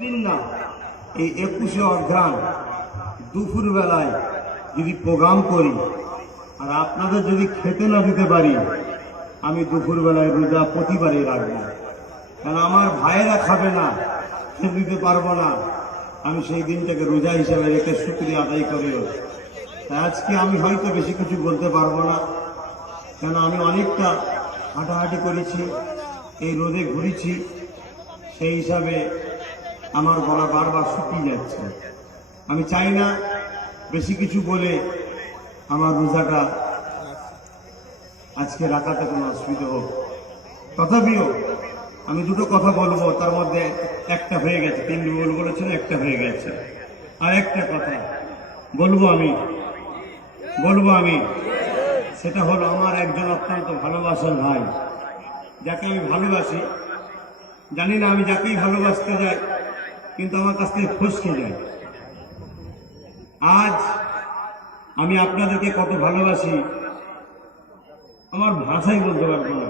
দিন না এই 21শে অঘ্রাণ দুপুর বেলায় যদি প্রোগ্রাম করি আর আপনাদের যদি খেতে না দিতে পারি, আমি দুপুর বেলায় রোজা প্রতিবারই রাখবো। কারণ আমার ভাইয়েরা খাবে না, খেতে দিতে পারবো না, আমি সেই দিনটাকে রোজা হিসেবে রেখে শুকরিয়া আদায় করিও। আজকে আমি হয়তো বেশি কিছু বলতে পারবো না, কেন আমি অনেকটা হাঁটাহাঁটি করেছি, এই রোদে ঘুরেছি, সেই হিসাবে আমার গলা বারবার শুকিয়ে যাচ্ছে। আমি চাই না বেশি কিছু বলে আমার রোজাটা আজকে রাখাতে কোনো অসুবিধা হোক। তথাপিও আমি দুটো কথা বলবো, তার মধ্যে একটা হয়ে গেছে, তিনটি বলেছিল, একটা হয়ে গেছে। আর একটা কথা বলবো আমি, সেটা হলো আমার একজন অত্যন্ত ভালোবাসার ভাই, যাকে আমি ভালোবাসি। জানি না আমি যাকেই ভালোবাসতে যাই কিন্তু আমার কাছ থেকে ফসকে যায়। আজ আমি আপনাদেরকে কত ভালোবাসি আমার ভাষাই বলতে পারবো না।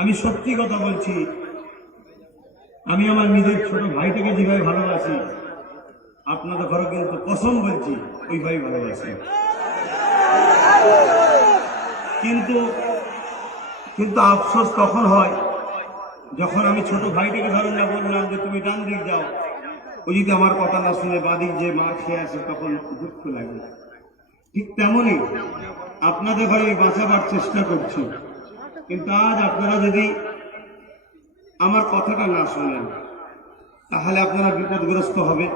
আমি সত্যি কথা বলছি, আমি আমার নিজের ছোট ভাইটাকে যেভাবে ভালোবাসি, আপনাদের ঘরে কিন্তু কসম বলছি ওইভাবে ভালোবাসি। কিন্তু আফসোস তখন হয় যখন আমি ছোট ভাইটাকে ধরে না বললাম যে তুমি ডান দিক যাও, ও যদি আমার কথা না শুনে বাদিক যে মার খেয়ে আসে, তখন দুঃখ লাগে। ঠিক তেমনই আপনাদের ঘরে বাঁচাবার চেষ্টা করছি, কিন্তু আজ আপনারা যদি আমার কথাটা না শোনেন তাহলে আপনারা বিপদগ্রস্ত হবে।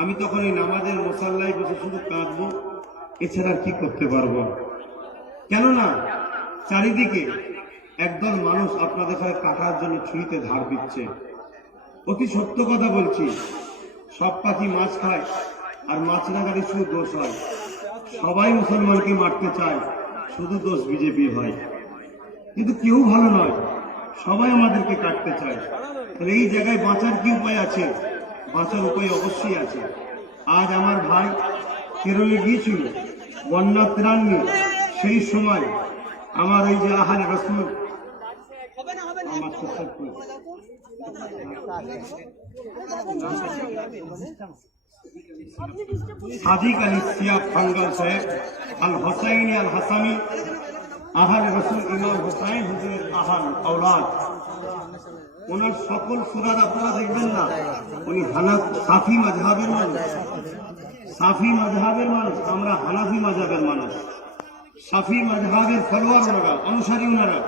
আমি তখন এই নামাজের মুসাল্লায় বসে শুধু কাঁদবো, এছাড়া কি করতে পারবো? কেননা চারিদিকে একদল মানুষ আপনাদের ঘরে কাটার জন্য ছুরিতে ধার দিচ্ছে। অতি সত্য কথা বলছি, সব পাখি মাছ খায় আর মাছ না খালি শুধু দোষ হয়। সবাই মুসলমানকে মারতে চায়, শুধু দোষ বিজেপি হয়। কিন্তু কেউ ভালো নয়, সবাই আমাদেরকে কাটতে চায়। তাহলে এই জায়গায় বাঁচার কি উপায় আছে? বাঁচার উপায় অবশ্যই আছে। আজ আমার ভাই কেরলে গিয়েছিল বন্যা ত্রাণ নিয়ে, সেই সময় আমার এই যে আহলে রাসূল সাদিক আলী সিয়া ফাঙ্গাল সাহেব, আল হোসাইনি আল হাসানি, আহলে রাসূল ইমাম হোসাইন হুজুরের আহল আওলাদ, ওনার সকল সুরাত আপনারা দেখবেন না, উনি সাফি মাযহাবের মানুষ। সাফি মাযহাবের মানুষ, আমরা হানাফি মাযহাবের মানুষ। সাফি মাযহাবের ফলোয়ার ওনারা, অনুসারী ওনারা।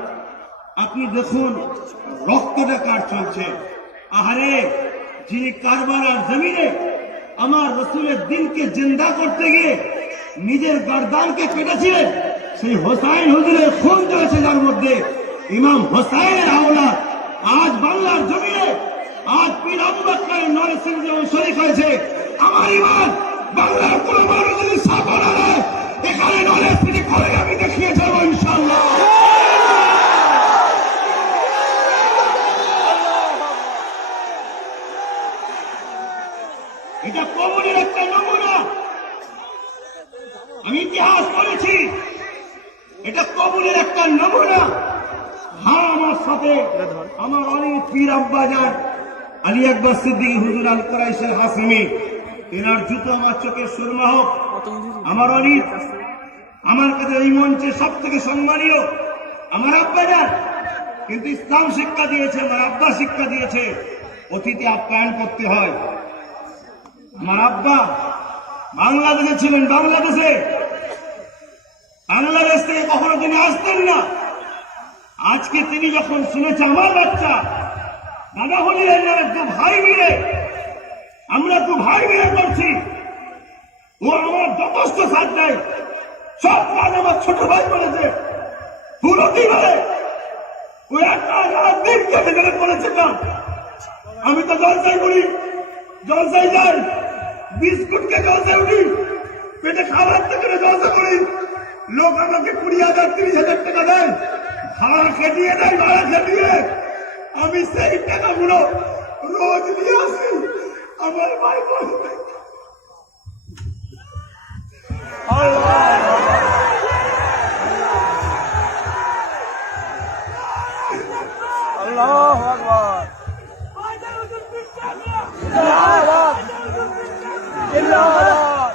আপনি দেখুন রক্তটা কার চলছে। আহারে, যিনি কারবালার জমিনে আমার রাসূলের দিনকে জিন্দা করতে গিয়ে নিজের গর্দানকে কেটেছিলেন, সেই হোসাইন হুজুরের খুন চলেছে, যার মধ্যে ইমাম হোসাইনের আওলাদ আজ বাংলার জমিনে, আজ পীর আবু বকর নরে সিং শরীক হয়েছে। আমার ইমান বাংলার কোন মানুষ যদি সাফল হয়, এখানে নরে সিং করে আমি দেখিয়ে যাবো ইনশাআল্লাহ। এটা কবরের একটা নমুনা, আমি ইতিহাস পড়েছি, এটা কবরের একটা নমুনা। হ্যাঁ, আমার সাথে আমার অনেক পীর আব্বাজান আলী আকবর সিদ্দিক হুজুর আল কুরাইশের হাসিমি, এনার জুতো আমার চোখের সুরমা হোক। আমার অনেক, আমার কাছে এই মঞ্চে সব থেকে সম্মানীয় আমার আব্বাজান, কিন্তু ইসলাম শিক্ষা দিয়েছে, আমার আব্বা শিক্ষা দিয়েছে অতিথি আপ্যায়ন করতে হয়। আমার আব্বা বাংলাদেশে ছিলেন, বাংলাদেশ থেকে কখনো তিনি আসতেন না। আজকে তিনি যখন শুনেছে আমার বাচ্চা দাদা হলিলেন নামে দু ভাই মিলে, আমরা দু ভাই মিলে করছি, ও আমার যথেষ্ট সাথ দেয়, সব কাজ আমার ছোট ভাই করেছে, পুরো কি বলে ও একটা দিন কেটে গেলে করেছে না। আমি তো জলসাই করি, জলসাই যাই, বিস্কুটকে জলসাই উঠি, পেটে খাবার থেকে জলসা করি, লোক আমাকে 20,000 30,000 টাকা দেয়, ভাড়া খেটিয়ে দেয়, ভাড়া খেটিয়ে আমি সেই টাকাগুলো রোজ নিয়ে আসি আমার ভাই বোন। আল্লাহু আকবার। জিন্দাবাদ জিন্দাবাদ।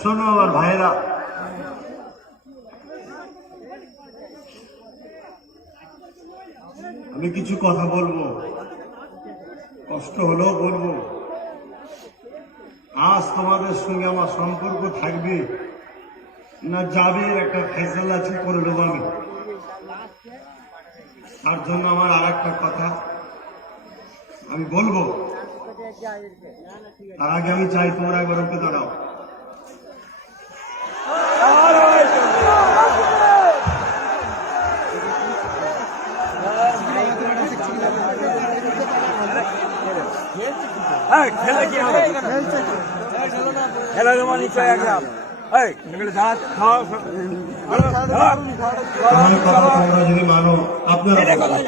শোনো আমার ভাইরা, আমি কিছু কথা বলবো, কষ্ট হলেও বলবো। আজ তোমাদের সঙ্গে আমার সম্পর্ক থাকবে না যাবে একটা ফেসলা আছে করে নেবো আমি। তার জন্য আমার আর একটা কথা আমি বলবো, তার আগে আমি চাই তোমরা একবার ওকে দাঁড়াও। খেলা কি হবে? খেলা জমা নিশ্চয় একদম। তোমরা যদি মানো আপনারা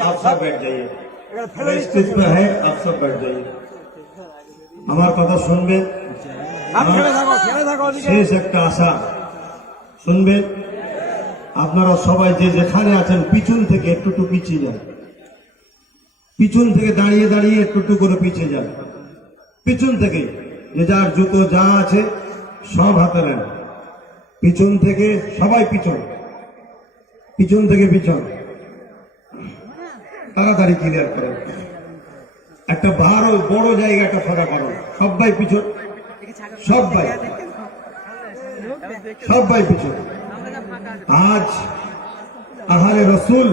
आप सब बैठ जाइए, स्टेज पे है आप सब बैठ जाइए। আমার কথা শুনবেন, শেষ একটা আশা শুনবেন। আপনারা সবাই যে যেখানে আছেন পিছন থেকে একটু পিছিয়ে যান, পিছন থেকে দাঁড়িয়ে দাঁড়িয়ে একটু করে পিছিয়ে যান। পিছন থেকে যে যার জুতো যা আছে সব হাতে নেন, পিছন থেকে সবাই পিছন, পিছন থেকে পিছন, তাড়াতাড়ি ক্লিয়ার করেন। একটা বড় জায়গা একটা ফাঁকা করুন, সবাই পিছন, সবাই সবাই পিছন। आज अहले रसूल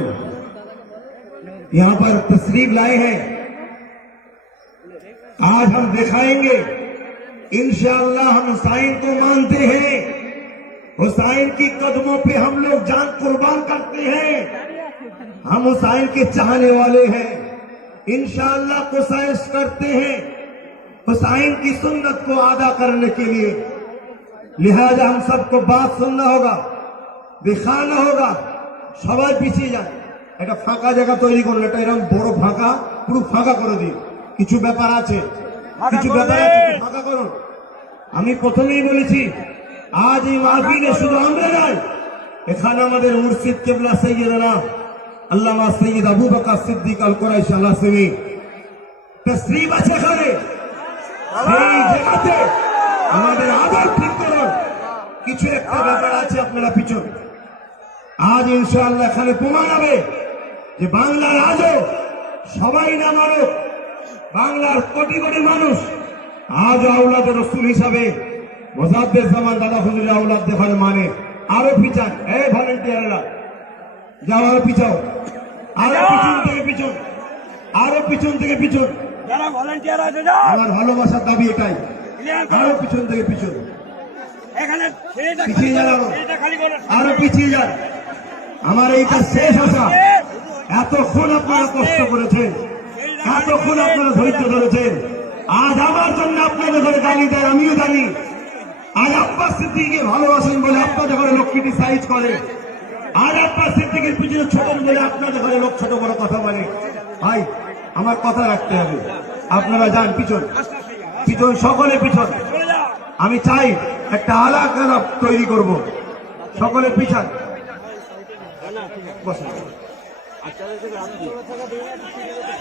यहाँ पर तशरीफ लाए हैं। आज हम दिखाएंगे इंशाअल्लाह, हम हुसैन को मानते हैं, हुसैन की कदमों पे हम लोग जान कुर्बान करते हैं, हम हुसैन के चाहने वाले हैं। इंशाअल्लाह कोशिश करते हैं हुसैन की सुन्नत को अदा करने के लिए। लिहाजा हम सबको बात सुनना होगा, दिखाना होगा। সবাই পিছিয়ে যান, একটা ফাঁকা জায়গা তৈরি করুন। এটা এরকম বড় ফাঁকা, পুরো ফাঁকা করে দিন। কিছু ব্যাপার আছে, কিছু ব্যাপার আছে, ফাঁকা করুন। আমি প্রথমেই বলেছি, আজ এই মাহফিলে শুধু আমরা নয়, এখানে আমাদের মুর্শিদ কেবলা সৈয়দনা আল্লামা সৈয়দ আবু বকর সিদ্দিক আল কুরাইশি আল হাসেমি তশরিফ আছে এখানে। সেই জায়গাতে আমাদের আদর ঠিক করুন। কিছু একটা ব্যাপার আছে, আপনারা পিছন। আজ ইনশাআল্লাহ এখানে প্রমাণ হবে যে বাংলার আজও সবাই না মারুক, বাংলার কোটি কোটি মানুষ আজ আওলাদ রসুল হিসাবে মোজাদ্দেদ জামান দাদা হুজুরের আওলাদ যেখানে মানে। আরো পিছান, এই ভলেন্টিয়াররা যাও, আরো পিছাও, আরো পিছন থেকে পিছন, আরো পিছন থেকে পিছন। যারা ভলেন্টিয়ার আছে আমার ভালোবাসার দাবি এটাই, আরো পিছন থেকে পিছন, এখানে পিছিয়ে যান, আরো পিছিয়ে যান। আমার এইটা শেষ আশা। এতক্ষণ আপনারা কষ্ট করেছেন, এতক্ষণ আপনারা ধৈর্য ধরেছেন। আজ আমার জন্য আপনাদের ঘরে গালি দেয়, আমিও জানি। আজ আব্বাস সিদ্দিককে ভালোবাসেন বলে আপনাদের ঘরে লোক ক্রিটিসাইজ করে, আর আব্বাস সিদ্দিকের পিছনে ছোট বলে আপনাদের ঘরে লোক ছোট বড় কথা বলে। ভাই আমার কথা রাখতে হবে, আপনারা যান পিছন, পিছন, সকলে পিছন। আমি চাই একটা আলাদা তৈরি করব, সকলে পিছন বসেন,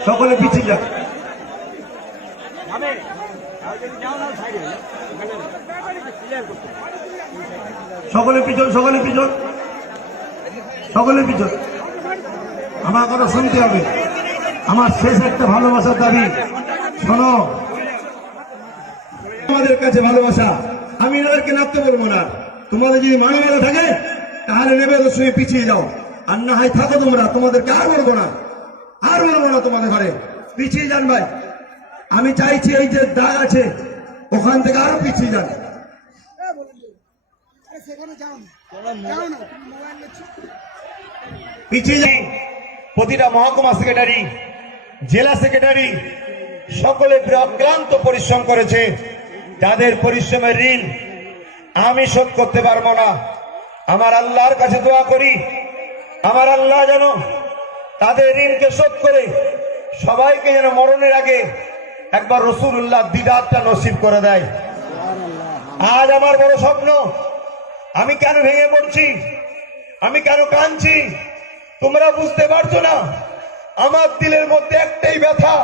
সকলে পিছিয়ে যান, সকলে পিছন, সকলে পিছন, সকলে পিছন। আমার কথা শুনতে হবে, আমার শেষ একটা ভালোবাসার দাবি, শোনো, আমাদের কাছে ভালোবাসা, আমি এনাদেরকে নাচতে বলবো না। তোমাদের যদি মানবতা থাকে তাহলে নেবে ওদের সঙ্গে পিছিয়ে যাও, আর না হয় থাকো তোমরা, তোমাদেরকে আর বলবো না, আর বলবো না তোমাদের ঘরে, পিছিয়ে যান ভাই। আমি চাইছি এই যে দাগ আছে ওখান থেকে আরো পিছিয়ে যান, পিছিয়ে যান। প্রতিটা মহকুমা সেক্রেটারি, জেলা সেক্রেটারি সকলে অক্লান্ত পরিশ্রম করেছে, যাদের পরিশ্রমের ঋণ আমি শোধ করতে পারবো না। আমার আল্লাহর কাছে দোয়া করি, আমার আল্লাহ যেন তাদের ঋণকে শোধ করে সবাইকে যেন মরণের আগে একবার রাসূলুল্লাহ দিদারটা নসিব করে দেয়। আজ আমার বড় স্বপ্ন, আমি কেন ভেঙে পড়ছি, আমি কেন কাঁদছি তোমরা বুঝতে পারছো না। আমার দিলের মধ্যে একটাই ব্যথা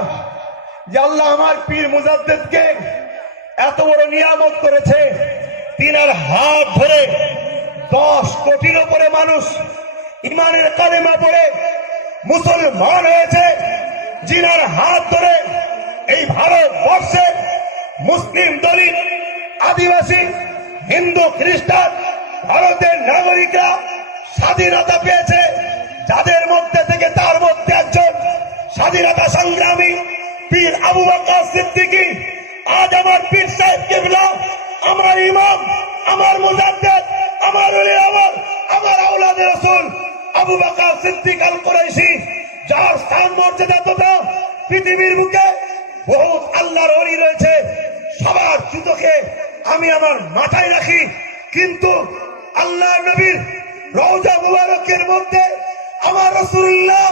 যে আল্লাহ আমার পীর মুজাদ্দেদকে এত বড় নিয়ামত করেছে, তিনার হাত ধরে 10 কোটির উপরে মানুষ ইমানের কালেমা পড়ে মুসলমান হয়েছে, যিনার হাত ধরে এই ভারতবর্ষে মুসলিম, দলিত, আদিবাসী, হিন্দু, খ্রিস্টান ভারতের নাগরিকরা স্বাধীনতা পেয়েছে, যাদের মধ্যে থেকে তার মধ্যে একজন স্বাধীনতা সংগ্রামী পীর আবু বকর সিদ্দিকী। আজ আমার পীর সাহেব কিবলা, আমার ইমাম, আমার মুজাদ্দেদ, আমার ওলি আমল, আমার আওলাদে রাসূল আবু বকর সিদ্দিক আল কুরাইশি, যার স্থান মর্যাদা তথা পৃথিবীর বুকে বহুত আল্লাহর ওলি রয়েছে, সবার জুতোকে আমি আমার মাথায় রাখি, কিন্তু আল্লাহর নবীর রওজা মুবারকের মধ্যে আমার রাসূলুল্লাহ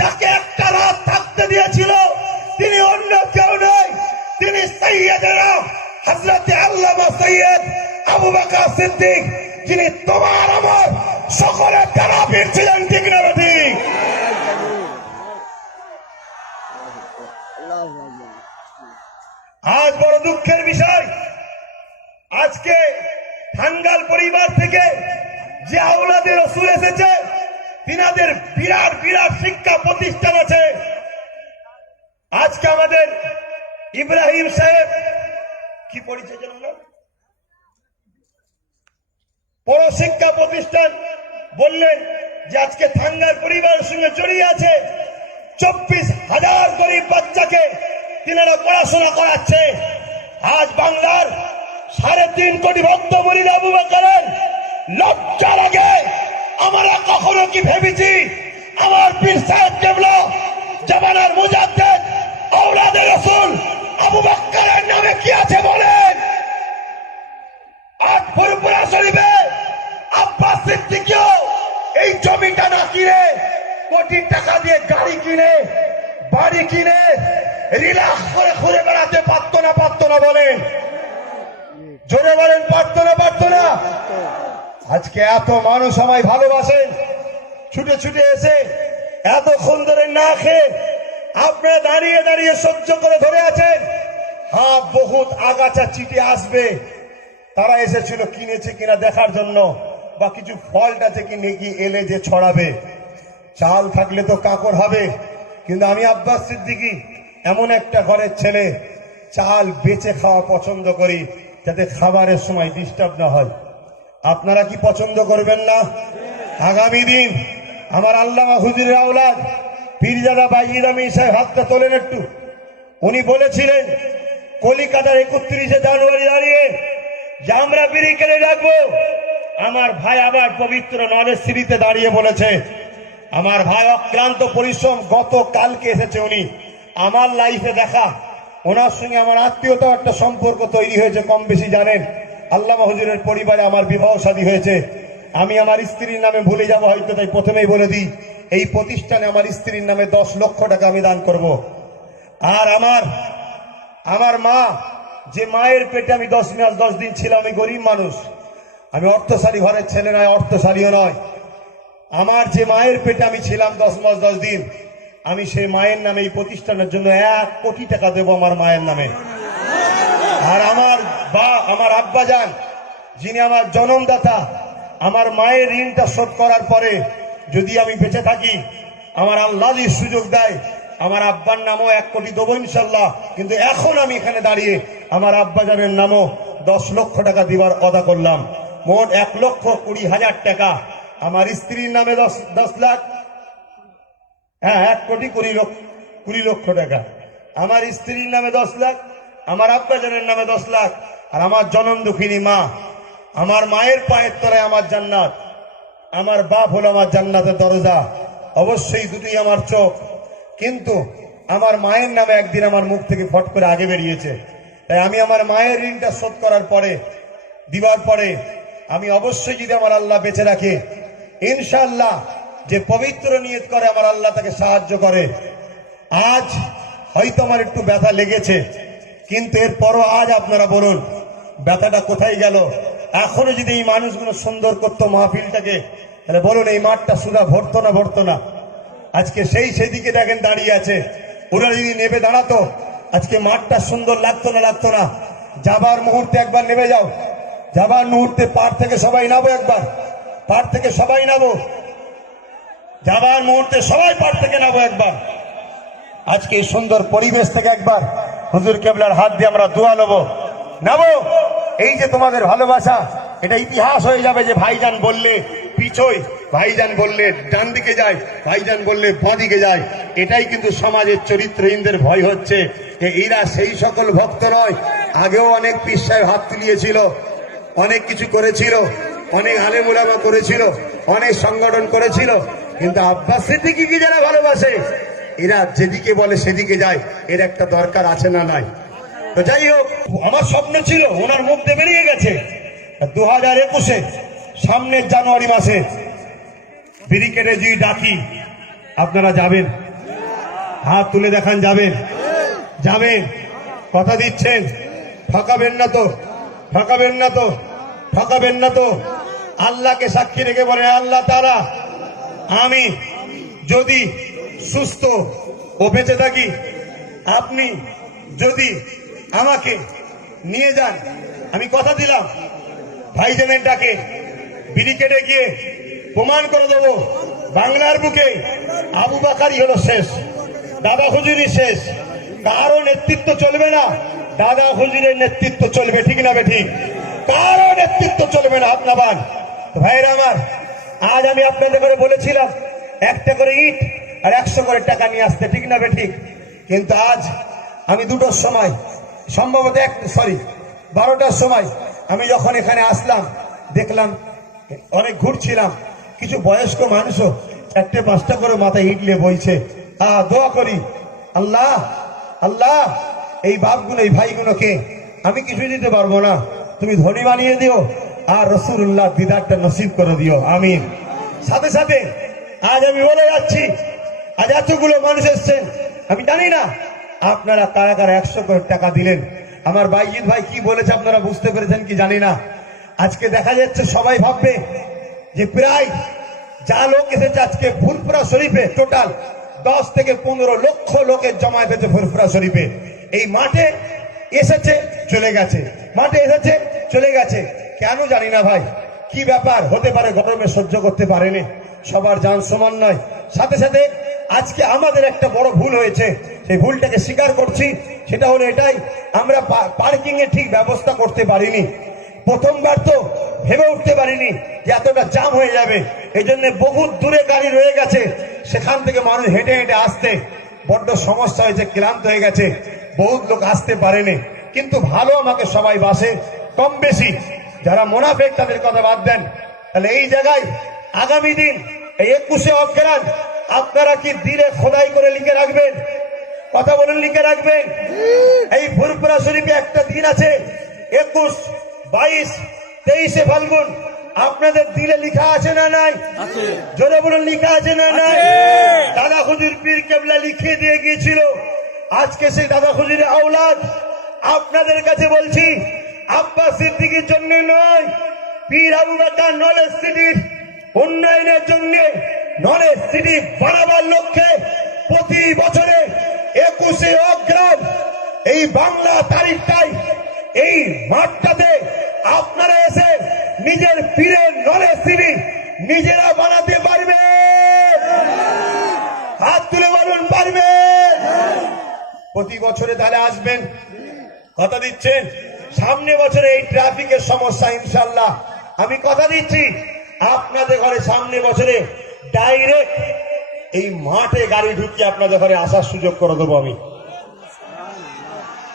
যাকে একটা রাত থাকতে দিয়েছিল তিনি অন্য কেউ নয়, তিনি সাইয়্যিদুনা হযরত আল্লামা সৈয়দ আবু বকর সিদ্দিক, যিনি তোমার আমার সকলের তারাপীর ছিলেন, ঠিক না ঠিক? আজ বড় দুঃখের বিষয়, আজকে টাঙ্গাইল পরিবার থেকে যে আওলাদে রাসূল এসেছে তিনাদের বিরাট বিরাট শিক্ষা প্রতিষ্ঠান আছে। আজকে আমাদের ইব্রাহিম সাহেব কি পরিচয় জানেন না, বড় শিক্ষা প্রতিষ্ঠান বললেন যে আজকে টাঙ্গাইল পরিবারের সঙ্গে জড়িয়ে আছে, 24,000 গরিব বাচ্চাকে তিনারা পড়াশোনা করাচ্ছে। আজ বাংলার 3.5 কোটি ভক্ত মুরিদ আবু বকরের লজ্জা লাগে। আমরা কখনো কি ভেবেছি আমার পীর সাহেব কিবলা জামানার মুজাদ্দেদ আওলাদে রাসূল আবু বকরের নামে কি আছে বলেন? আজ ফুরফুরা শরীফে আব্বাস সিদ্দিকীও এই জমিটা না কিনে কোটি টাকা দিয়ে গাড়ি কিনে, বাড়ি কিনে রিল্যাক্স করে ঘুরে বেড়াতে পারতো না বলেন? জোরে বলেন, পারতো না? আজকে এত মানুষ আমায় ভালোবাসেন, ছুটে ছুটে এসে এতক্ষণ ধরে না খেয়ে আপনারা দাঁড়িয়ে দাঁড়িয়ে সহ্য করে ধরে আছেন। হ্যাঁ, বহুত আগাছা চিঠি আসবে, তারা এসেছিল কিনেছে কিনা দেখার জন্য, বা কিছু ফল্ট আছে কি নাকি এলে যে ছড়াবে। চাল থাকলে তো কাকর হবে, কিন্তু আমি আব্বাস সিদ্দিকী এমন একটা ঘরের ছেলে, চাল বেচে খাওয়া পছন্দ করি যাতে খাবারের সময় ডিস্টার্ব না হয়। আপনারা কি পছন্দ করবেন না? আগামী দিন আমার আল্লামা হুজুরের আওলাদ পীরজাদা বাইজিদ আমিন সাহেব, হাতটা তোলেন একটু। উনি বলেছিলেন কলিকাতার 31শে জানুয়ারি দাঁড়িয়ে যে আমরা বিরিকেলে রাখবো। আমার ভাই আবার পবিত্র নরেশশ্রীতে দাঁড়িয়ে বলেছে, আমার ভাই অক্লান্ত পরিশ্রম, গত কালকে এসেছে উনি, আমার লাইফে দেখা, ওনার সঙ্গে আমার আত্মীয়তা একটা সম্পর্ক তৈরি হয়েছে, কম বেশি জানেন। আল্লামা হুজুরের পরিবারে আমার বিবাহ শাদী হয়েছে। আমি আমার স্ত্রীর নামে ভুলে যাব হয়তো, তাই প্রথমেই বলে দিই এই প্রতিষ্ঠানে আমার স্ত্রীর নামে 10 লক্ষ টাকা আমি দান করব। আর আমার মা, যে মায়ের পেটে আমি 10 মাস 10 দিন ছিলাম, আমি গরিব মানুষ, আমি অর্থশালী ঘরের ছেলে নয়, অর্থশালীও নয়। আমার যে মায়ের পেটে আমি ছিলাম 10 মাস 10 দিন, আমি সেই মায়ের নামে এই প্রতিষ্ঠানের জন্য 1 কোটি টাকা দেব আমার মায়ের নামে। আর আমার আব্বাজান, যিনি আমার জন্মদাতা, আমার মায়ের ঋণটা শোধ করার পরে যদি আমি বেঁচে থাকি, আমার আল্লাহ যদি সুযোগ দেয়, আমার আব্বার নামও 1 কোটি দেবো ইনশাল্লাহ, কিন্তু এখন আমি এখানে দাঁড়িয়ে আমার আব্বাজানের নামও 10 লক্ষ টাকা দিবার কথা করলাম। মোট 1,20,000 টাকা। আমার স্ত্রীর নামে 10 লাখ, হ্যাঁ 1,20 লক্ষ টাকা। আমার স্ত্রীর নামে 10 লাখ, আমার আব্বাজানের নামে 10 লাখ, আর আমার জনম দুঃখিনী মা, আমার মায়ের পায়ের তলায় আমার জান্নাত, আমার বাপ হলো আমার জান্নাতের দরজা। অবশ্যই দুটোই আমার চোখ, কিন্তু আমার মায়ের নামে একদিন আমার মুখ থেকে ফট করে আগে বেরিয়েছে। তাই আমি আমার মায়ের ঋণটা শোধ করার পরে, দিবার পরে, আমি অবশ্যই যদি আমার আল্লাহ বেঁচে রাখে, ইনশাআল্লাহ যে পবিত্র নিয়ত করে আমার আল্লাহ তাকে সাহায্য করে। আজ হয়তো আমার একটু ব্যথা লেগেছে, কিন্তু এরপরও আজ আপনারা বলুন ব্যথাটা কোথায় গেল? এখনো যদি এই মানুষগুলো সুন্দর করতো মাহফিলটাকে, তাহলে বলুন এই মাঠটা সুদা ভরতো না। আজকে সেদিকে দেখেন দাঁড়িয়ে আছে, ওরা যদি নেবে দাঁড়াতো আজকে মাঠটা সুন্দর লাগতো না। যাবার মুহূর্তে একবার নেমে যাও, যাবার মুহূর্তে পাড় থেকে সবাই নামো, একবার পাড় থেকে সবাই নামো, যাবার মুহূর্তে সবাই পাড় থেকে নামো একবার। আজকে এই সুন্দর পরিবেশ থেকে একবার হুজুর কেবলার হাত দিয়ে আমরা দোয়া নেবো, নামো। এই যে তোমাদের ভালোবাসা, এটা ইতিহাস হয়ে যাবে যে ভাইজান বললে পিছই, ভাইজান বললে ডান দিকে যায়, ভাইজান বললে বাঁ দিকে যায়। এটাই কিন্তু সমাজের চরিত্রহীনদের ভয় হচ্ছে। এরা সেই সকল ভক্ত নয়। আগেও অনেক পীর সাহেব হাত তুলিয়েছিল, অনেক কিছু করেছিল, অনেক আলেম উলামা করেছিল, অনেক সংগঠন করেছিল, কিন্তু আব্বাস সিদ্দিকীকে যারা ভালোবাসে এরা যেদিকে বলে সেদিকে যায়। এর একটা দরকার আছে না নাই? তো যাই হোক, আমার স্বপ্ন ছিল, ওনার মুখ দিয়ে বেরিয়ে গেছে 2021-এ সামনের জানুয়ারি মাসে ব্যারিকেডে যদি ডাকি আপনারা যাবেন? হাত তুলে দেখান, যাবেন? কথা দিচ্ছেন? ঠকাবেন না তো? আল্লাহকে সাক্ষী রেখে বলে, আল্লাহ তাআলা আমি যদি সুস্থ ও বেঁচে থাকি, আপনি যদি আমাকে নিয়ে যান, আমি কথা দিলাম ভাইজানের ডাকে ব্যারিকেডে গিয়ে প্রমাণ করে দেবো বাংলার বুকে আবু বাকারই হলো শেষ, দাদা হুজুরই শেষ। কারো নেতৃত্ব চলবে না, দাদা হুজুরের নেতৃত্ব চলবে। ঠিক না বেঠিক? কারো নেতৃত্ব চলবে না। আপনার ভাইরা আমার, আজ আমি আপনাদের করে বলেছিলাম 1টা করে ইট আর 100 করে টাকা নিয়ে আসতে, ঠিক না বেঠিক? কিন্তু আজ আমি 2টোর সময়, সম্ভবত 12টার সময় আমি যখন এখানে আসলাম, দেখলাম অনেক ঘুরছিলাম, কিছু বয়স্ক মানুষও 4টে-5টা করে মাথায় ইট নিয়ে বইছে। দোয়া করি, আল্লাহ এই বাপগুলো, এই ভাইগুলোকে আমি কিছু দিতে পারবো না, তুমি ধনী বানিয়ে দিও আর রাসূলুল্লাহ দিদারটা নসিব করে দিও, আমিন। সাথে সাথে আজ আমি বলে যাচ্ছি, আজ এতগুলো মানুষ এসছেন, আমি জানি না আপনারা কারা কারা 100 করে টাকা দিলেন। আমার বাইজিৎ ভাই কি বলেছে আপনারা বুঝতে পেরেছেন কি জানি না। আজকে দেখা যাচ্ছে সবাই ভাববে যে প্রায় যা লোক এসেছে আজকে ফুরফুরা শরীফে, টোটাল 10 থেকে 15 লক্ষ লোকের জমায়েত হয়েছে ফুরফুরা শরীফে। এই মাঠে এসেছে চলে গেছে, মাঠে এসেছে চলে গেছে, কেন জানি না ভাই, কি ব্যাপার হতে পারে? গরমে সহ্য করতে পারেনি, সবার জান সমান নয়। সাথে সাথে আজকে আমাদের একটা বড় ভুল হয়েছে, সেই ভুলটাকে স্বীকার করছি। সেটা হলো এটাই, আমরা পার্কিং এর ঠিক ব্যবস্থা করতে পারিনি। প্রথমবার তো ভেবে উঠতে পারিনি যে এতটা জাম হয়ে যাবে, এই জন্য বহুত দূরে গাড়ি রয়ে গেছে, সেখান থেকে মানুষ হেঁটে হেঁটে আসতে বড্ড সমস্যা হয়েছে, ক্লান্ত হয়ে গেছে, বহুত লোক আসতে পারেনি। কিন্তু ভালো আমাকে সবাই বাসে কম বেশি। যারা মুনাফিক তাদের কথা বাদ দেন। তাহলে এই জায়গায় আগামী দিন এই 21শে অগ্রহায়ণ আপনারা কি দিলে খোদাই করে লিখে রাখবেন? কথা বলেন, লিখে রাখবেন। এই ফুরফুরা শরীফে একটা দিন আছে 21, 22, 23শে ফাল্গুন, আপনাদের দিলে লিখা আছে না নাই? জোরে বলুন, লিখা আছে না নাই? দাদা হুজুর পীর কেবলা লিখিয়ে দিয়ে গিয়েছিল। আজকে সেই দাদা হুজুরের আওলাদ আপনাদের কাছে বলছি, আব্বাস সিদ্দিকীর জন্য নয়, পীর আবু বকর নলেজ সিটির উন্নয়নের জন্য, নলেজ সিটি বানাবার লক্ষ্যে প্রতি বছরে 21শে অগ্রহায়ণ এই বাংলা তারিখটাই এই মাঠটাতে আপনারা এসে নিজের পীরের নলেজ সিটি নিজেরা বানাতে পারবেন। হাত তুলে বলুন, পারবেন? প্রতি বছরে তাহলে আসবেন, কথা দিচ্ছেন? সামনে বছরে এই ট্রাফিকের সমস্যা ইনশাল্লাহ আমি কথা দিচ্ছি আপনাদের ঘরে সামনে বছরে ডাইরেক্ট এই মাঠে গাড়ি ঢুকিয়ে আপনাদের ঘরে আসার সুযোগ করে দেবো আমি।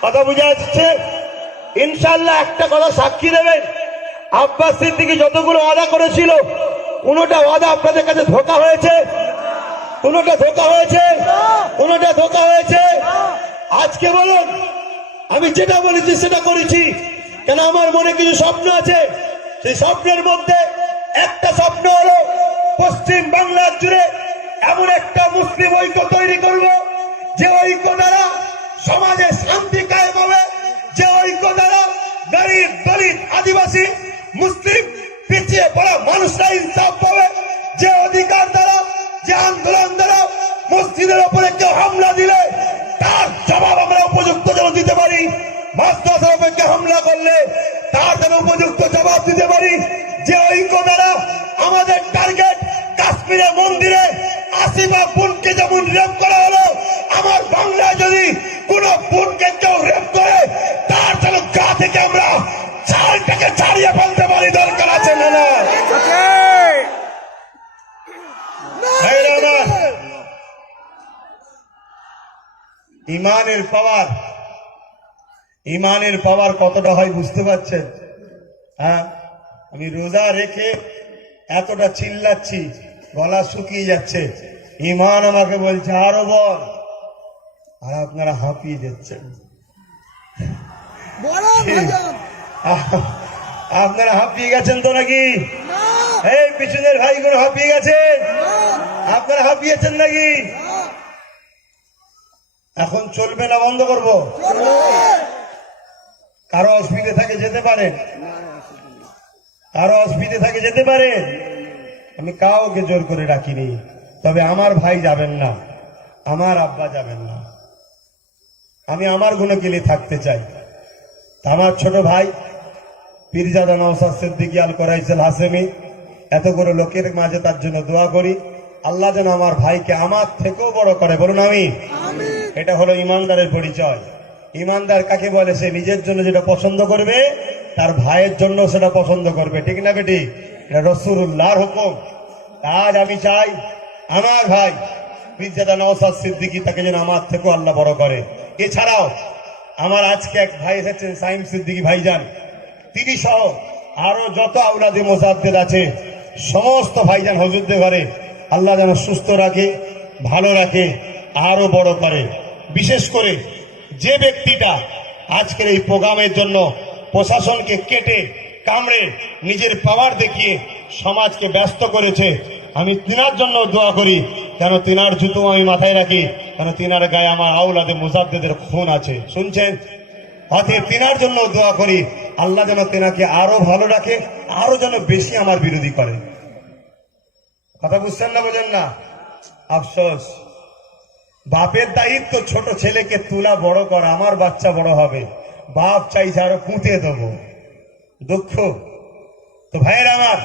কথা বুঝা যাচ্ছে? ইনশাল্লাহ একটা কথা সাক্ষী দেবেন, আব্বাস সিদ্দিকী যতগুলো ওয়াদা করেছিল কোনোটা ওয়াদা আপনাদের কাছে ধোঁকা হয়েছে? কোনোটা ধোঁকা হয়েছে? কোনোটা ধোঁকা হয়েছে? আজকে বলুন আমি যেটা বলেছি সেটা করেছি, কেন আমার মনে কিছু স্বপ্ন আছে। সেই স্বপ্নের মধ্যে একটা স্বপ্ন হলো পশ্চিম বাংলার জুড়ে এমন একটা মুসলিম ঐক্য তৈরি করব, যে ঐক্য দ্বারা সমাজে শান্তি কায়েম হবে, যে ঐক্য দ্বারা গরিব দলিত আদিবাসী মুসলিম পিছিয়ে পড়া মানুষরা ইনসাফ পাবে, যে অধিকার দ্বারা যে আন্দোলন দ্বারা মসজিদের উপরে কেউ হামলা দিলে তার জবাব আমরা উপযুক্ত যেন দিতে পারি, মাদ্রাসার উপরে কেউ হামলা করলে তার যেন উপযুক্ত জবাব দিতে পারি, যে ঐক্য দ্বারা আমাদের টার্গেট কাশ্মীরে মন্দিরে আসিফা বোনকে যেমন রেপ করা হলো, আমার বাংলায় যদি কোন বোনকে কেউ রেপ করে তার যেন গা থেকে আমরা চালটাকে ছাড়িয়ে ফেলতে পারি, দরকার আছে না? না ইমানের পাওয়ার, ইমানের পাওয়ার কতটা হয় বুঝতে পারছেন? হ্যাঁ, আমি রোজা রেখে এতটা চিল্লাচ্ছি, গলা শুকিয়ে যাচ্ছে, ইমান আমাকে বলছে আরো বল, আর আপনারা হাঁপিয়ে যাচ্ছেন। আপনারা হাঁপিয়ে গেছেন তো নাকি? এই পিছনের ভাইগুলো হাঁপিয়ে গেছেন? আপনারা হাঁপিয়েছেন নাকি? এখন চলবে না বন্ধ করব? কারো অসুবিধে থাকে যেতে পারেন, কারো অসুবিধে থাকে যেতে পারেন, আমি কাউকে জোর করে রাখিনি, তবে আমার ভাই যাবেন না, আমার আব্বা যাবেন না, আমি আমার গুণকিলি থাকতে চাই। আমার ছোট ভাই পীরজাদা নওশাদ সিদ্দিকী আল কোরাইশাল হাশেমি, এতগুলো লোকের মাঝে তার জন্য দোয়া করি, আল্লাহ যেন আমার ভাইকে আমার থেকেও বড় করে, বলুন আমি। এটা হলো ইমানদারের পরিচয়। ইমানদার কাকে বলে? সে নিজের জন্য যেটা পছন্দ করবে তার ভাইয়ের জন্য সেটা পছন্দ করবে, ঠিক না বেটি? এটা রাসূলুল্লাহর হুকুম। আজ আমি চাই আমার ভাই পীরজাদা নওশাদ সিদ্দিকী তাকে যেন আমার থেকেও আল্লাহ বড় করে। এছাড়াও আমার আজকে এক ভাই এসেছেন সাইম সিদ্দিকী ভাইজান, তিনি সহ আরো যত আওলাদে মোজাদ্দেদ আছে সমস্ত ভাইজান হুজুরদের ঘরে আল্লাহ যেন সুস্থ রাখে, ভালো রাখে, আরো বড় করে। বিশেষ করে যে ব্যক্তিটা আজকের এই প্রোগ্রামের জন্য প্রশাসনকে কেটে কামড়ে নিজের পাওয়ার দেখিয়ে সমাজকে ব্যস্ত করেছে, আমি তিনার জন্য দোয়া করি, কেন তিনার জুতো আমি মাথায় রাখি, কেন তিনার গায়ে আমার আওলাদে মুজাদ্দেদের খুন আছে, শুনছেন? অতএব তিনার জন্য দোয়া করি, আল্লাহ যেন তিনাকে আরো ভালো রাখে, আরো যেন বেশি আমার বিরোধী করে। কথা বুঝছেন না? বোঝেন না? আফসোস, বাপের দায়িত্ব ছোট ছেলেকে তুলা বড় করা, আমার বাচ্চা বড় হবে, বাপ চাইছে আরো পুঁতে দেবো, দুঃখ। তো ভাইয়ের আমার,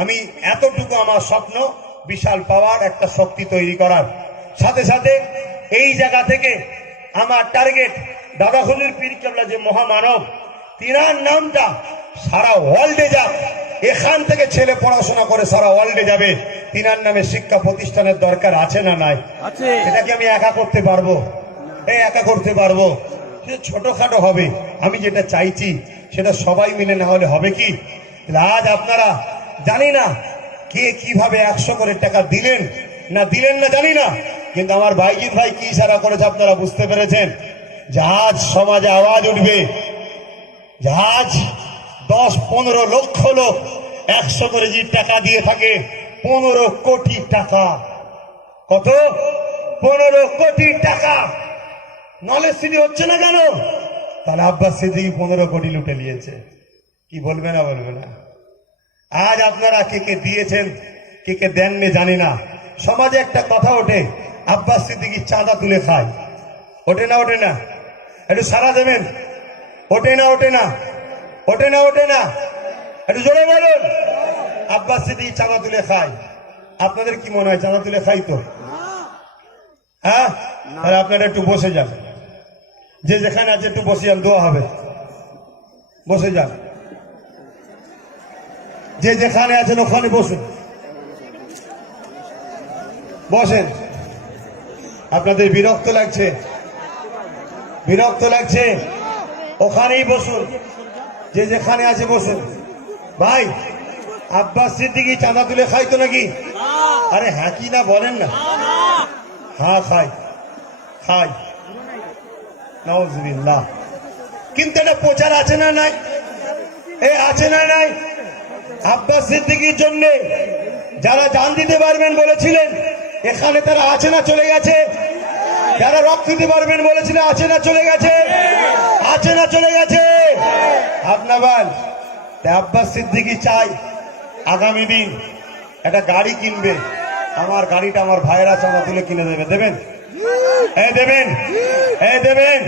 আমি এতটুকু আমার স্বপ্ন, বিশাল পাওয়ার একটা শক্তি তৈরি করার, সাথে সাথে এই জায়গা থেকে আমার টার্গেট দাদা হুজুর পীর কেবলা যে মহামানব, তিনার নামটা সারা ওয়ার্ল্ডে যাক, এখান থেকে ছেলে পড়াশোনা করে সারা ওয়ার্ল্ডে যাবে, তিনার নামে শিক্ষা প্রতিষ্ঠানের দরকার আছে না নাই? এটা কি আমি একা করতে পারবো? একা করতে পারবো? সেটা ছোটখাটো হবে। আমি যেটা চাইছি সেটা সবাই মিলে না হলে হবে কি? আজ আপনারা জানি না কে কিভাবে 100 করে টাকা দিলেন না দিলেন না জানি না, কিন্তু আমার ভাইজিৎ ভাই কি ইশারা করেছে আপনারা বুঝতে পেরেছেন? যে আজ সমাজে আওয়াজ উঠবে, যে আজ 10-15 লক্ষ লোক 100 করে যে টাকা দিয়ে থাকে, 15 কোটি টাকা। কত? 15 কোটি টাকা। নলেজ সিটি হচ্ছে না কেন? তাহলে আব্বাস সিদ্দিকী 15 কোটি লুটে নিয়েছে। কি বলবে না বলবে না? আজ আপনারা কে কে দিয়েছেন কে কে দেননি জানি না, সমাজে একটা কথা ওঠে, আব্বাস সিদ্দিকী চাঁদা তুলে খায়, ওঠে না? ওঠে না? একটু সারা দেবেন, ওঠে না? ওঠে না? ওঠে না? ওঠে না? একটু জোরে বলুন। আব্বাস সিদ্দিকী চাঁদা তুলে খায়। আপনাদের কি মনে হয় চাঁদা তুলে খাই তো? হ্যাঁ, তাহলে আপনারা একটু বসে যান। যে যেখানে আছে একটু বসে যান, দোয়া হবে, বসে যান। যে যেখানে আছেন ওখানে বসুন, বসেন। আপনাদের বিরক্ত লাগছে, বিরক্ত লাগছে, ওখানেই বসুন, যে যেখানে আছে বসুন। ভাই, আব্বাস সিদ্দিকী চাঁদা তুলে খাইতো নাকি? আরে হ্যাঁ কি না বলেন না? হ্যাঁ খাই, খাই, নাউজুবিল্লাহ। কিন্তু এটা প্রচার আছে না নাই? এ আছে না নাই? আব্বাস সিদ্দিকীর জন্য যারা জান দিতে পারবেন বলেছিলেন, এখানে তারা আছে না চলে গেছে? যারা রক্ত দিতে পারবেন বলেছিলেন, আছে না চলে গেছে? আছে না চলে গেছে? আপনার বল, আব্বাস সিদ্দিকী চাই আগামী দিন একটা গাড়ি কিনবে। আমার গাড়িটা আমার ভাইয়েরা চাঁদা তুলে কিনে দেবে, দেবেন? দেবেন, দেবেন।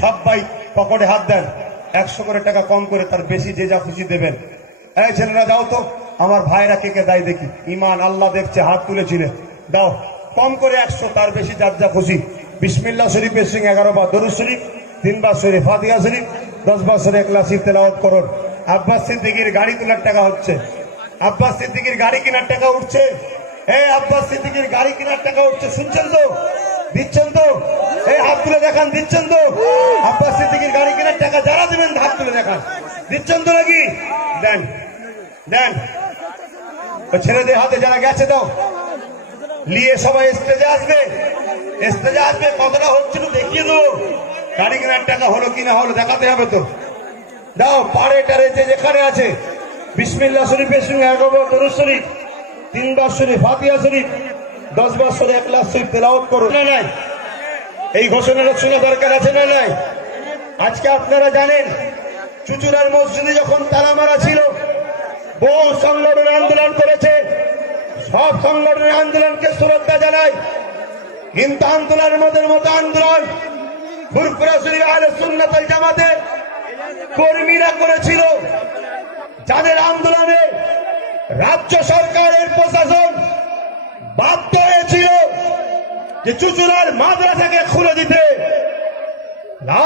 সবাই পকেটে হাত দেন, 100 করে টাকা কম করে, তার বেশি যে যা খুশি দেবেন। এই ছেলেরা যাও তো, আমার ভাইরা কে কে দেয় দেখি। ইমান আল্লাহ দেখছে, হাত তুলেছিলেন, দাও কম করে 100, তার বেশি যার যা খুশি। বিসমিল্লাহ শরীফের সিং 11 বার দরুদ শরীফ, 3 বার শরীফ ফাতিহা শরীফ, 10 বার শরীফ ইখলাসী তেলাওয়াত করুন। আব্বাস সিদ্দিকীর গাড়ি তোলার টাকা হচ্ছে, আব্বাস সিদ্দিকীর গাড়ি কেনার টাকা উঠছে। আব্বাস সিদ্দিকীর গাড়ি কেনার টাকা উঠছে, শুনছেন তো? দিচ্ছেন তো? হাত তুলে দেখান, দিচ্ছেন তো? আব্বাস সিদ্দিকীর গাড়ি কেনার টাকা যারা দেবেন হাত তুলে দেখান, দিচ্ছেন তো নাকি? দেন, দেন। ছেলেদের হাতে যারা গেছে দাও, নিয়ে সবাই স্টেজে আসবে, স্টেজে আসবে। কতটা হচ্ছে তো দেখিয়ে দেবো। গাড়ি কেনার টাকা হলো কিনা হলো দেখাতে হবে তো। দাও, পাড়ে টারে যে যেখানে আছে, বিসমিল্লাহ শরীফের সঙ্গে 11 বার দরুদ শরীফ, 3 বার শরীফ ফাতিহা শরীফ, 10 বার শরীফ ইখলাস শরীফ তেলাওয়াত করুন। না নাই এই ঘোষণাটা শোনা দরকার আছে না নাই? আজকে আপনারা জানেন, চুচুড়ার মসজিদে যখন তালা মারা ছিল, বহু সংগঠন আন্দোলন করেছে। সব সংগঠনের আন্দোলনকে শ্রদ্ধা জানাই, কিন্তু আন্দোলনের মতো আন্দোলন ফুরফুরা শরীফ আহলে সুন্নাত ওয়াল জামাতের কর্মীরা করেছিল, যাদের আন্দোলনে রাজ্য সরকারের প্রশাসন বাধ্য হয়েছিল যে চুচুড়ার মাদ্রাসাকে খুলে দিতে।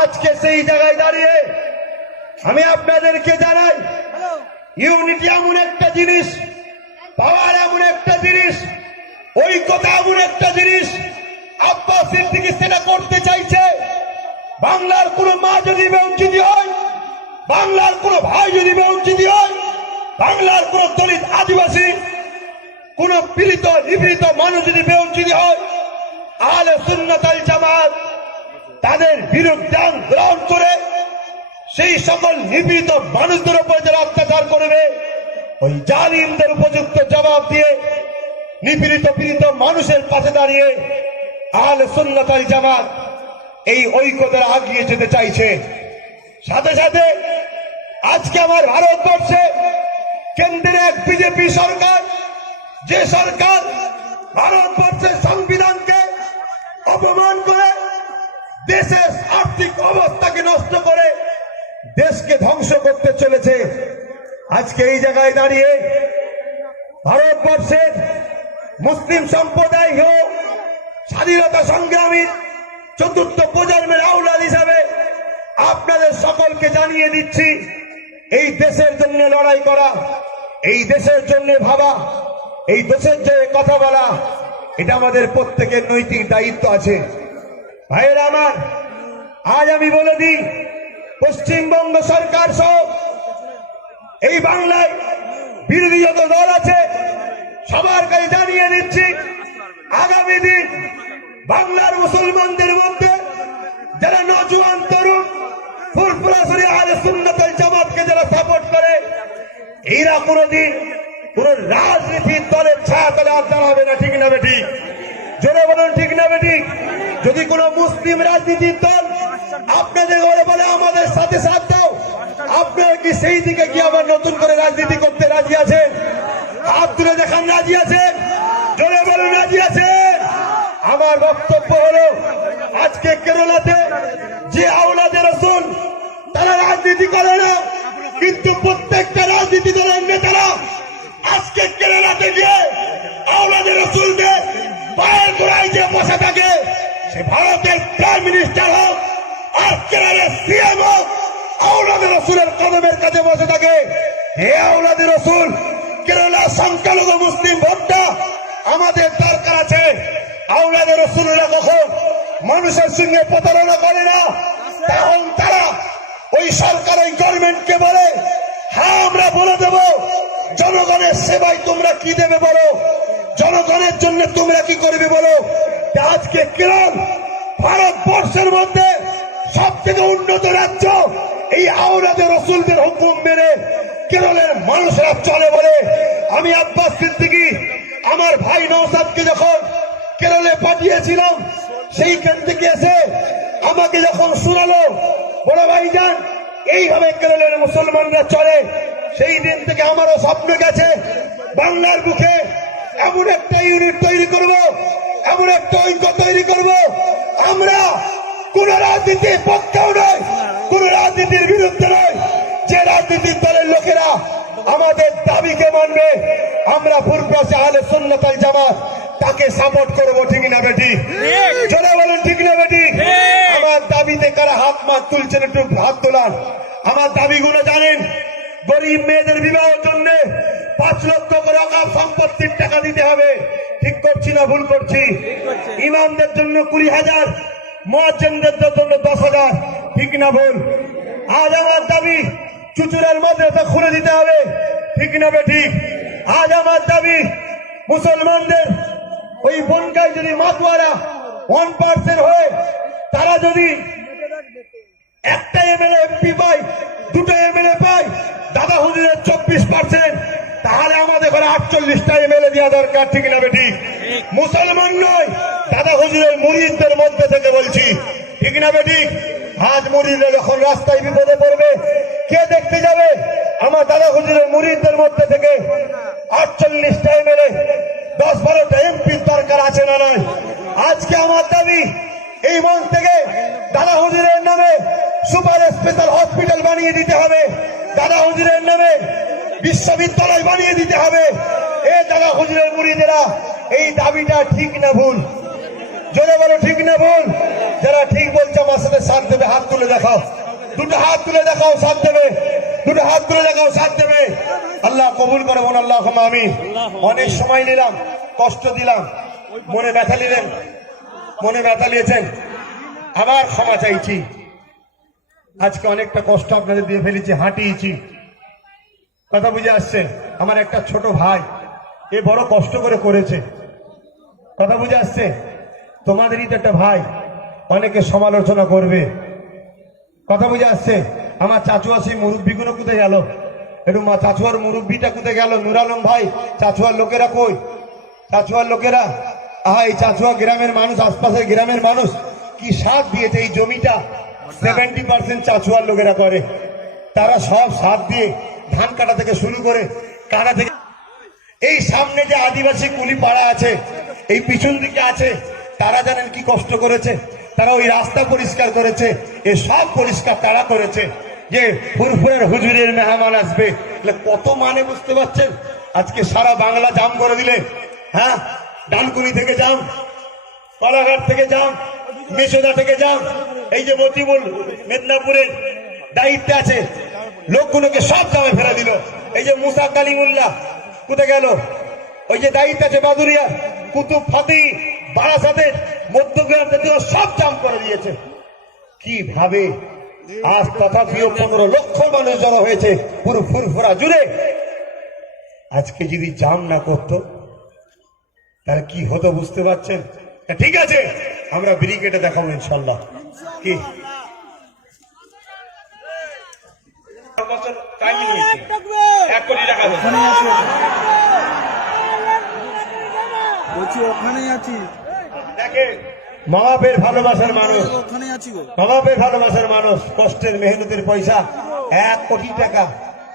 আজকে সেই জায়গায় দাঁড়িয়ে আমি আপনাদেরকে জানাই, ইউনিটি এমন একটা জিনিস, পাওয়ার এমন একটা জিনিস, ঐক্যতা এমন একটা জিনিস। আব্বাস সিদ্দিকী সেটা করতে চাইছে। বাংলার কোন মা যদি বঞ্চিত হয়, বাংলার কোন ভাই যদি বঞ্চিত হয়, বাংলার কোন দলিত আদিবাসী, কোন পীড়িত নিপীড়িত মানুষ যদি বঞ্চিত হয়, আহলে সুন্নাত ওয়াল জামাত তাদের বিরুদ্ধে আন্দোলন করে সেই সকল নিপীড়িত মানুষদের উপর যারা অত্যাচার করবে, ওই জালিমদের উপযুক্ত জবাব দিয়ে নিপীড়িত পীড়িত মানুষের পাশে দাঁড়িয়ে আহলে সুন্নাত ওয়াল জামাত এই ঐক্যতা আগিয়ে যেতে চাইছে। সাথে সাথে আজকে আমার ভারতবর্ষে কেন্দ্রে এক বিজেপি সরকার, যে সরকার ভারতবর্ষের সংবিধানকে অপমান করে, দেশের আর্থিক অবস্থাকে নষ্ট করে দেশকে ধ্বংস করতে চলেছে। আজকে এই জায়গায় দাঁড়িয়ে ভারতবর্ষের মুসলিম সম্প্রদায় হোক, স্বাধীনতা সংগ্রামী চতুর্থ প্রজন্মের আওলাদ হিসাবে আপনাদের সকলকে জানিয়ে দিচ্ছি, এই দেশের জন্য লড়াই করা, এই দেশের জন্য ভাবা, এই দেশের জন্য কথা বলা, এটা আমাদের প্রত্যেকের নৈতিক দায়িত্ব আছে। ভাইয়েরা আমার, আজ আমি বলে দিই, পশ্চিমবঙ্গ সরকার সহ এই বাংলায় বিরোধী যত দল আছে সবার কাছে জানিয়ে দিচ্ছি, আগামী দিন বাংলার মুসলমানদের মধ্যে যারা নওজোয়ান তরুণ ফুরফুরা শরীফ আহলে সুন্নাত ওয়াল জামাতকে যারা সাপোর্ট করে, এরা কোনদিন কোন রাজনীতির দলের ছায়াতলে আড্ডা হবে না। ঠিক না বেঠিক? জোরে বলুন, ঠিক না বেঠিক? যদি কোন মুসলিম রাজনীতির দল আপনাদের ঘরে বলে আমাদের সাথে সাথ দাও, আপনারা কি সেই দিকে কি আবার নতুন করে রাজনীতি করতে রাজি আছেন? হাত তুলে দেখান, রাজি আছেন? জোরে বলুন, রাজি আছেন? আমার বক্তব্য হলো, আজকে কেরালাতে যে আওলাদে রাসূল তারা রাজনীতি করে না, কিন্তু প্রত্যেকটা রাজনীতি দলের নেতারা আজকে কেরালাতে গিয়ে আওলাদে রাসূলদের পায়ের গোড়ায় যে বসে থাকে, সে ভারতের প্রাইম মিনিস্টার হোক আর যুবক আওলাদে রসুলের কদমের কাছে বসে থাকে, হে আওলাদে রসুল, কেরালা সংখ্যালঘু মুসলিম ভোটটা আমাদের দরকার আছে। আওলাদে রসুলরা কখন মানুষের সঙ্গে প্রতারণা করে না, তখন তারা ওই সরকার ওই গভর্নমেন্টকে বলে, হ্যাঁ আমরা বলে দেব জনগণের সেবায় তোমরা কি দেবে বলো, জনগণের জন্য তোমরা কি করবে বলো। আজকে কেরল ভারতবর্ষের মধ্যে সব থেকে উন্নত রাজ্য, এই আওলাদে রসুলদের হুকুম মেনে কেরলের মানুষরা চলে বলে। আমি আব্বাস সিদ্দিকী আমার ভাই নওশাদকে যখন কেরলে পাঠিয়েছিলাম, সেইখান থেকে এসে আমাকে যখন শোনালো, বড় ভাইজান এইভাবে কেরলের মুসলমানরা চলে, সেই দিন থেকে আমারও স্বপ্ন গেছে বাংলার বুকে এমন একটা ইউনিট তৈরি করব, এমন একটা ঐক্য তৈরি করব, আমরা কোন রাজনীতির পক্ষেও নয়, কোন রাজনীতির বিরুদ্ধে নয়। যে রাজনীতির দলের লোকেরা আমাদের দাবিকে মানবে, আমরা ফুরফুরাসে আহলে সুন্নাত ওয়াল জামাত তাকে সাপোর্ট করবো, ঠিক না বেটি? চলে বলুন ঠিক না বেটি? আমার দাবিতে কারা হাত মাত তুলছেন একটু হাত তোলান। আমার দাবিগুলো জানেন, গরিব মেয়েদের বিবাহের জন্য 5 লক্ষ করে অকাপ সম্পত্তির টাকা দিতে হবে, ঠিক করছি না ভুল করছি? ইমামদের জন্য 20,000, মুয়াজ্জিনদের জন্য 10,000, ঠিক না ভুল? আজ আমার দাবি চুচুড়ার মাদ্রাসা খুলে দিতে হবে, ঠিক না বেঠিক? আজ আমার দাবি মুসলমানদের ওই বনগায় যদি মাতোয়ারা 1% হয়ে তারা যদি একটা এমএলএ এমপি পায়, 2টা এমএলএ পায়, দাদা হুজুরের 24%, তাহলে আমাদের ঘরে 48টা এমএলএ দেওয়া দরকার, ঠিক না বেঠিক? মুসলমান নয়, দাদা হুজুরের মুরিদদের মধ্যে থেকে বলছি, ঠিক না বেঠিক? আজ মুরিদরা যখন রাস্তায় বিপদে পড়বে, কে দেখতে যাবে? আমার দাদা হুজুরের মুরিদদের মধ্যে থেকে 48টা এমএলএ, 10-12টা এমপির দরকার আছে না নয়? আজকে আমার দাবি এই মঞ্চ থেকে দাদা হুজুরের নামে সুপার স্পেশাল হসপিটাল বানিয়ে দিতে হবে, দাদা হুজুরের নামে বিশ্ববিদ্যালয় বানিয়ে দিতে হবে। এই দাদা হুজুরের মুরিদেরা এই দাবিটা ঠিক না ভুল? জোরে বলো ঠিক না ভুল? যারা ঠিক বলছে আমার সাথে সাথ দেবে, হাত তুলে দেখাও, 2টা হাত তুলে দেখাও, সাথ দেবে, 2টা হাত তুলে দেখাও, সাথ দেবে। আল্লাহ কবুল করে বলুন আল্লাহুম্মা আমিন। অনেক সময় নিলাম, কষ্ট দিলাম, মনে ব্যথা নিলেন, মনে ব্যথা নিয়েছেন, আবার ক্ষমা চাইছি। আজকে অনেকটা কষ্ট আপনাদের দিয়ে ফেলেছি, হাঁটিয়েছি, কথা বুঝে আসছে? আমার একটা ছোট ভাই এ বড় কষ্ট করে করেছে, কথা বুঝে আসছে? তোমাদেরই তো একটা ভাই, অনেকে সমালোচনা করবে, কথা বুঝে আসছে? আমার চাচুয়া সেই মুরব্বীগুলো কোথায় গেল? একটু মা চাচুয়ার মুরব্বীটা কোথায় গেল? নুর আলম ভাই, চাচুয়ার লোকেরা কই? চাচুয়ার লোকেরা, আহা এই চাচুয়া গ্রামের মানুষ, আশপাশের গ্রামের মানুষ কি সাথ দিয়েছে। এই জমিটা 70% চাচুয়ার লোকেরা করে, তারা সব সাথ দিয়ে ধান কাটা থেকে শুরু করে কাটা থেকে, এই সামনে যে আদিবাসী কুলি পাড়া আছে, এই পিছন দিকে আছে, তারা জানেন কি কষ্ট করেছে? তারা ওই রাস্তা পরিষ্কার করেছে, এ সব পরিষ্কার তারা করেছে, যে ফুরফুরের হুজুরের মেহমান আসবে, কত মানে বুঝতে পারছেন? আজকে সারা বাংলা জাম করে দিলে, হ্যাঁ, ডানকুনি থেকে জাম, কলাঘাট থেকে জাম, মেসোদা থেকে জাম, এই যে মতিবুল মেদিনীপুরের দায়িত্বে আছে, লোকগুলোকে সব জামে ফেলে দিল। এই যে মুসা কালিমুল্লাহ কোথায় গেল? ওই যে দায়িত্ব আছে বাদুরিয়া, কুতুব ফাতি, বারাসাতের, মধ্যগ্রাম জাতীয় সব জাম করে দিয়েছে। কিভাবে আজ তথাপিও 15 লক্ষ মানুষ জড়ো হয়েছে পুরো ফুরফুরা জুড়ে। আজকে যদি জাম না করতো তাহলে কি হতো বুঝতে পারছেন? ঠিক আছে, আমরা ব্রিগেডে দেখাবো ইনশাল্লাহ। কি ওখানেই আছি, মা বাপের ভালোবাসার মানুষ, ওখানেই আছি গো। মা বাপের ভালোবাসার মানুষ, কষ্টের মেহনতের পয়সা 1 কোটি টাকা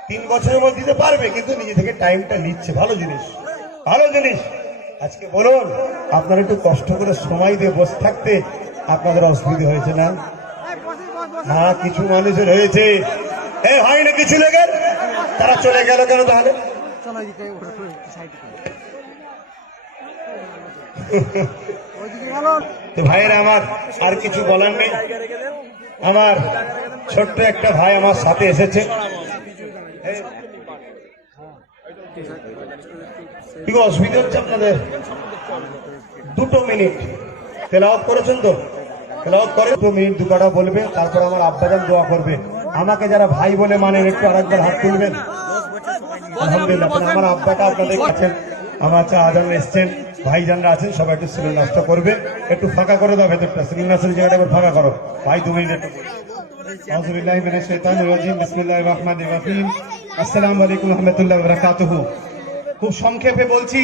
3 বছরের মধ্যে দিতে পারবে, কিন্তু নিজে থেকে টাইমটা নিচ্ছে। ভালো জিনিস, ভালো জিনিস। আজকে বলুন, আপনারা একটু কষ্ট করে সময় দিয়ে বসে থাকতে আপনাদের অসুবিধা হয়েছে না? হ্যাঁ, কিছু মানুষের হয়েছে। হয় না কিছু লেগে, তারা চলে গেল কেন তাহলে? তো ভাইয়েরা আমার আর কিছু বলার নেই। আমার ছোট্ট একটা ভাই আমার সাথে এসেছে। কি গো, অসুবিধা হচ্ছে আপনাদের? 2 মিনিট তেলাওয়াত করেছেন তো? তেলাওয়াত করে 2 মিনিট দুকাটা বলবে, তারপর আমার আব্বাজান দোয়া করবে। আমাকে যারা ভাই বলে মানেন একটু আরেকবার হাত তুলবেন। আলহামদুলিল্লাহ, আমার আব্বাটা আপনাদের কাছেন, আমার আজান এসছেন, ভাইজানরা আছেন, সবাই একটু সিলিং নাস্তা করবে। একটু ফাঁকা করে দাও ভেতরটা, সিলিং নাস্তার জায়গাটা একবার ফাঁকা করো ভাই, 2 মিনিট। আউযুবিল্লাহি মিনাশ শাইতানির রাজিম, বিসমিল্লাহির রহমানির রহিম। আসসালামু আলাইকুম ওয়া রাহমাতুল্লাহি ওয়া বারাকাতুহু। খুব সংক্ষেপে বলছি,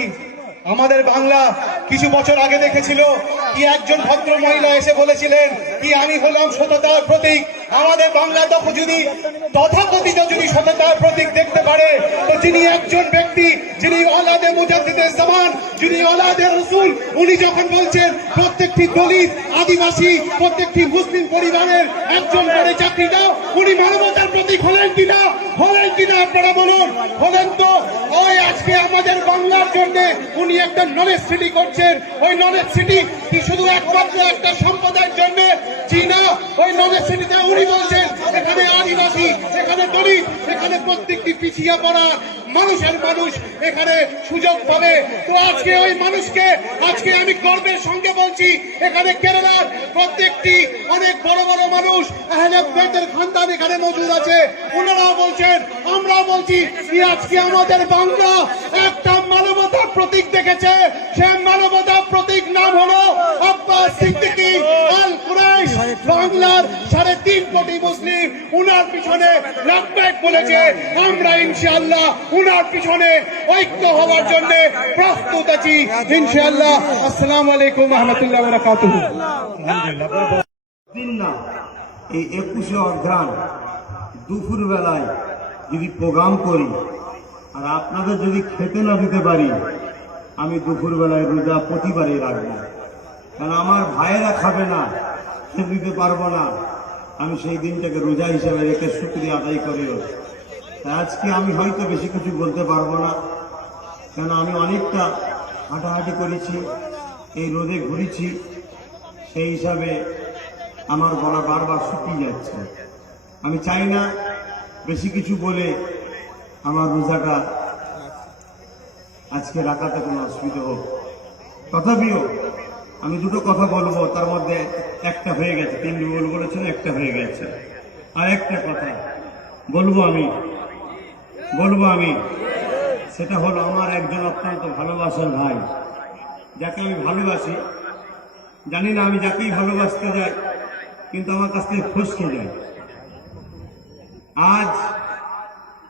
আমাদের বাংলা কিছু বছর আগে দেখেছিল কি একজন ভদ্র মহিলা এসে বলেছিলেন কি আমি হলাম সততার প্রতীক। আমাদের বাংলা তখন যদি তথাকথিত যদি সততার প্রতীক দেখতে পারে, তো যিনি একজন ব্যক্তি, যিনি ওলাদে মুজাদ্দিদের জামান, যিনি ওলাদে রাসূল, উনি যখন বলছেন প্রত্যেকটি দলিত, আদিবাসী, প্রত্যেকটি মুসলিম পরিবারের একজন করে চাকরি দাও, উনি মানবতার প্রতীক হলেন কিনা? হলেন কিনা আপনারা বলুন? হলেন তো। ওই আজকে আমাদের বাংলার জন্য উনি একটা নলেজ সিটি করছেন। ওই নলেজ সিটি কি শুধু একমাত্র একটা সম্প্রদায়ের জন্য? চীনা ওই নলেজ সিটিতে উনি বলছেন এখানে আদিবাসী, এখানে দলিত, এখানে প্রত্যেকটি পিছিয়ে পড়া মানুষের মানুষ এখানে সুযোগ পাবে। তো আজকে ওই মানুষকে আজকে আমি গর্বের সঙ্গে বলছি, এখানে কেরালার প্রত্যেকটি অনেক বড় বড় মানুষ আহলে বাইতের খানদান এখানে মজুদ আছে। ওনারাও বলছেন, আমরাও বলছি কি আজকে আমাদের বাংলা একটা মানবতার প্রতীক দেখেছে। সে মানবতার প্রতীক নাম হলো আব্বাস সিদ্দিকী আল কুরাইশ। বাংলার 3.5 কোটি মুসলিম উনার পিছনে লাভবাক বলেছে। আমরা ইনশাআল্লাহ উনার পিছনে ঐক্য হওয়ার জন্য প্রস্তুত আছি ইনশাআল্লাহ। আসসালামু আলাইকুম ওয়া রাহমাতুল্লাহি ওয়া বারাকাতুহু। দিন না, এই 21শে অঘ্রাণ দুপুর বেলায় যদি প্রোগ্রাম করি আর আপনাদের যদি খেতে না দিতে পারি, আমি দুপুর বেলায় রোজা প্রতিবারই রাখবো। কারণ আমার ভাইয়েরা খাবে না, খেতে দিতে পারবো না, আমি সেই দিনটাকে রোজা হিসেবে রেখে শুকরিয়া আদায় করিও। আজকে আমি হয়তো বেশি কিছু বলতে পারবো না, কেন আমি অনেকটা হাঁটাহাঁটি করেছি, এই রোদে ঘুরেছি, সেই হিসাবে আমার গলা বারবার শুকিয়ে যাচ্ছে। আমি চাই না বেশি কিছু বলে আমার রোজাটা আজকে রাখাতে কোনো অসুবিধা হোক। তথাপিও আমি 2টো কথা বলবো, তার মধ্যে একটা হয়ে গেছে, 3 বলেছেন, একটা হয়ে গেছে। আর একটা কথা বলবো আমি, সেটা হলো আমার একজন অত্যন্ত ভালোবাসার ভাই, যাকে আমি ভালোবাসি। জানি না আমি যাকেই ভালোবাসতে যাই, কিন্তু আমার কাছ থেকে ফসকে যায়। আজ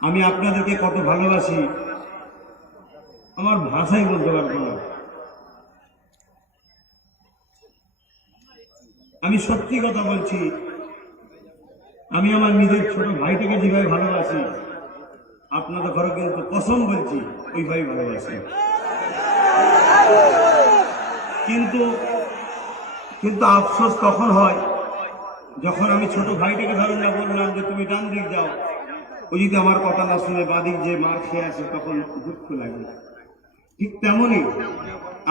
আমি আপনাদেরকে কত ভালোবাসি আমার ভাষাই বলতে পারবো না। আমি সত্যি কথা বলছি, আমি আমার নিজের ছোট ভাইটাকে যেভাবে ভালোবাসি, আপনাদের ঘরে কিন্তু কসম বলছি ওইভাবে ভালোবাসি। কিন্তু আফসোস তখন হয় যখন আমি ছোট ভাইটাকে ধরুন না বললাম যে তুমি ডান দিক যাও, ও যদি আমার কথা না শুনে বাদিক যে মার খেয়ে আসে, তখন দুঃখ লাগে। ঠিক তেমনই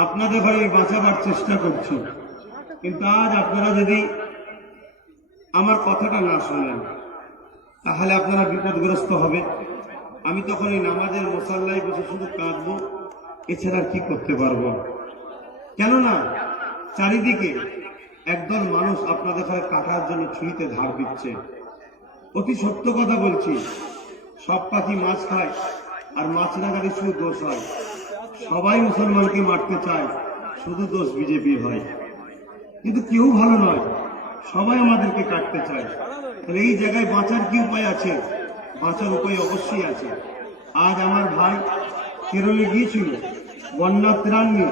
আপনাদের ঘরে বাঁচাবার চেষ্টা করছি, কিন্তু আজ আপনারা যদি আমার কথাটা না শোনেন, তাহলে আপনারা বিপদগ্রস্ত হবে। আমি তখন এই নামাজের মুসাল্লায় বসে শুধু কাঁদবো, এছাড়া আর কি করতে পারবো? কেননা চারিদিকে একদল মানুষ আপনাদের ঘরে কাটার জন্য ছুরিতে ধার দিচ্ছে। অতি সত্য কথা বলছি, সব পাখি মাছ খায়, আর মাছ না খালি শুধু দোষ হয়। সবাই মুসলমানকে মারতে চায়, শুধু দোষ বিজেপি হয়। কিন্তু কেউ ভালো নয়, সবাই আমাদেরকে কাটতে চায়। তাহলে এই জায়গায় বাঁচার কি উপায় আছে? বাঁচার উপায় অবশ্যই আছে। আজ আমার ভাই কেরলে গিয়েছিল বন্যা ত্রাণ নিয়ে,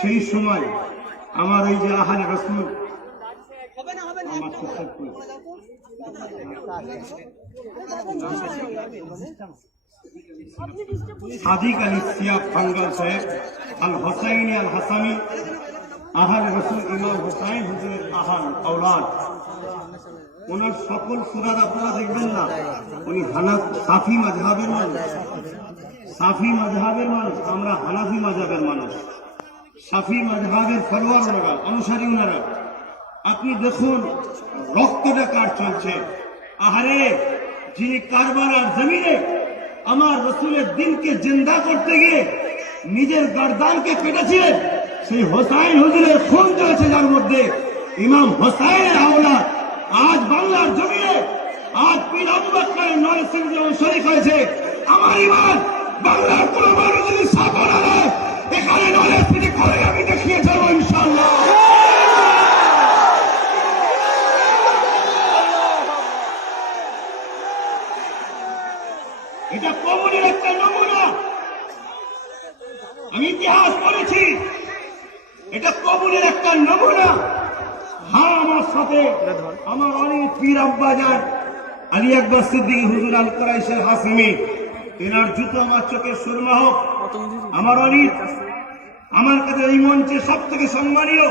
সেই সময় আমার এই যে আহলে রাসূল সাদিক আলী সিয়াব ফাঙ্গাল সাহেব, আল হোসাইনি আল হাসানি, আহলে রাসূল ইমাম হুসাইন হুজুরের আহল আওলাদ, ওনার সকল সুরাত আপনারা দেখবেন না, উনি সাফি মাযহাবের মানুষ। সাফি মাযহাবের মানুষ, আমরা হানাফি মাযহাবের মানুষ। সাফি মাযহাবের ফলোয়ার ওনারা, অনুসারী ওনারা। আপনি দেখুন রক্তটা কার চলছে, আহারে, যিনি কারবালার জমিনে আমার রসুলের দিনকে জিন্দা করতে গিয়ে নিজের গর্দানকে কেটেছিলেন, সেই হোসাইন হুজুরের খুন চলেছে, যার মধ্যে ইমাম হোসাইনের আওলাদ আজ বাংলার জমিনে, আজ পীর আবু বকরের নরসিংহ শরীফ হয়েছে। আমার ইমান বাংলার কোন মানুষ যদি সাফল হয়, এখানে নলেজ পিঠে করে আমি দেখিয়ে যাবো ইনশাআল্লাহ। এটা কমনের একটা নমুনা, আমি ইতিহাস পড়েছি, এটা কমনের একটা নমুনা। হ্যাঁ, আমার সাথে আমার অনেক পীর আব্বাজান আলী আকবর সিদ্দিকী হুজুর আল কুরাইশের হাসিমি, এনার জুতো আমার চোখের সুরমা হোক। আমার অনেক, আমার কাছে এই মঞ্চে সব থেকে সম্মানীয়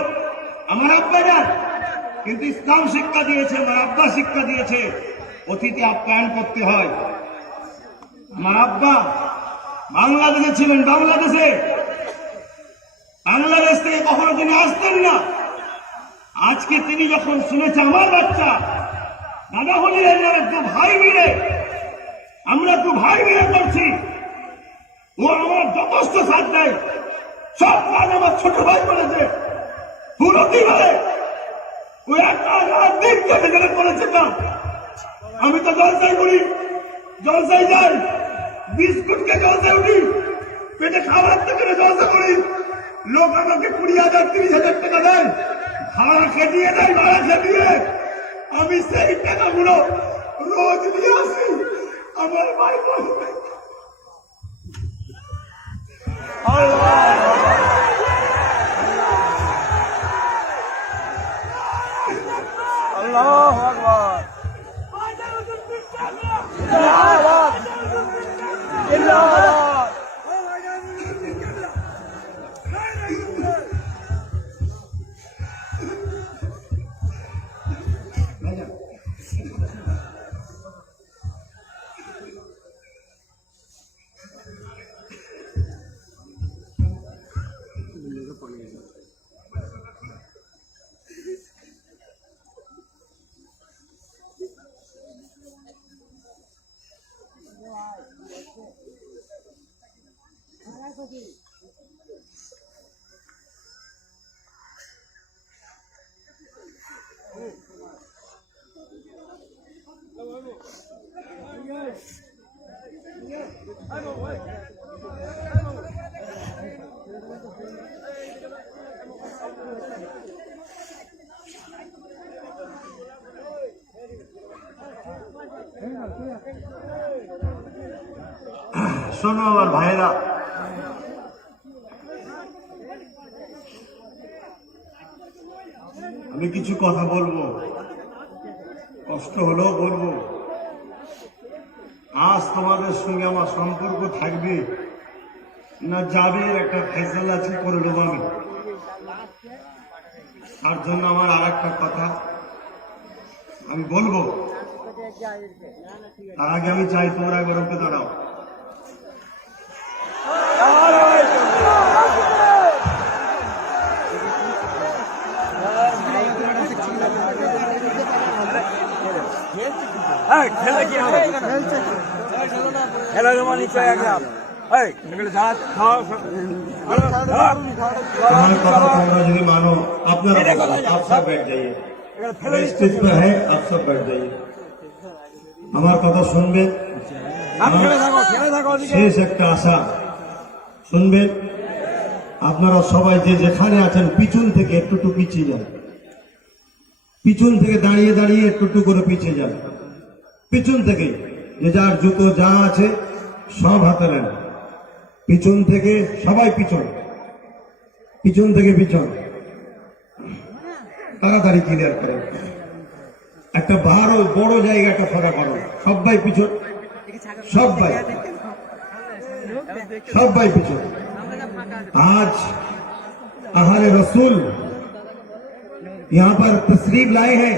আমার আব্বাজান, কিন্তু ইসলাম শিক্ষা দিয়েছে, আমার আব্বা শিক্ষা দিয়েছে অতিথি আপ্যায়ন করতে হয়। আমার আব্বা বাংলাদেশে ছিলেন, বাংলাদেশ থেকে কখনো তিনি আসতেন না। আজকে তিনি যখন শুনেছে আমার বাচ্চা দাদা হলিলের নামে দু ভাই মিলে, আমরা দু ভাই মিলে করছি, ও আমার যথেষ্ট সাথ দেয়, সব কাজ আমার ছোট ভাই করেছে, পুরো দিন ও একটা দিন কেটে গেলে করেছে না। আমি তো জলসাই করি, জলসাই যাই, বিস্কুটকে জলসায় উঠি, পেটে খাবার থেকে জলসা করি, লোক আমাকে 20,000 30,000 টাকা দেয়, ভাড়া খেটিয়ে দেয়, ভাড়া খেটিয়ে আমি সেই টাকাগুলো রোজ নিয়ে আসি আমার ভাই বলতে। আল্লাহু আকবার। শোনো আমার ভাইরা, আমি কিছু কথা বলবো, কষ্ট হলেও বলবো। আজ তোমাদের সঙ্গে আমার সম্পর্ক থাকবে না যাবে, একটা ফেসলা আছে করে নেব আমি। তার জন্য আমার আর একটা কথা আমি বলবো, তার আগে আমি চাই তোমরা গরমকে দাঁড়াও। খেলে কি হবে? খেলার মানে চাই আগে हमारे कदम कमरा यदि मानो अपना आप सब बैठ जाइए, स्टेज पे है, आप सब बैठ जाइए। আমার কথা শুনবেন, শেষ একটা আশা শুনবেন। আপনারা সবাই যে যেখানে আছেন পিছন থেকে একটু পিছিয়ে যান, পিছন থেকে দাঁড়িয়ে দাঁড়িয়ে একটু করে পিছিয়ে যান। পিছন থেকে যে যার জুতো যা আছে সব হাতে নেন, পিছন থেকে সবাই পিছন, পিছন থেকে পিছন, তাড়াতাড়ি ক্লিয়ার করেন। একটা বড় জায়গাটা ফাঁকা করো, সবাই পিছন, সবাই সবাই পিছন। आज अहाले रसूल यहाँ पर तशरीफ लाए हैं,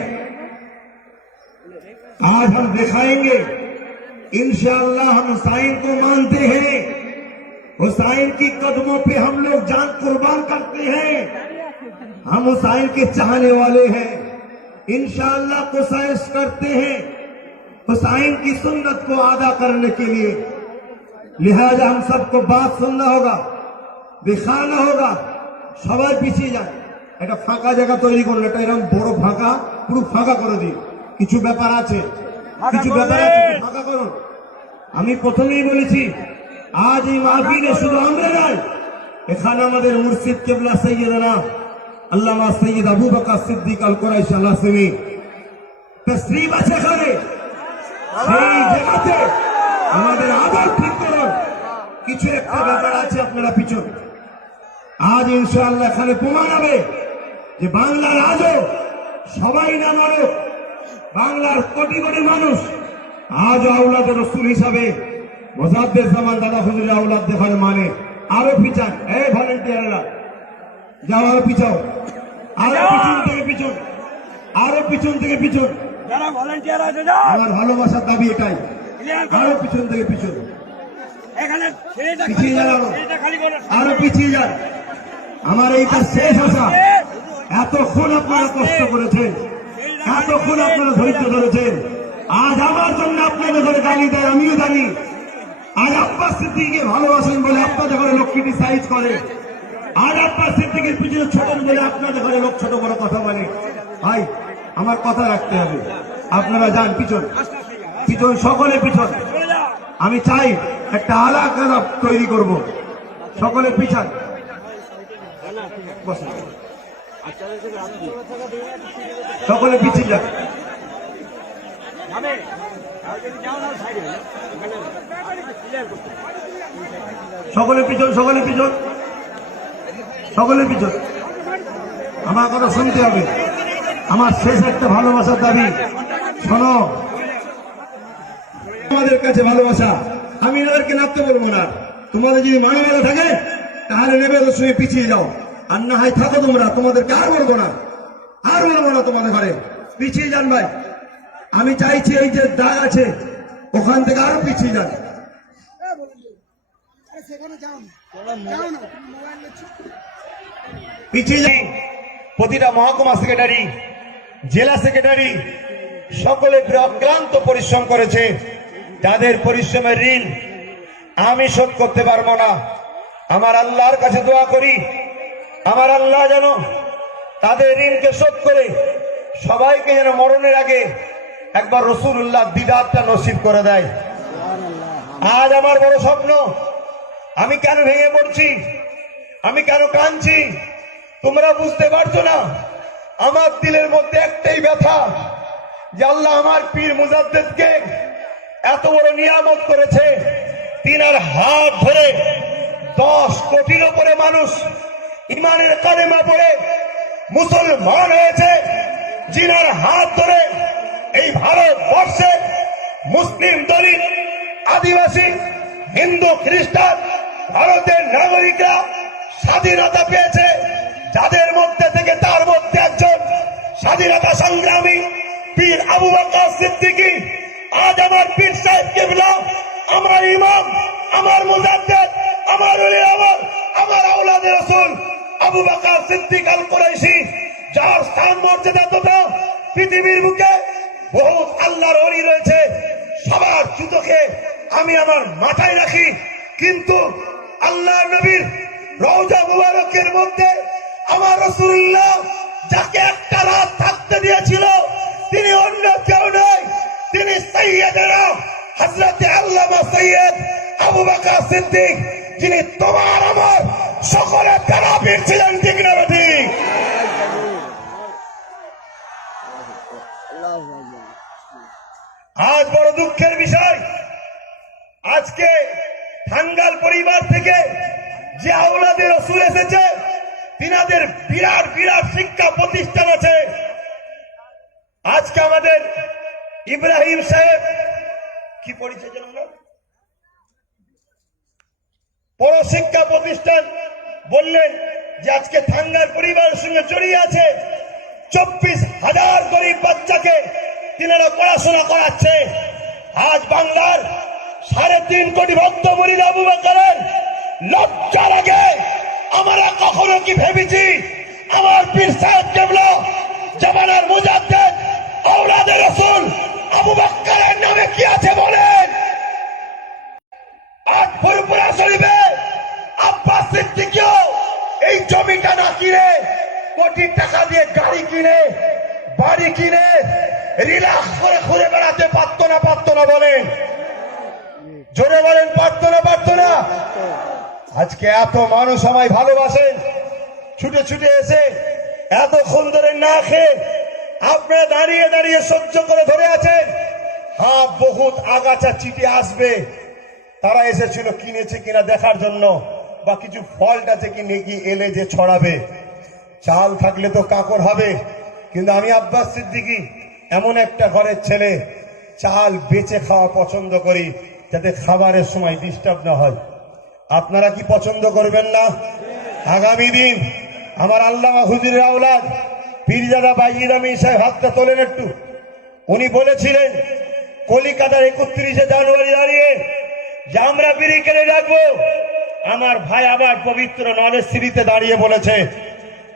आज हम दिखाएंगे इंशाअल्लाह। हम हुसैन को मानते हैं, हुसैन की कदमों पे हम लोग जान कुर्बान करते हैं, हम हुसैन के चाहने वाले हैं, इंशाअल्लाह कोशिश करते हैं हुसैन की सुन्नत को अदा करने के लिए लिहाजा हम सबको बात सुनना होगा, दिखाना होगा। সবাই পিছিয়ে যায়, একটা ফাঁকা জায়গা তৈরি করুন, এটা এরকম বড় ফাঁকা, পুরো ফাঁকা করে দিন। কিছু ব্যাপার আছে, কিছু ব্যাপার আছে, একটু ফাঁকা করুন। আমি প্রথমেই বলেছি, আজ এই মাহফিলে শুধু আমরা নয়, এখানে আমাদের মুর্শিদ কেবলা সৈয়দনা আল্লামা সৈয়দ আবু বকর সিদ্দিক আল কুরাইশি আল হাসেমি তশরিফ আছে এখানে। সেই জায়গাতে আমাদের আবার ঠিক করুন। কিছু একটা ব্যাপার আছে, আপনারা পিছন। আজ ইনশাআল্লাহ এখানে প্রমাণ হবে যে বাংলার আজও সবাই না মানব, বাংলার কোটি কোটি মানুষ আজও আওলাদ রসুল হিসাবে মোজাদ্দেদ জামান দাদা হুজুরের আওলাদ দেখার মানে। আরো পিছান, এই ভলেন্টিয়াররা যাও, আরো পিছাও, আরো পিছন থেকে পিছন, আরো পিছন থেকে পিছন। যারা ভলেন্টিয়ার আছে যাও, আমার ভালোবাসার দাবি এটাই, ক্লিয়ার করো। আরো পিছন থেকে পিছন, এখানে ছেলেটা খালি পিছিয়ে যান, করো, ছেলেটা খালি করো। আরো পিছিয়ে যান। আমার এইটা শেষ আশা। এতক্ষণ আপনারা কষ্ট করেছেন, এতক্ষণ আপনারা ধৈর্য ধরেছেন। আজ আমার জন্য আপনাদের ঘরে গালি দেয়, আমিও জানি। আজ আব্বাস সিদ্দিককে ভালোবাসেন বলে আপনাদের ঘরে লোক ক্রিটিসাইজ করে। আজ আব্বাস সিদ্দিকের পিছনে ছোটেন বলে আপনাদের ঘরে লোক ছোট বড় কথা বলে। ভাই, আমার কথা রাখতে হবে। আপনারা যান পিছন, পিছন, সকলে পিছন। চলে যাও। আমি চাই একটা আলাদা তৈরি করব। সকলে পিছন বসুন, সকলে পিছিয়ে যান, যাবে। আর যদি যাও না সাইডে এখানে ক্লিয়ার করতে। সকলে পিছন, সকলে পিছন, সকলে পিছন। আমার কথা শুনতে হবে। আমার শেষ একটা ভালোবাসার দাবি, শোনো। তোমাদের কাছে ভালোবাসা, আমি এনাদেরকে নামতে বলবো না। তোমাদের যদি মানবতা থাকে তাহলে নেবে ওদের সঙ্গে পিছিয়ে যাও, আর না হয় থাকো তোমরা। তোমাদেরকে আর বলবো না, আর বলবো না তোমাদের ঘরে। পিছিয়ে যান ভাই। আমি চাইছি এই যে দাগ আছে ওখান থেকে আরো পিছিয়ে যান। পিছিয়ে যান। প্রতিটা মহকুমা সেক্রেটারি, জেলা সেক্রেটারি সকলে অক্লান্ত পরিশ্রম করেছে। যাদের পরিশ্রমের ঋণ আমি শোধ করতে পারবো না। আমার আল্লাহর কাছে দোয়া করি, আমার আল্লাহ যেন তাদের ঋণকে শোধ করে সবাইকে যেন মরণের আগে একবার রসুল্লাহ দিদারটা নসিব করে দেয়। আজ আমার বড় স্বপ্ন। আমি কেন ভেঙে পড়ছি, আমি কেন কাঁদছি তোমরা বুঝতে পারছো না। আমার দিলের মধ্যে একটাই ব্যথা যে আল্লাহ আমার পীর মুজাদ্দেদকে এত বড় নিয়ামত করেছে। তিনার হাত ধরে 10 কোটির উপরে মানুষ ইমানের কালেমা পড়ে মুসলমান হয়েছে। যিনার হাত ধরে এই ভারতবর্ষে মুসলিম দলিত, আদিবাসী, হিন্দু, খ্রিস্টান, ভারতের নাগরিকরা স্বাধীনতা পেয়েছে। যাদের মধ্যে থেকে তার মধ্যে একজন স্বাধীনতা সংগ্রামী পীর আবু বকর সিদ্দিকী। আজ আমার পীর সাহেব কিবলা, আমার ইমাম, আমার মুজাদ্দেদ, আমার ওলির আমল, আমার আওলাদে রাসূল আবু বকর সিদ্দিক আল কুরাইশি, যার স্থান মর্যাদা তথা পৃথিবীর বুকে বহুত আল্লাহর ওলি রয়েছে। সবার জুতোকে আমি আমার মাথায় রাখি, কিন্তু আল্লাহ নবীর রওজা মুবারকের মধ্যে আমার রাসূলুল্লাহ যাকে একটা রাত থাকতে দিয়েছিল তিনি অন্য কেউ নয়, তিনি সাইয়্যিদনা হযরতে আল্লামা সৈয়দ আবু বকর সিদ্দিক, যিনি তোমার আমার সকলের তারাবির ছিলেন। ঠিক না ঠিক? আজ বড় দুঃখের বিষয়, আজকে টাঙ্গাইল পরিবার থেকে যে আওলাদে রাসূল এসেছে তিনাদের বিরাট বিরাট শিক্ষা প্রতিষ্ঠান আছে। আজকে আমাদের ইব্রাহিম সাহেব কি পরিচয় জানেন না, বড় শিক্ষা প্রতিষ্ঠান বললেন যে আজকে টাঙ্গাইল পরিবারের সঙ্গে জড়িয়ে আছে। 24,000 গরিব বাচ্চাকে তিনারা পড়াশোনা করাচ্ছে। আজ বাংলার 3.5 কোটি ভক্ত মুরিদ আবু বকরের লজ্জা লাগে। আমরা কখনো কি ভেবেছি আমার পীর সাহেব কেবলা জামানার মুজাদ্দেদ আওলাদে রাসূল আবু বকরের নামে গাড়ি কিনে রিল্যাক্স করে ঘুরে বেড়াতে পারতো না বলেন? জোরে বলেন, পারতো না? আজকে এত মানুষ আমায় ভালোবাসেন, ছুটে ছুটে এসে এতক্ষণ ধরে না খেয়ে আপনারা দাঁড়িয়ে দাঁড়িয়ে সহ্য করে ধরে আছেন। হ্যাঁ, বহুত আগাছা চিঠি আসবে, তারা এসেছিল কিনেছে কিনা দেখার জন্য, বা কিছু ফল্ট আছে কি নাকি এলে যে ছড়াবে। চাল থাকলে তো কাঁকড় হবে, কিন্তু আমি আব্বাস সিদ্দিকী এমন একটা ঘরের ছেলে, চাল বেচে খাওয়া পছন্দ করি, যাতে খাবারের সময় ডিস্টার্ব না হয়। আপনারা কি পছন্দ করবেন না? আগামী দিন আমার আল্লামা হুজুরের আওলাদ পীরজাদা বাইজিদ আমিন সাহেব, হাতটা তোলেন একটু। উনি বলেছিলেন কলিকাতার 31শে জানুয়ারি দাঁড়িয়ে যে আমরা বিড়ি কেড়ে রাখবো। আমার ভাই আবার পবিত্র নলেজ সিটিতে দাঁড়িয়ে বলেছে,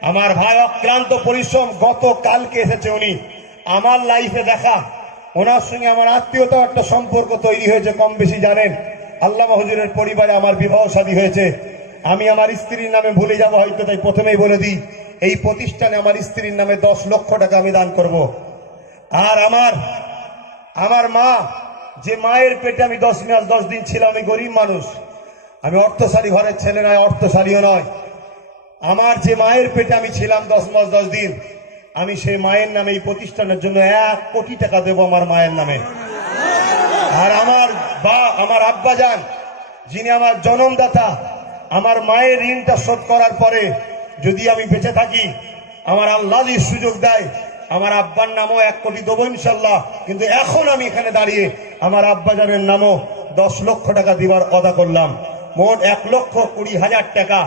আমার ভাই অক্লান্ত পরিশ্রম, গত কালকে এসেছে উনি। আমার লাইফে দেখা, ওনার সঙ্গে আমার আত্মীয়তাও একটা সম্পর্ক তৈরি হয়েছে, কম বেশি জানেন। আল্লামা হুজুরের পরিবারে আমার বিবাহ শাদী হয়েছে। আমি আমার স্ত্রীর নামে ভুলে যাব হয়তো, তাই প্রথমেই বলে দিই, এই প্রতিষ্ঠানে আমার স্ত্রীর নামে 10 লক্ষ টাকা আমি দান করব। আর আমার মা, যে মায়ের পেটে আমি 10 মাস 10 দিন ছিলাম, আমি গরিব মানুষ, আমি অর্থশালী ঘরের ছেলে নয়, অর্থশালীও নয়। আমার যে মায়ের পেটে আমি ছিলাম 10 মাস 10 দিন, আমি সেই মায়ের নামে এই প্রতিষ্ঠানের জন্য 1 কোটি টাকা দেব আমার মায়ের নামে। আর আমার আব্বাজান, যিনি আমার জন্মদাতা, আমার মায়ের ঋণটা শোধ করার পরে যদি আমি বেঁচে থাকি, আমার আল্লাহ যদি সুযোগ দেয়, আমার আব্বার নামও 1 কোটি দেবো ইনশাল্লাহ। কিন্তু এখন আমি এখানে দাঁড়িয়ে আমার আব্বাজানের নামও 10 লক্ষ টাকা দিবার ওয়াদা করলাম। মোট 1,20,000 টাকা।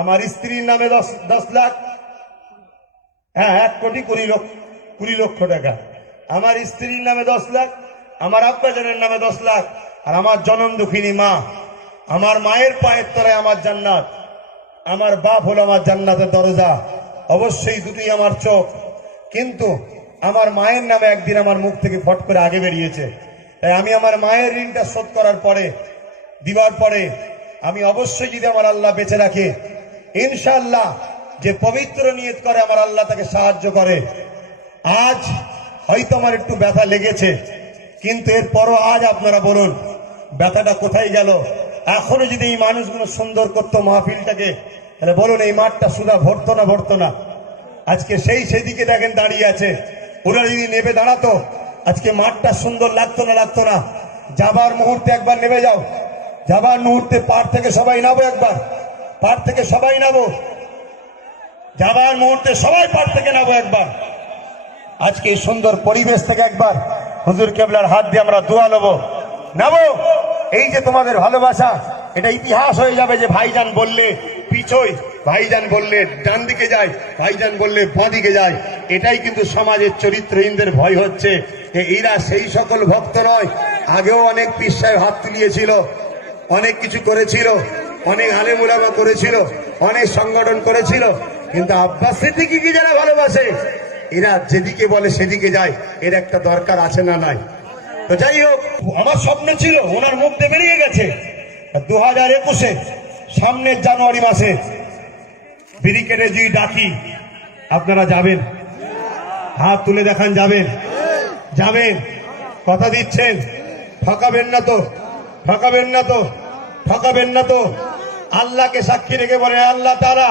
আমার স্ত্রীর নামে 10 লাখ, হ্যাঁ 1,20 লক্ষ টাকা। আমার স্ত্রীর নামে 10 লাখ, আমার আব্বাজানের নামে 10 লাখ। আর আমার জনম দুঃখিনী মা, আমার মায়ের পায়ের তলায় আমার জান্নাত, আমার বাপ হলো আমার জান্নাতের দরজা। অবশ্যই দুটোই আমার চোখ, কিন্তু আমার মায়ের নামে একদিন আমার মুখ থেকে ফট করে আগে বেরিয়েছে। তাই আমি আমার মায়ের ঋণটা শোধ করার পরে, দিবার পরে, আমি অবশ্যই যদি আমার আল্লাহ বেঁচে রাখে, ইনশাআল্লাহ যে পবিত্র নিয়ত করে আমার আল্লাহ তাকে সাহায্য করে। আজ হয়তো আমার একটু ব্যথা লেগেছে, কিন্তু এরপরও আজ আপনারা বলুন ব্যথাটা কোথায় গেল? এখনো যদি এই মানুষগুলো সুন্দর করতো মাহফিলটাকে, তাহলে বলুন এই মাঠটা সুদা ভরতো না। আজকে সেদিকে দেখেন দাঁড়িয়ে আছে, ওরা যদি নেবে দাঁড়াতো, আজকে মাঠটা সুন্দর লাগতো না। যাবার মুহূর্তে একবার নেমে যাও, যাবার মুহূর্তে পার থেকে সবাই নামো, একবার পার থেকে সবাই নামো, যাবার মুহূর্তে সবাই পার থেকে নামো একবার। আজকে এই সুন্দর পরিবেশ থেকে একবার হুজুর কেবলার হাত দিয়ে আমরা দোয়া নেবো, নামো। এই যে তোমাদের ভালোবাসা, এটা ইতিহাস হয়ে যাবে যে ভাইজান বললে পিছই, ভাইজান বললে ডান দিকে যায়, ভাইজান বললে বাঁ দিকে যায়। এটাই কিন্তু সমাজের চরিত্রহীনদের ভয় হচ্ছে। এরা সেই সকল ভক্ত নয়। আগেও অনেক পীর সাহেব হাত তুলিয়েছিল, অনেক কিছু করেছিল, অনেক আলেম উলামা করেছিল, অনেক সংগঠন করেছিল, কিন্তু আব্বাস সিদ্দিকীকে যারা ভালোবাসে, এরা যেদিকে বলে সেদিকে যায়। এর একটা দরকার আছে না নাই? তো যাই হোক, আমার স্বপ্ন ছিল, ওনার মুখ দিয়ে বেরিয়ে গেছে, 2021-এ সামনের জানুয়ারি মাসে ব্যারিকেডে যে ডাকি, আপনারা যাবেন? হাত তুলে দেখান, যাবেন? কথা দিচ্ছেন? ঠকাবেন না তো? আল্লাহকে সাক্ষী রেখে বলে, আল্লাহ তাআলা,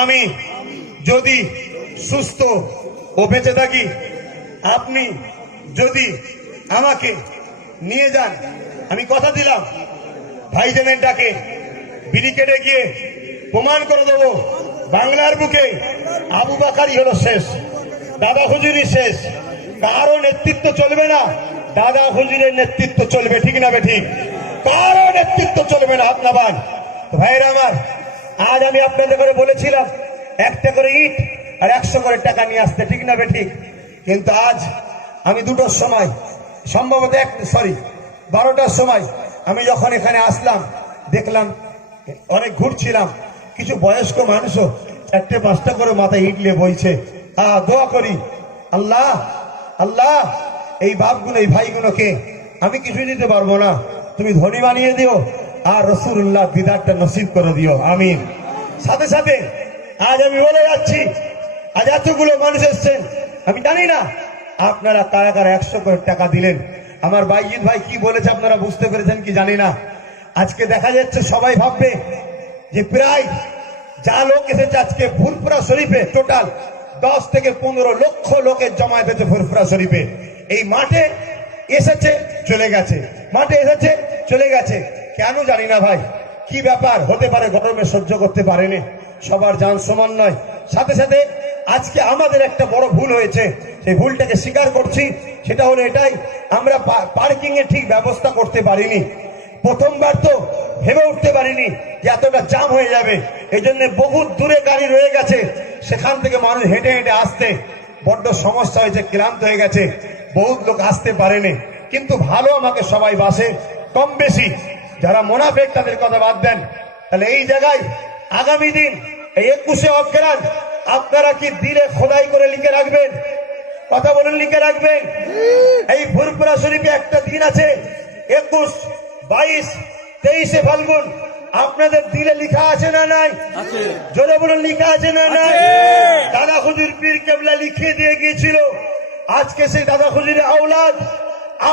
আমি যদি সুস্থ ও বেঁচে থাকি, আপনি যদি আমাকে নিয়ে যান, আমি কথা দিলাম ভাইজানের ডাকে ব্যারিকেডে গিয়ে প্রমাণ করে দেবো, বাংলার বুকে আবু বাকারই হলো শেষ, দাদা হুজুরই শেষ। কারো নেতৃত্ব চলবে না, দাদা হুজুরের নেতৃত্ব চলবে। ঠিক না বেঠিক? কারো নেতৃত্ব চলবে না। হাত নামান ভাইরা আমার। আজ আমি আপনাদের করে বলেছিলাম 1টা করে ইট আর 100 করে টাকা নিয়ে আসতে, ঠিক না বেঠিক? কিন্তু আজ আমি 2টোর সময়, সম্ভবত 12টার সময় আমি যখন এখানে আসলাম, দেখলাম অনেক ঘুরছিলাম, কিছু বয়স্ক মানুষও 4টে-5টা করে মাথায় ইট নিয়ে বইছে। দোয়া করি, আল্লাহ এই বাপগুলো, এই ভাইগুলোকে আমি কিছু দিতে পারবো না, তুমি ধনী বানিয়ে দিও, আর রাসূলুল্লাহ দিদারটা নসিব করে দিও, আমিন। সাথে সাথে আজ আমি বলে যাচ্ছি, আজ এতগুলো মানুষ এসছেন, আমি জানি না আপনারা কারা কারা 100 কোটি টাকা দিলেন। আমার বাইজিৎ ভাই কি বলেছে আপনারা বুঝতে পেরেছেন কি জানি না। আজকে দেখা যাচ্ছে সবাই ভাববে যে প্রায় যা লোক এসেছে আজকে ফুরফুরা শরীফে টোটাল 10 থেকে 15 লক্ষ লোকের জমায়েত হয়েছে ফুরফুরা শরীফে। এই মাঠে এসেছে চলে গেছে, মাঠে এসেছে চলে গেছে, কেন জানি না ভাই, কি ব্যাপার হতে পারে? গরমে সহ্য করতে পারেনি, সবার জান সমান নয়। সাথে সাথে আজকে আমাদের একটা বড় ভুল হয়েছে, সেই ভুলটাকে স্বীকার করছি। সেটা হলো এটাই, আমরা পার্কিং এর ঠিক ব্যবস্থা করতে পারিনি। প্রথমবার তো ভেবে উঠতে পারিনি যে এতটা জাম হয়ে যাবে। এই জন্য বহু দূরে গাড়ি রয়ে গেছে, সেখান থেকে মানুষ হেঁটে হেঁটে আসতে বড্ড সমস্যা হয়েছে, ক্লান্ত হয়ে গেছে, বহুত লোক আসতে পারেনি। কিন্তু ভালো আমাকে সবাই বাসে কম বেশি। যারা মোনাফেক তাদের কথা বাদ দেন। তাহলে এই জায়গায় আগামী দিন এই 21শে অগ্রহায়ণ আপনারা কি দিলে খোদাই করে লিখে রাখবেন? কথা বলেন, লিখে রাখবেন। এই ফুরফুরা শরীফে একটা দিন আছে 21, 22, 23শে ফাল্গুন, আপনাদের দিলে লিখা আছে না নাই? জোরে বলুন, লিখা আছে না নাই? দাদা হুজুর পীর কেবলা লিখে দিয়ে গিয়েছিল। আজকে সেই দাদা হুজুরের আওলাদ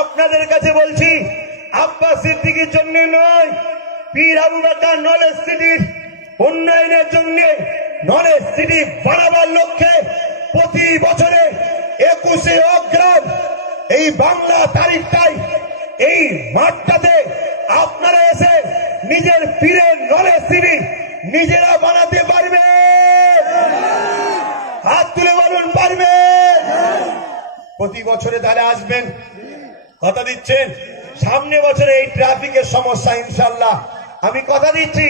আপনাদের কাছে বলছি, আব্বাস সিদ্দিকীর জন্য নয়, পীর আবু বকর নলেজ সিটির উন্নয়নের জন্য, নলেজ সিটি বাড়াবার লক্ষ্যে প্রতি বছরে 21শে অগ্রহায়ণ এই বাংলা তারিখটাই এই মাঠটাতে আপনারা এসে নিজের পীরের নলেজ সিটি নিজেরা বানাতে পারবে। হাত তুলে বলুন, পারবে। প্রতি বছরে তাহলে আসবেন, কথা দিচ্ছেন? সামনে বছরে এই ট্রাফিকের সমস্যা ইনশাল্লাহ আমি কথা দিচ্ছি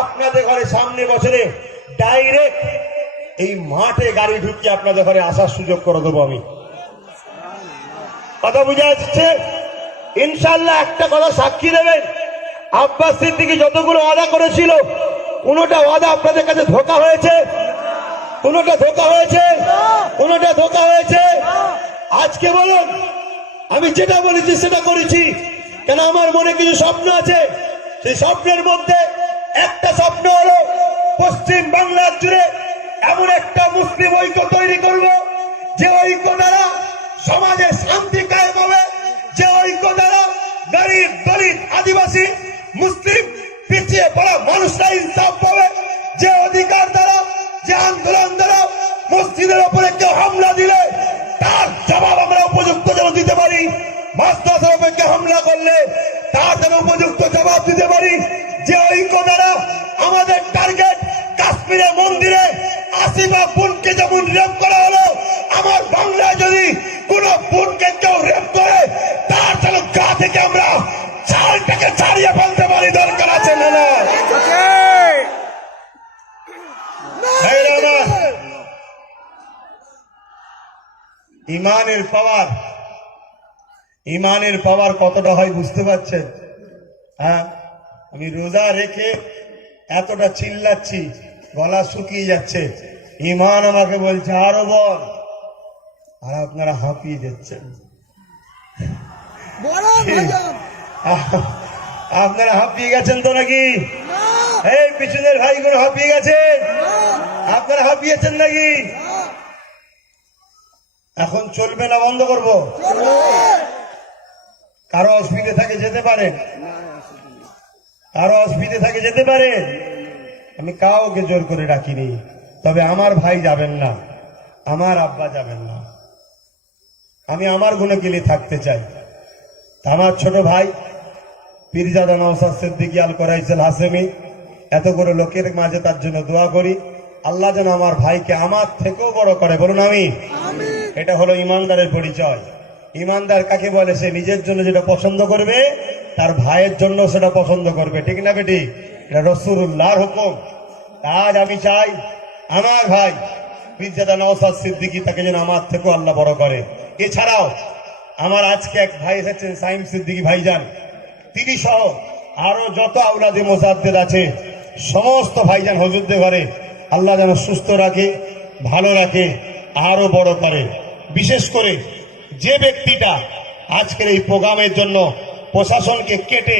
আপনাদের ঘরে সামনে বছরে ডাইরেক্ট এই মাঠে গাড়ি ঢুকিয়ে আপনাদের ঘরে আসার সুযোগ করে দেবো আমি। কথা বুঝে আসছে? ইনশাল্লাহ একটা কথা সাক্ষী দেবেন, আব্বাস সিদ্দিকী যতগুলো ওয়াদা করেছিল কোনোটা ওয়াদা আপনাদের কাছে ধোঁকা হয়েছে? কোনোটা ধোঁকা হয়েছে? কোনোটা ধোঁকা হয়েছে? আজকে বলুন, আমি যেটা বলেছি সেটা করেছি। কেন, আমার মনে কিছু স্বপ্ন আছে। সেই স্বপ্নের মধ্যে একটা স্বপ্ন হলো পশ্চিম বাংলার জুড়ে এমন একটা মুসলিম ঐক্য তৈরি করব, যে ঐক্য দ্বারা সমাজে শান্তি কায়েম হবে, যে ঐক্য দ্বারা গরিব দলিত আদিবাসী মুসলিম পিছিয়ে পড়া মানুষরা ইনসাফ পাবে, যে অধিকার দ্বারা, যে আন্দোলন দ্বারা মসজিদের ওপরে কেউ হামলা দিলে তার জবাব আমরা উপযুক্ত যেন দিতে পারি, মাদ্রাসার উপরে কেউ হামলা করলে তার যেন উপযুক্ত জবাব দিতে পারি, যে ঐক্য দ্বারা আমাদের টার্গেট কাশ্মীরে মন্দিরে আসিফা বোনকে যেমন রেপ করা হলো, আমার বাংলায় যদি কোন বোনকে কেউ রেপ করে তার যেন গা থেকে আমরা চালটাকে ছাড়িয়ে ফেলতে পারি। দরকার আছে না? না ইমানের পাওয়ার, ইমানের পাওয়ার কতটা হয় বুঝতে পারছেন? হ্যাঁ, আমি রোজা রেখে এতটা চিল্লাচ্ছি, গলা শুকিয়ে যাচ্ছে, ইমান আমাকে বলছে আরো বল, আর আপনারা হাঁপিয়ে যাচ্ছেন। আপনারা হাঁপিয়ে গেছেন তো নাকি? এই পিছনের ভাইগুলো হাঁপিয়ে গেছেন? আপনারা হাঁপিয়েছেন নাকি? এখন চলবে না বন্ধ করব? কারো অসুবিধে থাকে যেতে পারেন, কারো অসুবিধে থাকে যেতে পারেন। আমি কাউকে জোর করে রাখিনি, তবে আমার ভাই যাবেন না, আমার আব্বা যাবেন না। আমি আমার গুণে গেলে থাকতে চাই। আমার ছোট ভাই পীরজাদা নওশাদ সিদ্দিকী আল কোরাইশাল হাশেমি, এত করে লোকের মাঝে তার জন্য দোয়া করি, আল্লাহ যেন আমার ভাইকে আমার থেকেও বড় করে। বলুন আমি। এটা হলো ইমানদারের পরিচয়। ইমানদার কাকে বলে? সে নিজের জন্য যেটা পছন্দ করবে তার ভাইয়ের জন্য সেটা পছন্দ করবে, ঠিক না বেটি? এটা রাসূলুল্লাহর হুকুম। আজ আমি চাই আমার ভাই পীরজাদা নওশাদ সিদ্দিকী, তাকে যেন আমার থেকেও আল্লাহ বড় করে। এছাড়াও আমার আজকে এক ভাই এসেছেন সাইম সিদ্দিকী ভাইজান, তিনি সহ আরো যত আওলাদে মোজাদ্দেদ আছে সমস্ত ভাইজান হুজুরদের ঘরে আল্লাহ যেন সুস্থ রাখে, ভালো রাখে, আরো বড় করে। বিশেষ করে যে ব্যক্তিটা আজকের এই প্রোগ্রামের জন্য প্রশাসনকে কেটে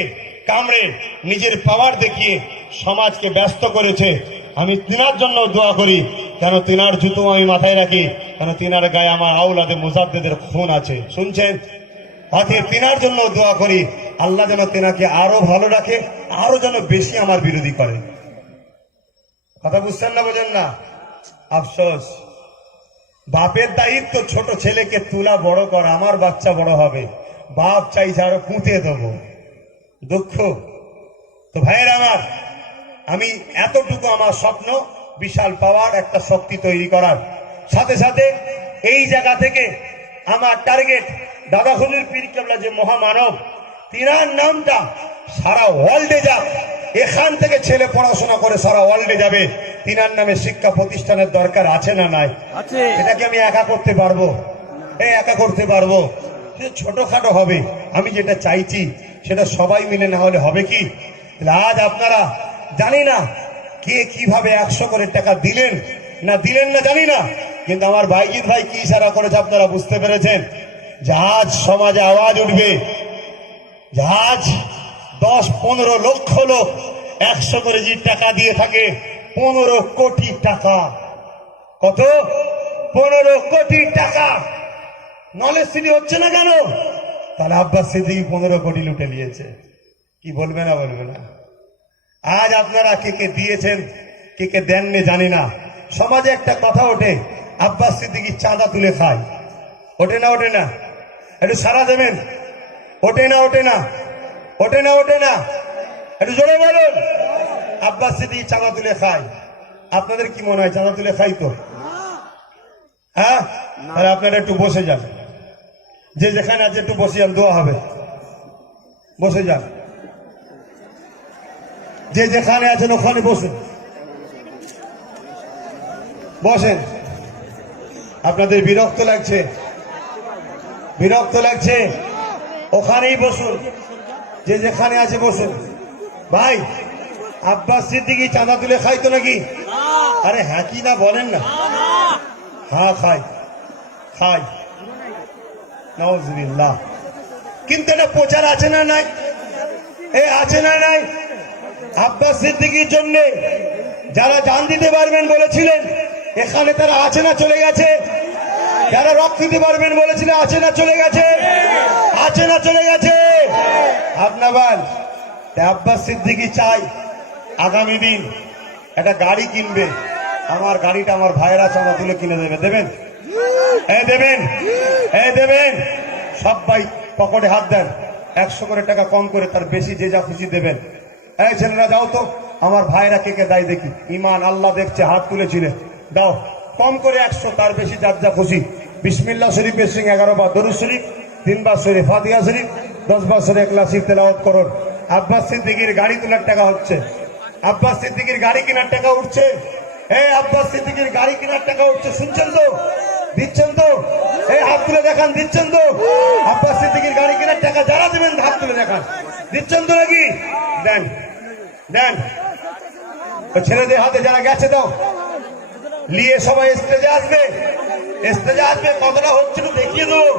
কামড়ে নিজের পাওয়ার দেখিয়ে সমাজকে ব্যস্ত করেছে, আমি তিনার জন্য দোয়া করি কেন তিনার জুতো আমি মাথায় রাখি, কেন তিনার গায়ে আমার আওলাদে মুজাদ্দেদের খুন আছে, শুনছেন? অতএব তিনার জন্য দোয়া করি, আল্লাহ যেন তিনাকে আরো ভালো রাখে, আরো যেন বেশি আমার বিরোধী করে। কথা বুঝছেন না, বোঝেন না? আফসোস, বাপের দায়িত্ব ছোট ছেলেকে তুলা বড় করা। আমার বাচ্চা বড় হবে, বাপ চাইছে আরো পুঁতে দেবো, দুঃখ। তো ভাইয়ের আমার, আমি এতটুকু আমার স্বপ্ন, বিশাল পাওয়ার, একটা শক্তি তৈরি করার সাথে সাথে এই জায়গা থেকে আমার টার্গেট দাদা হুজুর পীর কেবলা যে মহামানব, তিনার নামটা সারা ওয়ার্ল্ডে যাক। এখান থেকে ছেলে পড়াশোনা করে সারা ওয়ার্ল্ডে যাবে। তিনার নামে শিক্ষা প্রতিষ্ঠানের দরকার আছে না নাই? আছে। এটাকে আমি একা করতে পারবো? একা করতে পারবো? ছোটখাটো হবে। আমি যেটা চাইছি সেটা সবাই মিলে না হলে হবে কি? আজ আপনারা জানি না কে কিভাবে 100 করে টাকা দিলেন না দিলেন না জানি না, কিন্তু আমার ভাইজিৎ ভাই কি ইশারা করেছে আপনারা বুঝতে পেরেছেন? আজ সমাজে আওয়াজ উঠবে, আজ 10-15 লক্ষ লোক 100 করে যে টাকা দিয়ে থাকে, 15 কোটি টাকা। কত? 15 কোটি টাকা। নলেজ সিটি হচ্ছে না কেন? তাহলে আব্বাস সিদ্দিকী 15 কোটি লুটে নিয়েছে। কি বলবে না বলবে না? আজ আপনারা কে কে দিয়েছেন, কে কে দেননি জানি না। সমাজে একটা কথা ওঠে, আব্বাস সিদ্দিকী চাঁদা তুলে খায়। ওঠে না? ওঠে না? একটু সারা দেবেন। ওঠে না? ওঠে না? ওঠে না? ওঠে না? একটু জোরে বলুন। আব্বাস সিদ্দিকী চাঁদা তুলে খায়। আপনাদের কি মনে হয় চাঁদা তুলে খাই তো? হ্যাঁ, তাহলে আপনারা একটু বসে যান, যে যেখানে আছে একটু বসে যান, দোয়া হবে। বসে যান, যে যেখানে আছেন ওখানে বসেন, বসেন। আপনাদের বিরক্ত লাগছে? বিরক্ত লাগছে? ওখানেই বসুন, যে যেখানে আছে বসুন। ভাই, আব্বাস সিদ্দিকী চাঁদা তুলে খাইতো নাকি? আরে হ্যাঁ কি না বলেন না? হ্যাঁ খাই, খাই, নাউজুবিল্লাহ। কিন্তু এটা প্রচার আছে না নাই? আছে না নাই? আব্বাস সিদ্দিকীর জন্য যারা জান দিতে পারবেন বলেছিলেন, এখানে তারা আছে না চলে গেছে? যারা রক্ত দিতে পারবেন বলেছিলেন, আছে না চলে গেছে? আছে না চলে গেছে? আপনার আব্বাস সিদ্দিকী চাই আগামী দিন একটা গাড়ি কিনবে। আমার গাড়িটা আমার ভাইয়েরা চাঁদা তুলে কিনে দেবে। দেবেন? দেবেন? দেবেন? সবাই পকেটে হাত দেন, 100 করে টাকা কম করে, তার বেশি যে যা খুশি দেবেন। ছেলেরা যাও তো, আমার ভাইরা কে কে দেয় দেখি। ইমান আল্লাহ দেখছে, হাত তুলেছিলেন, দাও কম করে 100, তার বেশি যার যা খুশি। বিসমিল্লাহ শরীফের সিং 11 বার দরুদ শরীফ, 3 বার শরীফ ফাতিহা শরীফ, 10 বার শরীফ ইখলাসী তেলাওয়াত করুন। আব্বাস সিদ্দিকীর গাড়ি তোলার টাকা হচ্ছে, আব্বাস সিদ্দিকীর গাড়ি কেনার টাকা উঠছে। আব্বাস সিদ্দিকীর গাড়ি কেনার টাকা উঠছে, শুনছেন তো? দিচ্ছেন তো? হাত তুলে দেখান, দিচ্ছেন তো? আব্বাস সিদ্দিকীর গাড়ি কেনার টাকা যারা দেবেন হাত তুলে দেখান, দিচ্ছেন তো নাকি? দেন, দেন। ছেলেদের হাতে যারা গেছে দাও, নিয়ে সবাই স্টেজে আসবে, স্টেজে আসবে। কতটা হচ্ছে তো দেখিয়ে দেবো।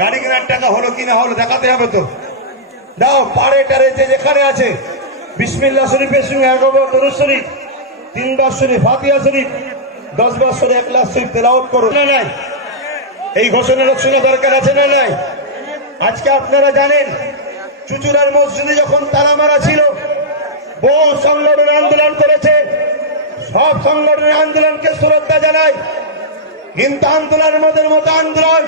গাড়ি কেনার টাকা হলো কিনা হলো দেখাতে হবে তো। দাও, পাড়ে টারে যে যেখানে আছে, বিসমিল্লাহ শরীফের সঙ্গে 11 বার দরুদ শরীফ, 3 বার শরীফ ফাতিহা শরীফ, 10 বার শরীফ ইখলাস শরীফ তেলাওয়াত করুন। না নাই? এই ঘোষণা রচনা দরকার আছে না নাই? আজকে আপনারা জানেন, চুচুড়ার মসজিদে যখন তালা মারা ছিল, বহু সংগঠন আন্দোলন করেছে। সব সংগঠনের আন্দোলনকে শ্রদ্ধা জানায়, কিন্তু আন্দোলনের মতো আন্দোলন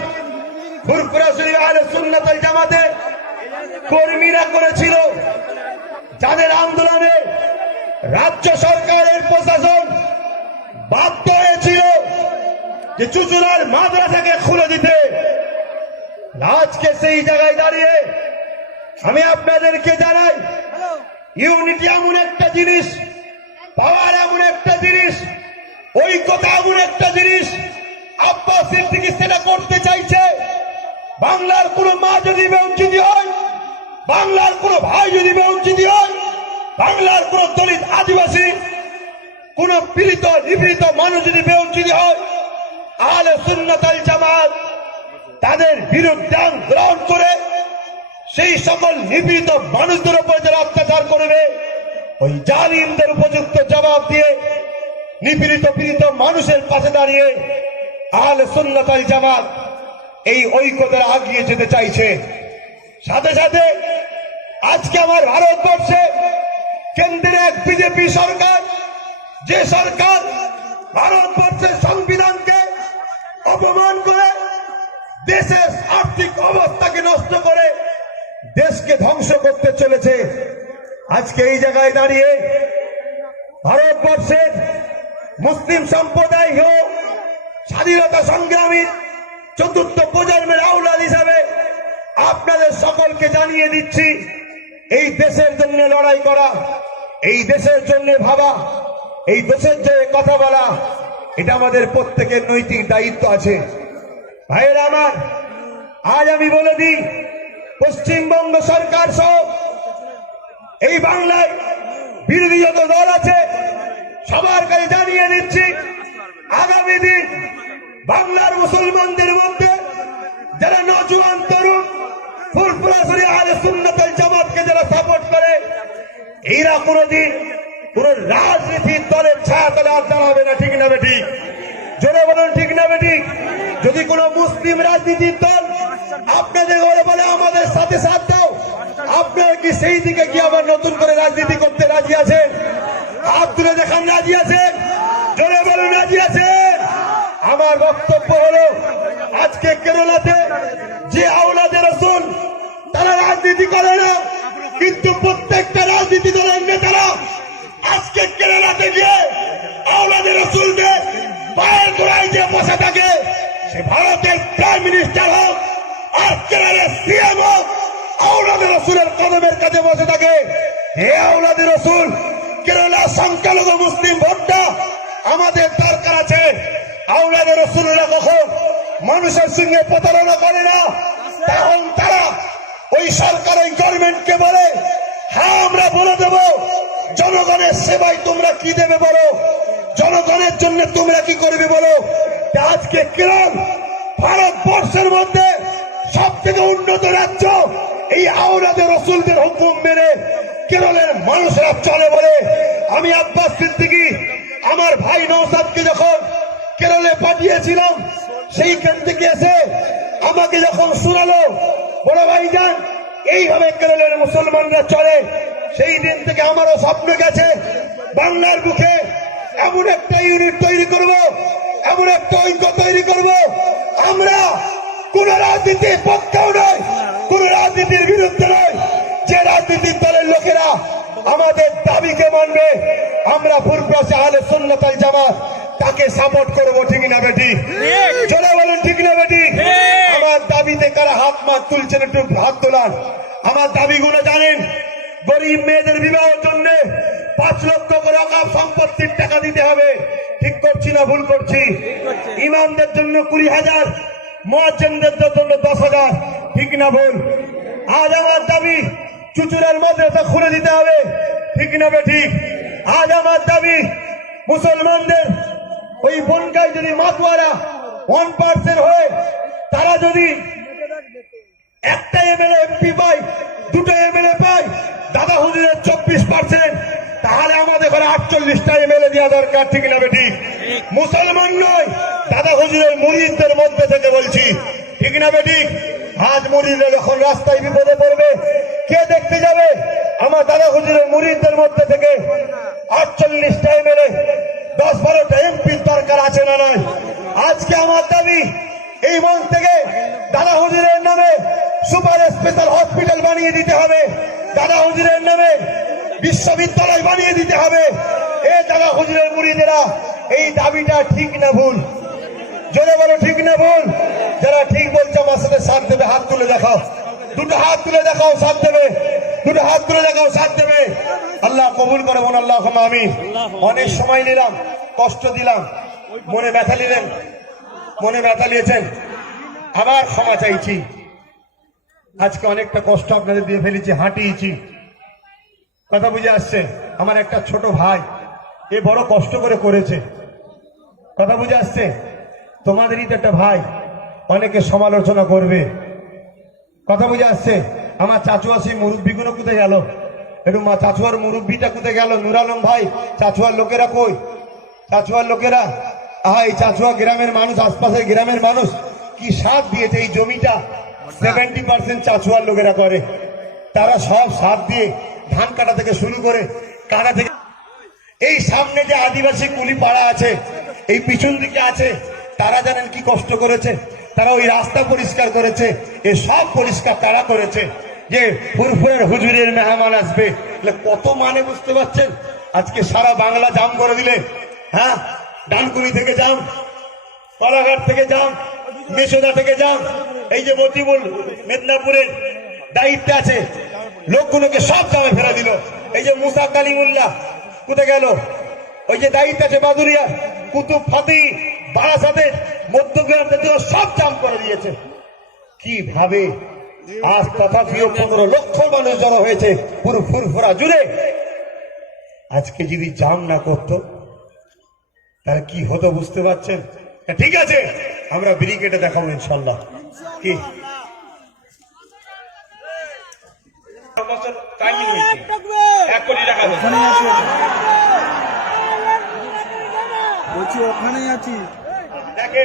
ফুরফুরা শরীফ আহলে সুন্নাত ওয়াল জামাতের কর্মীরা করেছিল, যাদের আন্দোলনে রাজ্য সরকারের প্রশাসন বাধ্য হয়েছিল যে চুচুড়ার মাদ্রাসাকে খুলে দিতে। আজকে সেই জায়গায় দাঁড়িয়ে আমি আপনাদেরকে জানাই, ইউনিটি এমন একটা জিনিস, পাওয়ার এমন একটা জিনিস, ঐক্যতা এমন একটা জিনিস। আব্বাস সিদ্দিকী সেটা করতে চাইছে। বাংলার কোন মা যদি বঞ্চিত হয়, বাংলার কোন ভাই যদি বঞ্চিত হয়, বাংলার কোন দলিত আদিবাসী, কোন পীড়িত নিপীড়িত মানুষ যদি বঞ্চিত হয়, আহলে সুন্নাত ওয়াল জামাত তাদের বিরুদ্ধে গ্রহণ করে সেই সকল নিপীড়িত মানুষদের উপর যারা অত্যাচার করবে, ওই জালিমদের উপযুক্ত জবাব দিয়ে নিপীড়িত পীড়িত মানুষের পাশে দাঁড়িয়ে আহলে সুন্নাত ওয়াল জামাত এই ঐক্যদের আগিয়ে যেতে চাইছে। সাথে সাথে আজকে আমার ভারতবর্ষে কেন্দ্রে এক বিজেপি সরকার, যে সরকার ভারতবর্ষের সংবিধানকে অপমান করে, দেশের আর্থিক অবস্থাকে নষ্ট করে দেশকে ধ্বংস করতে চলেছে। আজকে এই জায়গায় দাঁড়িয়ে ভারতবর্ষের মুসলিম সম্প্রদায় হোক, স্বাধীনতা সংগ্রামীর চতুর্থ প্রজন্মের আওলাদ হিসাবে আপনাদের সকলকে জানিয়ে দিচ্ছি, এই দেশের জন্য লড়াই করা, এই দেশের জন্য ভাবা, এই দেশের জন্য কথা বলা, এটা আমাদের প্রত্যেকের নৈতিক দায়িত্ব আছে। ভাইয়েরা আমার, আজ আমি বলে দিই, পশ্চিমবঙ্গ সরকার সহ এই বাংলায় বিরোধী যত দল আছে সবার কাছে জানিয়ে দিচ্ছি, আগামী দিন বাংলার মুসলমানদের মধ্যে যারা নওজোয়ান তরুণ ফুরফুরা আহলে সুন্নাত ওয়াল জামাতকে যারা সাপোর্ট করে, এরা কোনদিন কোন রাজনীতির দলের ছায়াতলে আর দাঁড়াবে না। ঠিক না বেঠিক? জোরে বলুন, ঠিক না বেঠিক? যদি কোন মুসলিম রাজনীতির দল আপনাদের ঘরে বলে আমাদের সাথে সাথ দাও, আপনারা কি সেই দিকে কি আবার নতুন করে রাজনীতি করতে রাজি আছেন? হাত তুলে দেখান রাজি আছেন? জোরে বলুন রাজি আছেন? আমার বক্তব্য হলো, আজকে কেরালাতে যে আওলাদে রাসূল তারা রাজনীতি করে না, কিন্তু প্রত্যেকটা রাজনীতি দলের নেতারা আজকে কেরালাতে গিয়ে আওলাদে রাসূলদের পায়ের গোড়ায় যে বসে থাকে, সে ভারতের প্রাইম মিনিস্টার হোক আর কেরালার সিএম হোক, আওলাদে রাসূলের কদমের কাছে বসে থাকে। হে আওলাদে রাসূল, কেরালার সংখ্যালঘু মুসলিম ভোটটা আমাদের দরকার আছে। আওলাদে রাসূলরা কখন মানুষের সঙ্গে প্রতারণা করে না, তখন তারা ওই সরকার ওই গভর্নমেন্টকে বলে, হ্যাঁ আমরা বলে দেব জনগণের সেবায় তোমরা কি দেবে বলো, জনগণের জন্য তোমরা কি করবে বলো। আজকে কেরল ভারতবর্ষের মধ্যে সব থেকে উন্নত রাজ্য, এই আওলাদে রাসূলদের হুকুম মেনে কেরলের মানুষরা চলে বলে। আমি আব্বাস সিদ্দিকী আমার ভাই নওশাদকে যখন কেরলে পাঠিয়েছিলাম, সেইখান থেকে এসে আমাকে যখন শোনালো, বড় ভাইজান এইভাবে কেরলের মুসলমানরা চলে, সেই দিন থেকে আমারও স্বপ্ন গেছে বাংলার বুকে এমন একটা ইউনিট তৈরি করব, এমন একটা ঐক্য তৈরি করব, আমরা কোন রাজনীতির পক্ষেও নয়, কোন রাজনীতির বিরুদ্ধে নয়, যে রাজনীতির দলের লোকেরা আমাদের দাবিকে মানবে, আমরা ফুরফুরা আহলে সুন্নাত ওয়াল জামাত তাকে সাপোর্ট করবো। ঠিক না বেটি? চলে বলুন ঠিক না বেটি? আমার দাবিতে কারা হাত মাত তুলছেন একটু হাত তোলান। আমার দাবিগুলো জানেন, গরিব মেয়েদের বিবাহের জন্য 5 লক্ষ করে অকাপ সম্পত্তির টাকা দিতে হবে। ঠিক করছি না ভুল করছি? ইমামদের জন্য 20,000, মুয়াজ্জিনদের জন্য 10,000। ঠিক না ভুল? আজ আমার দাবি চুচুড়ার মাদ্রাসা খুলে দিতে হবে। ঠিক না বেঠিক? আজ আমার দাবি মুসলমানদের ওই বনগায় যদি মাতোয়ারা 1% হয়ে তারা যদি একটা এমএলএ এমপি পায়, 2টা এমএলএ পায়, দাদা হুজুরের 24%, তাহলে আমাদের ঘরে 48টা এমএলএ দেওয়া দরকার। ঠিক না বেঠিক? মুসলমান নয়, দাদা হুজুরের মুরিদদের মধ্যে থেকে বলছি। ঠিক না বেঠিক? আজ মুরিদরা যখন রাস্তায় বিপদে পড়বে, কে দেখতে যাবে? আমার দাদা হুজুরের মুরিদদের মধ্যে থেকে 48টা এমএলএ, 10-12টা এমপির দরকার আছে না নয়? আজকে আমার দাবি, এই মঞ্চ থেকে দাদা হুজুরের নামে সুপার স্পেশাল হসপিটাল বানিয়ে দিতে হবে, দাদা হুজুরের নামে বিশ্ববিদ্যালয় বানিয়ে দিতে হবে। এই দাদা হুজুরের মুরিদেরা, এই দাবিটা ঠিক না ভুল? জোরে বলো ঠিক না ভুল? যারা ঠিক বলছে আমার সাথে সাথ দেবে, হাত তুলে দেখাও, 2টা হাত তুলে দেখাও, সাথ দেবে, 2টা হাত তুলে দেখাও, সাথ দেবে। আল্লাহ কবুল করে বলুন আল্লাহুম্মা আমিন। অনেক সময় নিলাম, কষ্ট দিলাম, মনে ব্যথা নিলেন, মনে ব্যথা নিয়েছেন, আবার ক্ষমা চাইছি। আজকে অনেকটা কষ্ট আপনাদের দিয়ে ফেলেছি, হাঁটিয়েছি, কথা বুঝে আসছে? আমার একটা ছোট ভাই এ বড় কষ্ট করে করেছে, কথা বুঝে আসছে? তোমাদেরই তো একটা ভাই, অনেকে সমালোচনা করবে, কথা বুঝে আসছে? আমার চাচুয়া সেই মুরব্বীগুলো কোথায় গেল? একটু চাচুয়ার মুরব্বীটা কোথায় গেল? নুর আলম ভাই, চাচুয়ার লোকেরা কই? চাচুয়ার লোকেরা, এই চাচুয়া গ্রামের মানুষ, আশপাশের গ্রামের মানুষ কি সাথ দিয়েছে। এই জমিটা 70% চাচুয়ার লোকেরা করে। তারা সব সাথ দিয়ে ধান কাটা থেকে শুরু করে কাটা থেকে, এই সামনে যে আদিবাসী কুলি পাড়া আছে, এই পিছন দিকে আছে, তারা জানেন কি কষ্ট করেছে। তারা ওই রাস্তা পরিষ্কার করেছে, এ সব পরিষ্কার তারা করেছে। যে ফুরফুরের হুজুরের মেহমান আসবে, কত মানে বুঝতে পারছেন। আজকে সারা বাংলা জাম করে দিলে, হ্যাঁ, ডানকুনি থেকে যান, কলাঘাট থেকে যান, মেসোদা থেকে যান, এই যে মতিবুল মেদিনীপুরের দায়িত্বে আছে, লোকগুলোকে সব জামে ফেরা দিল। এই যে মুসা কালিমুল্লাহ কোথায় গেল, ওই যে দায়িত্ব আছে বাদুরিয়া, কুতুব ফাতি, বারাসাতের, মধ্যগ্রাম জাতীয় সব জাম করে দিয়েছে। কিভাবে আজ তথাপিও 15 লক্ষ মানুষ জড়ো হয়েছে পুরো ফুরফুরা জুড়ে। আজকে যদি জাম না করতো তাহলে কি হতো বুঝতে পারছেন। ঠিক আছে, আমরা ব্রিগেডে দেখাবো ইনশাল্লাহ। কি বলছি ওখানেই আছি, দেখে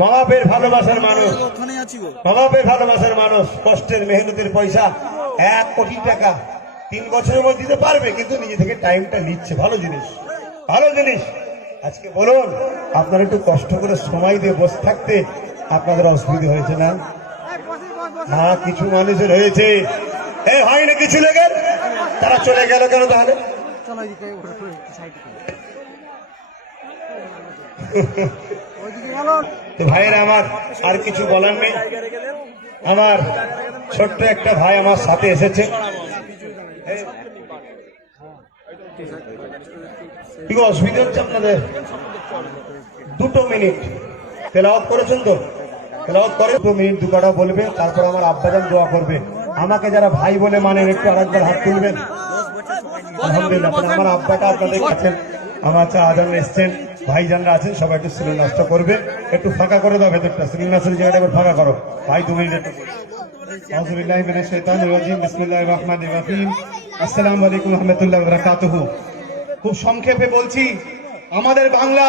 মা বাপের ভালোবাসার মানুষ, ওখানেই আছি গো। মা বাপের ভালোবাসার মানুষ, কষ্টের মেহনতের পয়সা 1 কোটি টাকা 3 বছরের মধ্যে দিতে পারবে, কিন্তু নিজে থেকে টাইমটা নিচ্ছে। ভালো জিনিস, ভালো জিনিস। আজকে বলুন, আপনারা একটু কষ্ট করে সময় দিয়ে বসে থাকতে আপনাদের অসুবিধা হয়েছে না? হ্যাঁ, কিছু মানুষের হয়েছে। হয় না কিছু লেগে তারা চলে গেল কেন তাহলে? তো ভাইয়েরা আমার আর কিছু বলার নেই। আমার ছোট্ট একটা ভাই আমার সাথে এসেছে। কি অসুবিধা হচ্ছে আপনাদের? 2 মিনিট তেলাওয়াত করেছেন তো? তেলাওয়াত করে 2 মিনিট 2 কথা বলবে, তারপর আমার আব্বাজান দোয়া করবে। আমাকে যারা ভাই বলে মানেন একটু আরেকবার হাত তুলবেন। আলহামদুলিল্লাহ, আমার আব্বাটা আপনাদের কাছেন, আমার আজান এসছেন, ভাইজানরা আছেন, সবাই একটু সিলিন্ডার নষ্ট করবে। একটু ফাঁকা করে দাও ভেতরটা, সিলিন্ডার জায়গাটা একবার ফাঁকা করো ভাই, 2 মিনিট। আউযুবিল্লাহি মিনাশ শাইতানির রাজিম, বিসমিল্লাহির রহমানির রহিম। আসসালামু আলাইকুম ওয়া রাহমাতুল্লাহি ওয়া বারাকাতুহু। খুব সংক্ষেপে বলছি, আমাদের বাংলা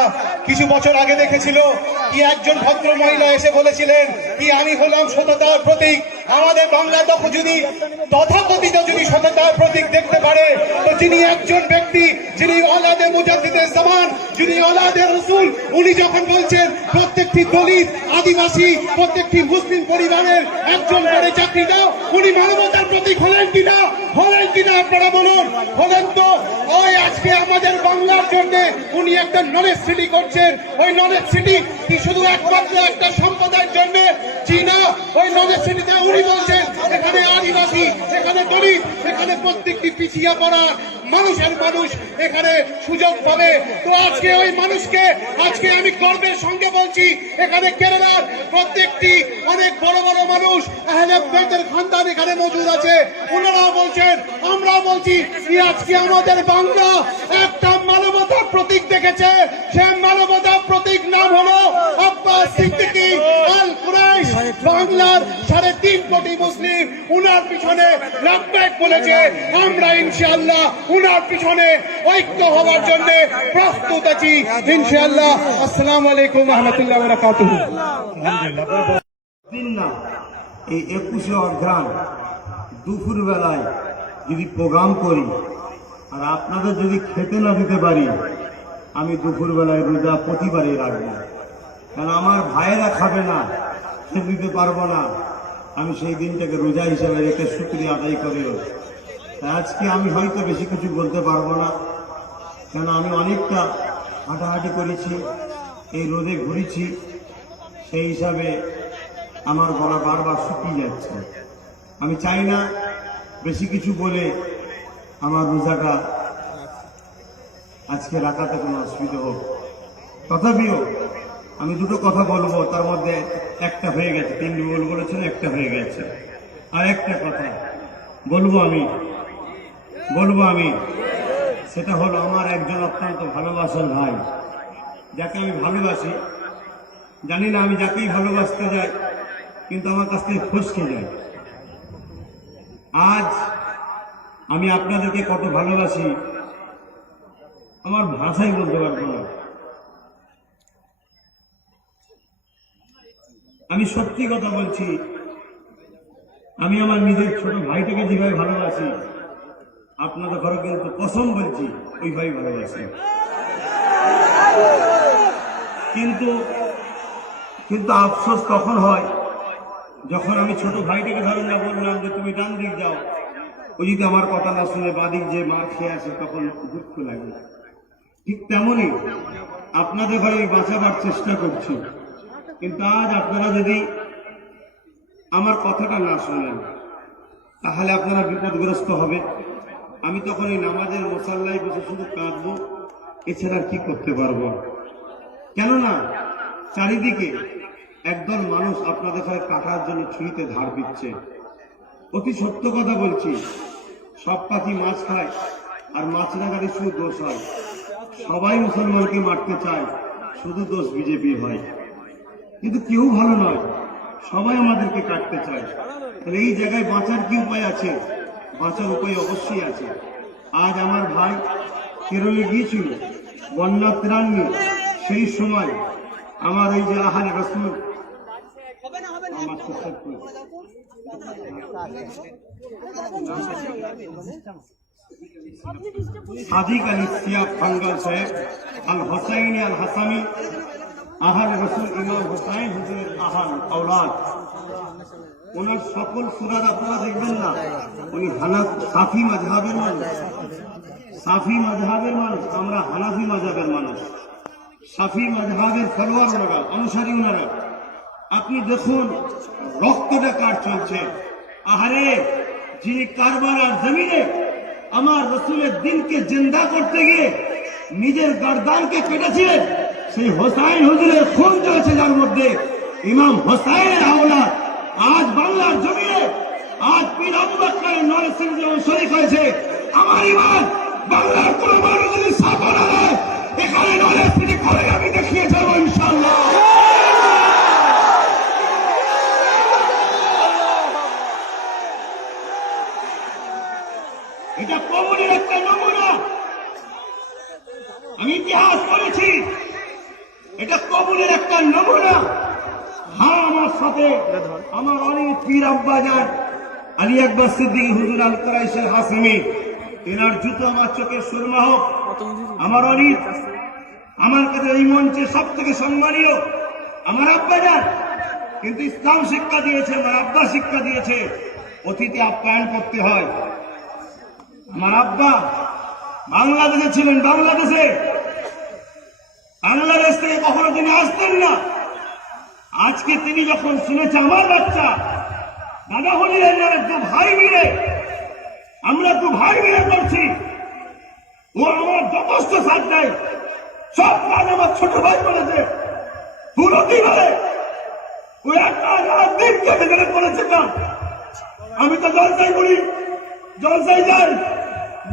কিছু বছর আগে দেখেছিল কি একজন ভদ্র মহিলা এসে বলেছিলেন কি আমি হলাম সততার প্রতীক। আমাদের বাংলা তখন যদি তথাকথিত যদি সততার প্রতীক দেখতে পারে, তো যিনি একজন ব্যক্তি, যিনি ওলাদে মুজাদ্দিদের জামান, যিনি ওলাদে রাসূল, উনি যখন বলছেন প্রত্যেকটি দলিত, আদিবাসী, প্রত্যেকটি মুসলিম পরিবারের একজন করে চাকরি দাও, উনি মানবতার প্রতীক হলেন কিনা? হলেন কিনা আপনারা বলুন? হলেন তো। ওই আজকে আমাদের বাংলার জন্য উনি একটা নলেজ সিটি করছেন। ওই নলেজ সিটি কি শুধু একমাত্র একটা সম্প্রদায়ের জন্য? চীনা ওই নলেজ সিটিতে উনি বলছেন এখানে আদিবাসী, এখানে দলিত, এখানে প্রত্যেকটি পিছিয়ে পড়া মানুষের মানুষ এখানে সুযোগ পাবে। তো আজকে ওই মানুষকে আজকে আমি গর্বের সঙ্গে বলছি, এখানে কেরালার প্রত্যেকটি অনেক বড় বড় মানুষ আহলে বাইতের খানদান এখানে মজুদ আছে। ওনারাও বলছেন, আমরাও বলছি যে আজকে আমাদের বাংলা একটা মানবতার প্রতীক দেখেছে। সে মানবতার প্রতীক নাম হলো আব্বাস সিদ্দিকী আল কুরাইশ। বাংলার 3.5 কোটি মুসলিম উনার পিছনে লাভবাক বলেছে। আমরা ইনশাআল্লাহ উনার পিছনে ঐক্য হওয়ার জন্য প্রস্তুত আছি ইনশাআল্লাহ। আসসালামু আলাইকুম ওয়া রাহমাতুল্লাহি ওয়া বারাকাতুহু। দিন না, এই 21শে অঘ্রাণ দুপুর বেলায় যদি প্রোগ্রাম করি আর আপনাদের যদি খেতে না দিতে পারি, আমি দুপুর বেলায় রোজা প্রতিবারই রাখবো। কারণ আমার ভাইয়েরা খাবে না, খেতে দিতে পারবো না, আমি সেই দিনটাকে রোজা হিসেবে রেখে শুকরিয়া আদায় করিও। আজকে আমি হয়তো বেশি কিছু বলতে পারবো না, কেন আমি অনেকটা হাঁটাহাঁটি করেছি, এই রোদে ঘুরেছি, সেই হিসাবে আমার গলা বারবার শুকিয়ে যাচ্ছে। আমি চাই না বেশি কিছু বলে আমার রোজাটা আজকে রাখাতে কোনো অসুবিধা হোক। তথাপিও আমি 2টো কথা বলবো, তার মধ্যে একটা হয়ে গেছে, 3 বলেছেন, একটা হয়ে গেছে। আর একটা কথা বলবো আমি, সেটা হলো আমার একজন অত্যন্ত ভালোবাসার ভাই, যাকে আমি ভালোবাসি। জানি না আমি যাকেই ভালোবাসতে যাই কিন্তু আমার কাছ থেকে ফসকে যায়। আজ আমি আপনাদেরকে কত ভালোবাসি আমার ভাষাই বলতে পারবো না। আমি সত্যি কথা বলছি, আমি আমার নিজের ছোট ভাইটাকে যেভাবে ভালোবাসি, আপনাদের ঘরে কিন্তু কসম বলছি ওইভাবে ভালোবাসি। কিন্তু কিন্তু আফসোস তখন হয় যখন আমি ছোট ভাইটাকে ধরেন না বললাম যে তুমি ডান দিক যাও, ও যদি আমার কথা না শুনে বাদিক যে মার খেয়ে আসে তখন দুঃখ লাগে। ঠিক তেমনই আপনাদের ঘরে আমি বাঁচাবার চেষ্টা করছি, কিন্তু আজ আপনারা যদি আমার কথাটা না শোনেন তাহলে আপনারা বিপদগ্রস্ত হবে। আমি তখন এই নামাজের মুসাল্লায় বসে শুধু কাঁদবো, এছাড়া কি করতে পারবো? কেননা চারিদিকে একদল মানুষ আপনাদের ঘরে কাটার জন্য ছুরিতে ধার দিচ্ছে। অতি সত্য কথা বলছি, সব পাখি মাছ খায় আর মাছ রাখারই শুধু দোষ হয়। সবাই মুসলমানকে মারতে চায়, শুধু দোষ বিজেপি হয়। কিন্তু কেউ ভালো নয়, সবাই আমাদেরকে কাটতে চায়। তাহলে এই জায়গায় বাঁচার কি উপায় আছে? বাঁচার উপায় অবশ্যই আছে। আজ আমার ভাই কেরলে গিয়েছিল বন্যা ত্রাণ নিয়ে, সেই সময় আমার এই যে আহারে রসুল সাদিক আলী সিয়া ফাঙ্গাল সাহেব আল হোসাইনি আল হাসামি আহার রসুল ইমাম হোসাইন হুজুরের আহার আওলাদ, ওনার সকল সুরাত আপনারা দেখবেন না, উনি সাফি মাযহাবের মানুষ। সাফি মাযহাবের মানুষ, আমরা হানাফি মাযহাবের মানুষ। সাফি মাযহাবের ফলোয়ার ওনারা, অনুসারী ওনারা। আপনি দেখুন রক্তটা কার চলছে। আহারে, যিনি কারবালার জমিনে আমার রসুলের দিনকে জিন্দা করতে গিয়ে নিজের গর্দানকে কেটেছিলেন, সেই হোসাইন হুজুরের খুন চলছে, যার মধ্যে ইমাম হোসাইনের আওলাদ আজ বাংলার জমিনে, আজ পীর আবু বকরের নরসিংহ যেমন শরীক হয়েছে। আমার ইমান বাংলার কোন মানুষ যদি সাফল হয়, এখানে নরসিংহ করে আমি দেখিয়ে যাবো ইনশাআল্লাহ। এটা কবরের একটা নমুনা, আমি ইতিহাস করেছি, এটা কবরের একটা নমুনা। হ্যাঁ, আমার সাথে আমার অনেক পীর আব্বাজান আলী আকবর সিদ্দিকী হুজুর আল কুরাইশের হাসেমি, এনার জুতো আমার চোখের সুরমা হোক। আমার অনেক, আমার কাছে এই মঞ্চে সব থেকে সম্মানীয় আমার আব্বাজান, কিন্তু ইসলাম শিক্ষা দিয়েছে, আমার আব্বা শিক্ষা দিয়েছে অতিথি আপ্যায়ন করতে হয়। আমার আব্বা বাংলাদেশে ছিলেন, বাংলাদেশ থেকে কখনো তিনি আসতেন না। আজকে তিনি যখন শুনেছে আমার বাচ্চা দাদা হলিলেন দু ভাই মিলে, আমরা দু ভাই মিলে করছি, ও আমার যথেষ্ট সাথ দেয়। সব কাজ আমার ছোট ভাই বলেছে, তুলতি বলে ও একটা দিন কেটে কেটে করেছে কাজ। আমি তো জলসায় করি, জলসায় যাই,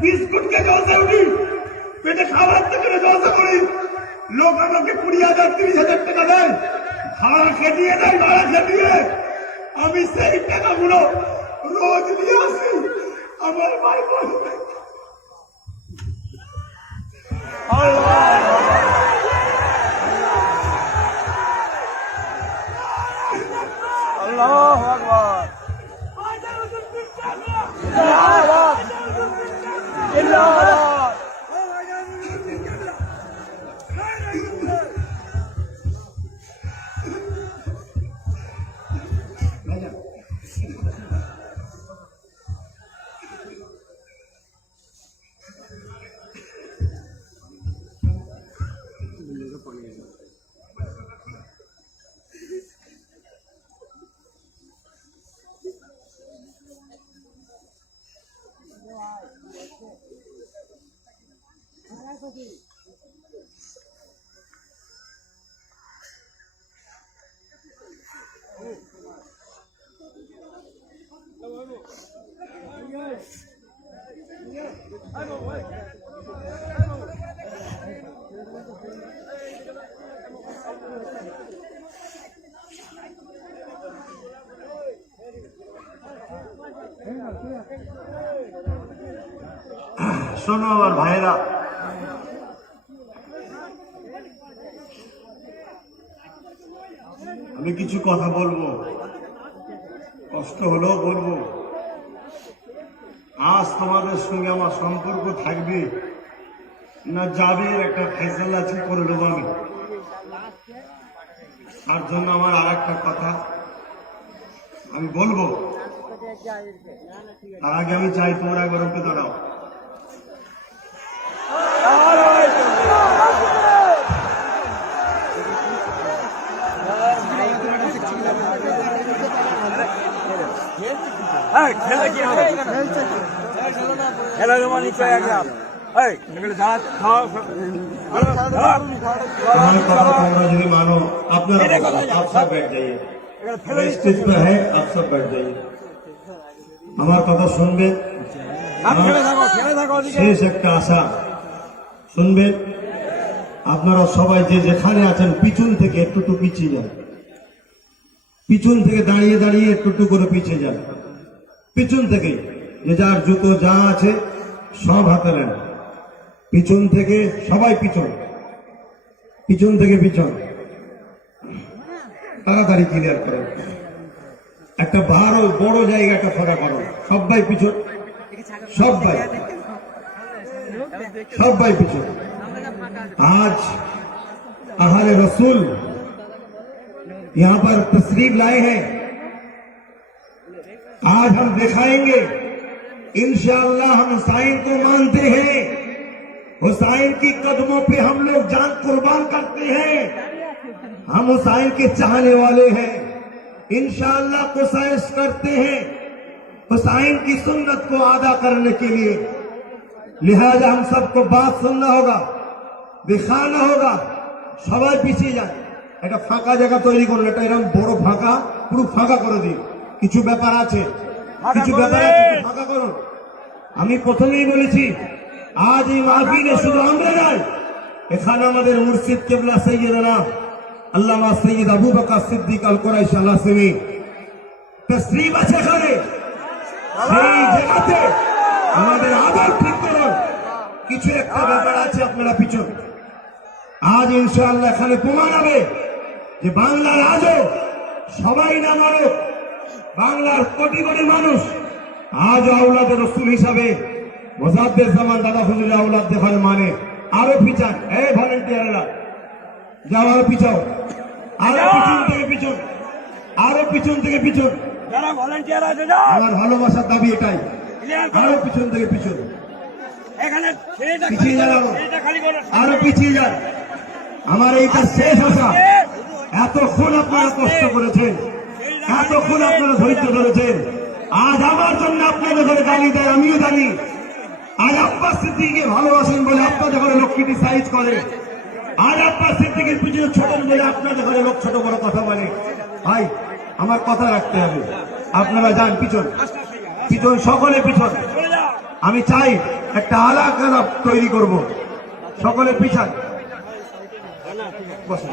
বিস্কুটকে জলসায় উঠি, পেটে খাবার থেকে জলসা করি। লোক আমাকে 20,000 30,000 টাকা দেয়, ভাড়া খেটিয়ে দেয়, ভাড়া খেটিয়ে আমি সেই টাকাগুলো রোজ নিয়ে আসি আমার ভাই বোন। আল্লাহু আকবার। শোনো আমার ভাইয়েরা, আমি কিছু কথা বলবো, কষ্ট হলেও বলবো। আজ তোমাদের সঙ্গে আমার সম্পর্ক থাকবে না যাবে একটা ফেসলা ঠিক করে দেবো আমি। তার জন্য আমার আর একটা কথা আমি বলবো, তার আগে আমি চাই তোমরা একবার উঠে দাঁড়াও। খেলা কি হবে? খেলা জমা নিচ্ছে একদম। এগুলো দাঁত খাওয়া আমার কথা তোমরা যদি মানো, আপনারা आप सब बैठ जाइए, स्टेज पे है, आप सब बैठ जाइए। আমার কথা শুনবেন, খেলে থাকো, খেলে থাকো ওদিকে। শেষ একটা আশা শুনবেন। আপনারা সবাই যে যেখানে আছেন পিছন থেকে একটু পিছিয়ে যান, পিছন থেকে দাঁড়িয়ে দাঁড়িয়ে একটু করে পিছিয়ে যান। পিছন থেকে যে যার জুতো যা আছে সব হাতে নেন, পিছন থেকে সবাই পিছন, পিছন থেকে পিছন, তাড়াতাড়ি ক্লিয়ার করেন। একটা বড় জায়গাটা ফাঁকা করো, সবাই পিছন, সবাই সবাই পিছন। आज अहले रसूल यहाँ पर तशरीफ लाए हैं। आज हम दिखाएंगे इंशाअल्लाह, हम हुसैन को मानते हैं, हुसैन की कदमों पे हम लोग जान कुर्बान करते हैं, हम हुसैन के चाहने वाले हैं। इंशाअल्लाह कोशिश करते हैं हुसैन की सुन्नत को अदा करने के लिए। लिहाजा हम सबको बात सुनना होगा, दिखाना होगा। সবাই পিছিয়ে যান, একটা ফাঁকা জায়গা তৈরি করুন, এটা এরকম বড় ফাঁকা, পুরো ফাঁকা করে দিন। কিছু ব্যাপার আছে, কিছু ব্যাপার আছে, একটু ফাঁকা করুন। আমি প্রথমেই বলেছি, আজ এই মাহফিলে শুধু আমরা নয়, এখানে আমাদের মুর্শিদ কেবলা সৈয়দনা আল্লামা সৈয়দ আবু বকর সিদ্দিক আল কুরাইশি আল হাসেমি তশরিফ আছে এখানে। সেই জায়গাতে আমাদের আবার ঠিক করুন। কিছু একটা ব্যাপার আছে, আপনারা পিছন। আজ ইনশাআল্লাহ এখানে প্রমাণ হবে যে বাংলার আজও সবাই না মারুক, বাংলার কোটি কোটি মানুষ আজ আওলাদের রসুল হিসাবে মোজাদ্দেদ জামান দাদা হুজুরের আওলাদ দেখার মানে। আরো পিছান, এই ভলেন্টিয়াররা যাও, আরো পিছাও, আরো পিছন থেকে পিছন, আরো পিছন থেকে পিছন। যারা ভলান্টিয়ার আছে যাও, আমার ভালোবাসার দাবি এটাই, ক্লিয়ার করো। আরো পিছন থেকে পিছন, এখানে ছেলেটা পিছিয়ে যান, খালি করো। আরো পিছিয়ে যান। আমার এইটা শেষ আশা। এতক্ষণ আপনারা কষ্ট করেছেন, এতক্ষণ আপনারা ধৈর্য ধরেছেন। আজ আমার জন্য আপনাদের ঘরে গালি দেয়, আমিও জানি। আজ আব্বাস সিদ্দিককে ভালোবাসেন বলে আপনাদের ঘরে লোক ক্রিটিসাইজ করে, আজ আব্বাস সিদ্দিকের পিছনে ছোটেন বলে আপনাদের ঘরে লোক ছোট বড় কথা বলে। ভাই, আমার কথা রাখতে হবে। আপনারা যান পিছন, পিছন, সকলে পিছন। আমি চাই একটা আলাদা তৈরি করব, সকলে পিছন বসেন,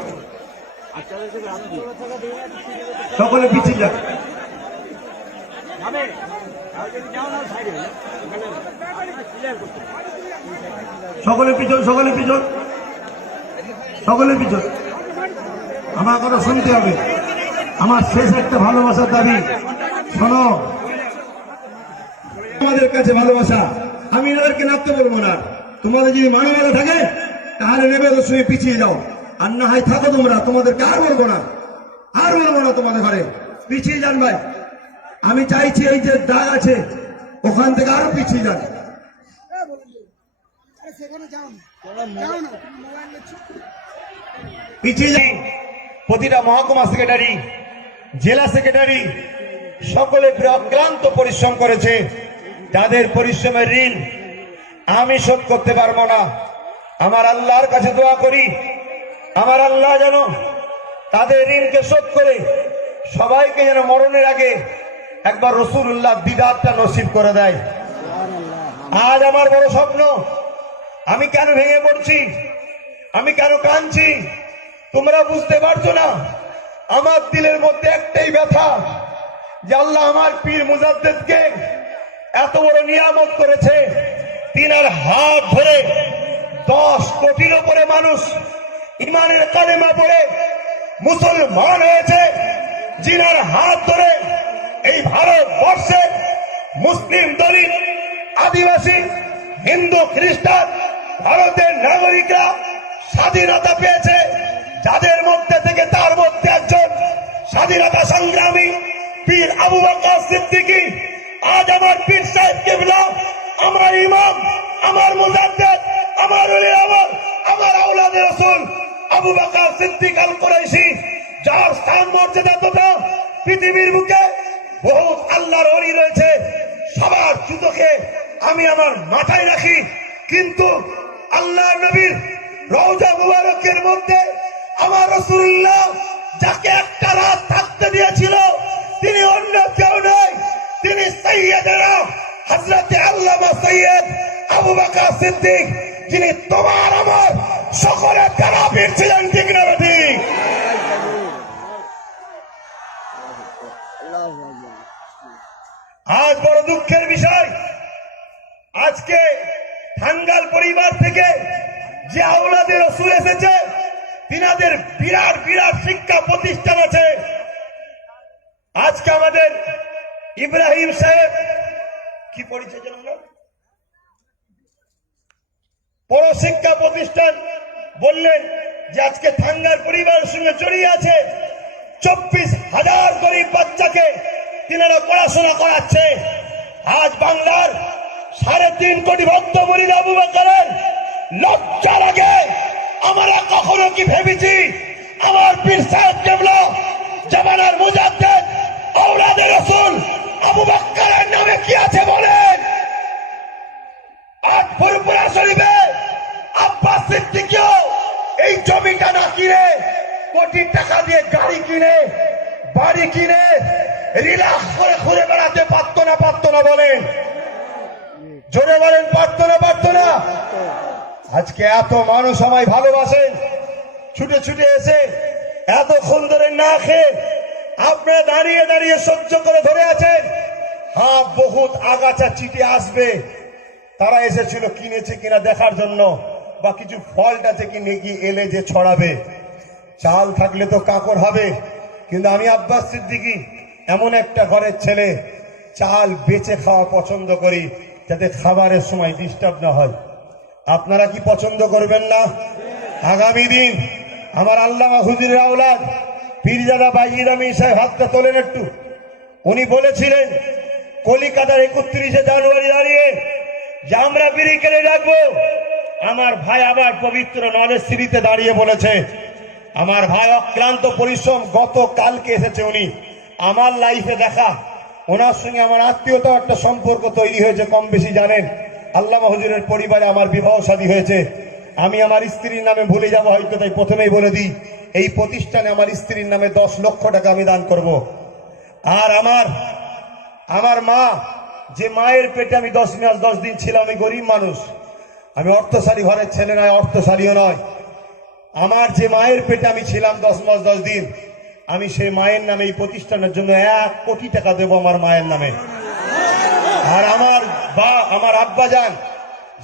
সকলে পিছিয়ে যান, সকলে পিছন, সকলে পিছন, সকলে পিছন। আমার কথা শুনতে হবে, আমার শেষ একটা ভালোবাসার দাবি। শোনো, আমাদের কাছে ভালোবাসা, আমি এনাদেরকে নাচতে বলবো না। তোমাদের যদি মানবতা থাকে তাহলে নেবে, ওদের সঙ্গে পিছিয়ে যাও। আর না হয় থাকো তোমরা, তোমাদেরকে আর বলবো না, আর বলবো না তোমাদের ঘরে। পিছিয়ে যান ভাই, আমি চাইছি এই যে দাগ আছে ওখান থেকে আরো পিছিয়ে যান। পিছিয়ে যান। প্রতিটা মহকুমা সেক্রেটারি, জেলা সেক্রেটারি সকলে অক্লান্ত পরিশ্রম করেছে। যাদের পরিশ্রমের ঋণ আমি শোধ করতে পারবো না। আমার আল্লাহর কাছে দোয়া করি, আমার আল্লাহ যেন তাদের ঋণকে শোধ করে সবাইকে যেন মরণের আগে একবার রাসূলুল্লাহ দিদারটা নসিব করে দেয়। আজ আমার বড় স্বপ্ন। আমি কেন ভেঙে পড়ছি, আমি কেন কাঁদছি তোমরা বুঝতে পারছো না। আমার দিলের মধ্যে একটাই ব্যথা যে আল্লাহ আমার পীর মুজাদ্দেদকে এত বড় নিয়ামত করেছে। তিনার হাত ধরে 10 কোটির উপরে মানুষ ইমানের কালেমা পড়ে মুসলমান হয়েছে, যিনার হাত ধরে এই ভারতবর্ষে মুসলিম দলিত আদিবাসী হিন্দু খ্রিস্টান ভারতের নাগরিকরা স্বাধীনতা পেয়েছে, যাদের মধ্যে থেকে তার মধ্যে একজন স্বাধীনতা সংগ্রামী পীর আবু বকর সিদ্দিকী। আজ আমার পীর সাহেব কিবলা, আমার ইমাম, আমার মুজাদ্দিদ, আমার ওলি আমল, আমার আওলাদে রাসূল আবু বকর সিদ্দিক আল কুরাইশি, যার স্থান মর্যাদা তথা পৃথিবীর বুকে বহুত আল্লাহর ওলি রয়েছে, সবার জুতোকে আমি আমার মাথায় রাখি। কিন্তু আল্লাহ নবীর রওজা মুবারকের মধ্যে আমার রাসূলুল্লাহ যাকে একটা রাত থাকতে দিয়েছিল, তিনি অন্য কেউ নয়, তিনি সাইয়্যিদনা হযরত আল্লামা সৈয়দ আবু বকর সিদ্দিক, যিনি তোমার আমার সকলের তারাবির ছিলেন। ঠিক না ঠিক? আজ বড় দুঃখের বিষয়, আজকে টাঙ্গাইল পরিবার থেকে যে আওলাদে রাসূল এসেছে, তিনাদের বিরাট বিরাট শিক্ষা প্রতিষ্ঠান আছে। আজকে আমাদের ইব্রাহিম সাহেব কি পরিচয় জানেন না, বড় শিক্ষা প্রতিষ্ঠান বললেন যে আজকে টাঙ্গাইল পরিবারের সঙ্গে জড়িয়ে আছে। 24,000 গরিব বাচ্চাকে তিনারা পড়াশোনা করাচ্ছে। আজ বাংলার 3.5 কোটি ভক্ত মুরিদ আবু বকরের লজ্জা লাগে। আমরা কখনো কি ভেবেছি আমার পীর সাহেব কিবলা জামানার মুজাদ্দিদ আওলাদে রাসূল আবু বকরের নামে কি আছে বলেন? আজ ফুরফুরা শরীফে আব্বাস সিদ্দিকীও এই জমিটা না কিনে কোটি টাকা দিয়ে গাড়ি কিনে বাড়ি কিনে রিল্যাক্স করে ঘুরে বেড়াতে পারতো না বলেন? জোরে বলেন, পারতো না? আজকে এত মানুষ আমায় ভালোবাসেন, ছুটে ছুটে এসে এতক্ষণ ধরে না খেয়ে আপনারা দাঁড়িয়ে দাঁড়িয়ে সহ্য করে ধরে আছেন। হ্যাঁ, বহুত আগাছা চিঠি আসবে, তারা এসেছিল কিনেছে কিনা দেখার জন্য, বা কিছু ফল্ট আছে কি নাকি এলে যে ছড়াবে। চাল থাকলে তো কাকড় হবে, কিন্তু আমি আব্বাস সিদ্দিকী এমন একটা ঘরের ছেলে, চাল বেচে খাওয়া পছন্দ করি, যাতে খাবারের সময় ডিস্টার্ব না হয়। আপনারা কি পছন্দ করবেন না? আগামী দিন আমার আল্লামা হুজুরের আওলাদ পীরজাদা বাইজিদ আমিন সাহেব, হাতটা তোলেন একটু। উনি বলেছিলেন কলিকাতার 31শে জানুয়ারি দাঁড়িয়ে যে আমরা বিড়ি কেড়ে রাখবো। আমার ভাই আবার পবিত্র নলেজশ্রীতে দাঁড়িয়ে বলেছে, আমার ভাই অক্লান্ত পরিশ্রম, গতকালকে এসেছে উনি। আমার লাইফে দেখা, ওনার সঙ্গে আমার আত্মীয়তাও একটা সম্পর্ক তৈরি হয়েছে, কম বেশি জানেন। আল্লামা হুজুরের পরিবারে আমার বিবাহ শাদী হয়েছে। আমি আমার স্ত্রীর নামে ভুলে যাব হয়তো, তাই প্রথমেই বলে দিই, এই প্রতিষ্ঠানে আমার স্ত্রীর নামে 10 লক্ষ টাকা আমি দান করব। আর আমার মা, যে মায়ের পেটে আমি 10 মাস 10 দিন ছিলাম, আমি গরিব মানুষ, আমি অর্থশালী ঘরের ছেলে নয়, অর্থশালীও নয়। আমার যে মায়ের পেটে আমি ছিলাম 10 মাস 10 দিন, আমি সেই মায়ের নামে এই প্রতিষ্ঠানের জন্য 1 কোটি টাকা দেব আমার মায়ের নামে। আর আমার আব্বাজান,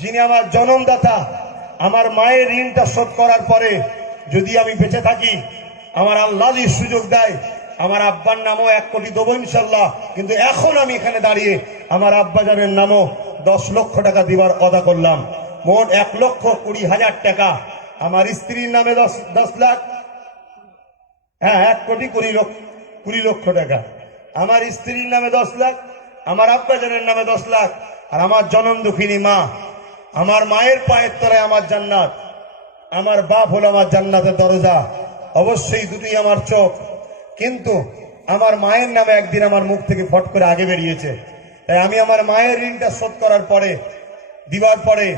যিনি আমার জন্মদাতা, আমার মায়ের ঋণটা শোধ করার পরে যদি আমি বেঁচে থাকি, আমার আল্লাহ যদি সুযোগ দেয়, আমার আব্বার নামও 1 কোটি দেবো ইনশাল্লাহ। কিন্তু এখন আমি এখানে দাঁড়িয়ে আমার আব্বাজানের নামও 10 লক্ষ টাকা দিবার ওয়াদা করলাম। মোট 1,20,000 টাকা। আমার স্ত্রীর নামে 10 লাখ, হ্যাঁ 1,20 লক্ষ টাকা। আমার স্ত্রীর নামে 10 লাখ, আমার আব্বাজানের নামে 10 লাখ। আর আমার জনম দুঃখিনী মা, আমার মায়ের পায়ের তলায় আমার জান্নাত, আমার বাপ হলো আমার জান্নাতের দরজা। অবশ্যই দুটোই আমার চোখ, কিন্তু আমার মায়ের নামে একদিন আমার মুখ থেকে ফট করে আগে বেরিয়েছে। তাই আমি আমার মায়ের ঋণটা শোধ করার পরে, দিবার পরে,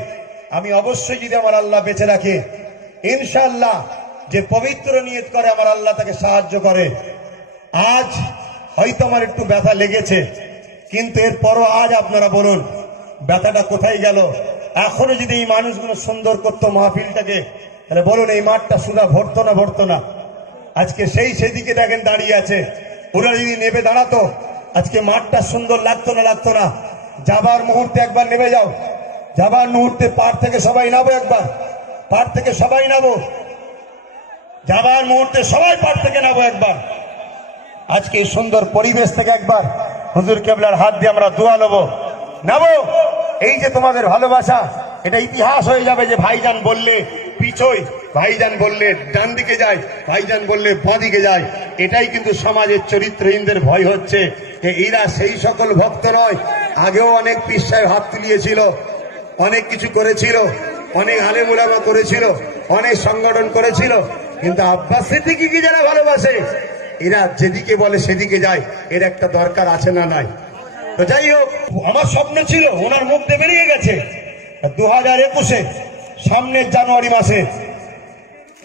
আমি অবশ্যই যদি আমার আল্লাহ বেঁচে রাখে, ইনশাআল্লাহ যে পবিত্র নিয়ত করে আমার আল্লাহ তাকে সাহায্য করে। আজ হয়তো আমার একটু ব্যথা লেগেছে, কিন্তু এরপরও আজ আপনারা বলুন ব্যথাটা কোথায় গেল? এখনো যদি এই মানুষগুলো সুন্দর করতো মাহফিলটাকে, তাহলে বলুন এই মাঠটা সুদা ভরতো না। আজকে সেদিকে দেখেন দাঁড়িয়ে আছে, ওরা যদি নেবে দাঁড়াতো, আজকে মাঠটা সুন্দর লাগতো না। যাবার মুহূর্তে একবার নেমে যাও, যাবার মুহূর্তে পার থেকে সবাই নামো, একবার পার থেকে সবাই নামো। যাবার মুহূর্তে সবাই পার থেকে নেবো একবার। আজকে এই সুন্দর পরিবেশ থেকে একবার হুজুর কেবলার হাত দিয়ে আমরা দোয়া নেবো। নেবো এই যে তোমাদের ভালোবাসা, এটা ইতিহাস হয়ে যাবে যে ভাইজান বললে পিছই, ভাইজান বললে ডান দিকে যায়, ভাইজান বললে বাঁ দিকে যায়। এটাই কিন্তু সমাজের চরিত্রহীনদের ভয় হচ্ছে। এরা সেই সকল ভক্ত নয়। আগেও অনেক পীর সাহেব হাত তুলিয়েছিল, অনেক কিছু করেছিল, অনেক আলেম উলামা করেছিল, অনেক সংগঠন করেছিল, কিন্তু আব্বাস সিদ্দিকীকে যারা ভালোবাসে এরা যেদিকে বলে সেদিকে যায়। এর একটা দরকার আছে না নাই? তো যাই হোক, আমার স্বপ্ন ছিল, ওনার মুখ দিয়ে বেরিয়ে গেছে 2021-এ সামনের জানুয়ারি মাসে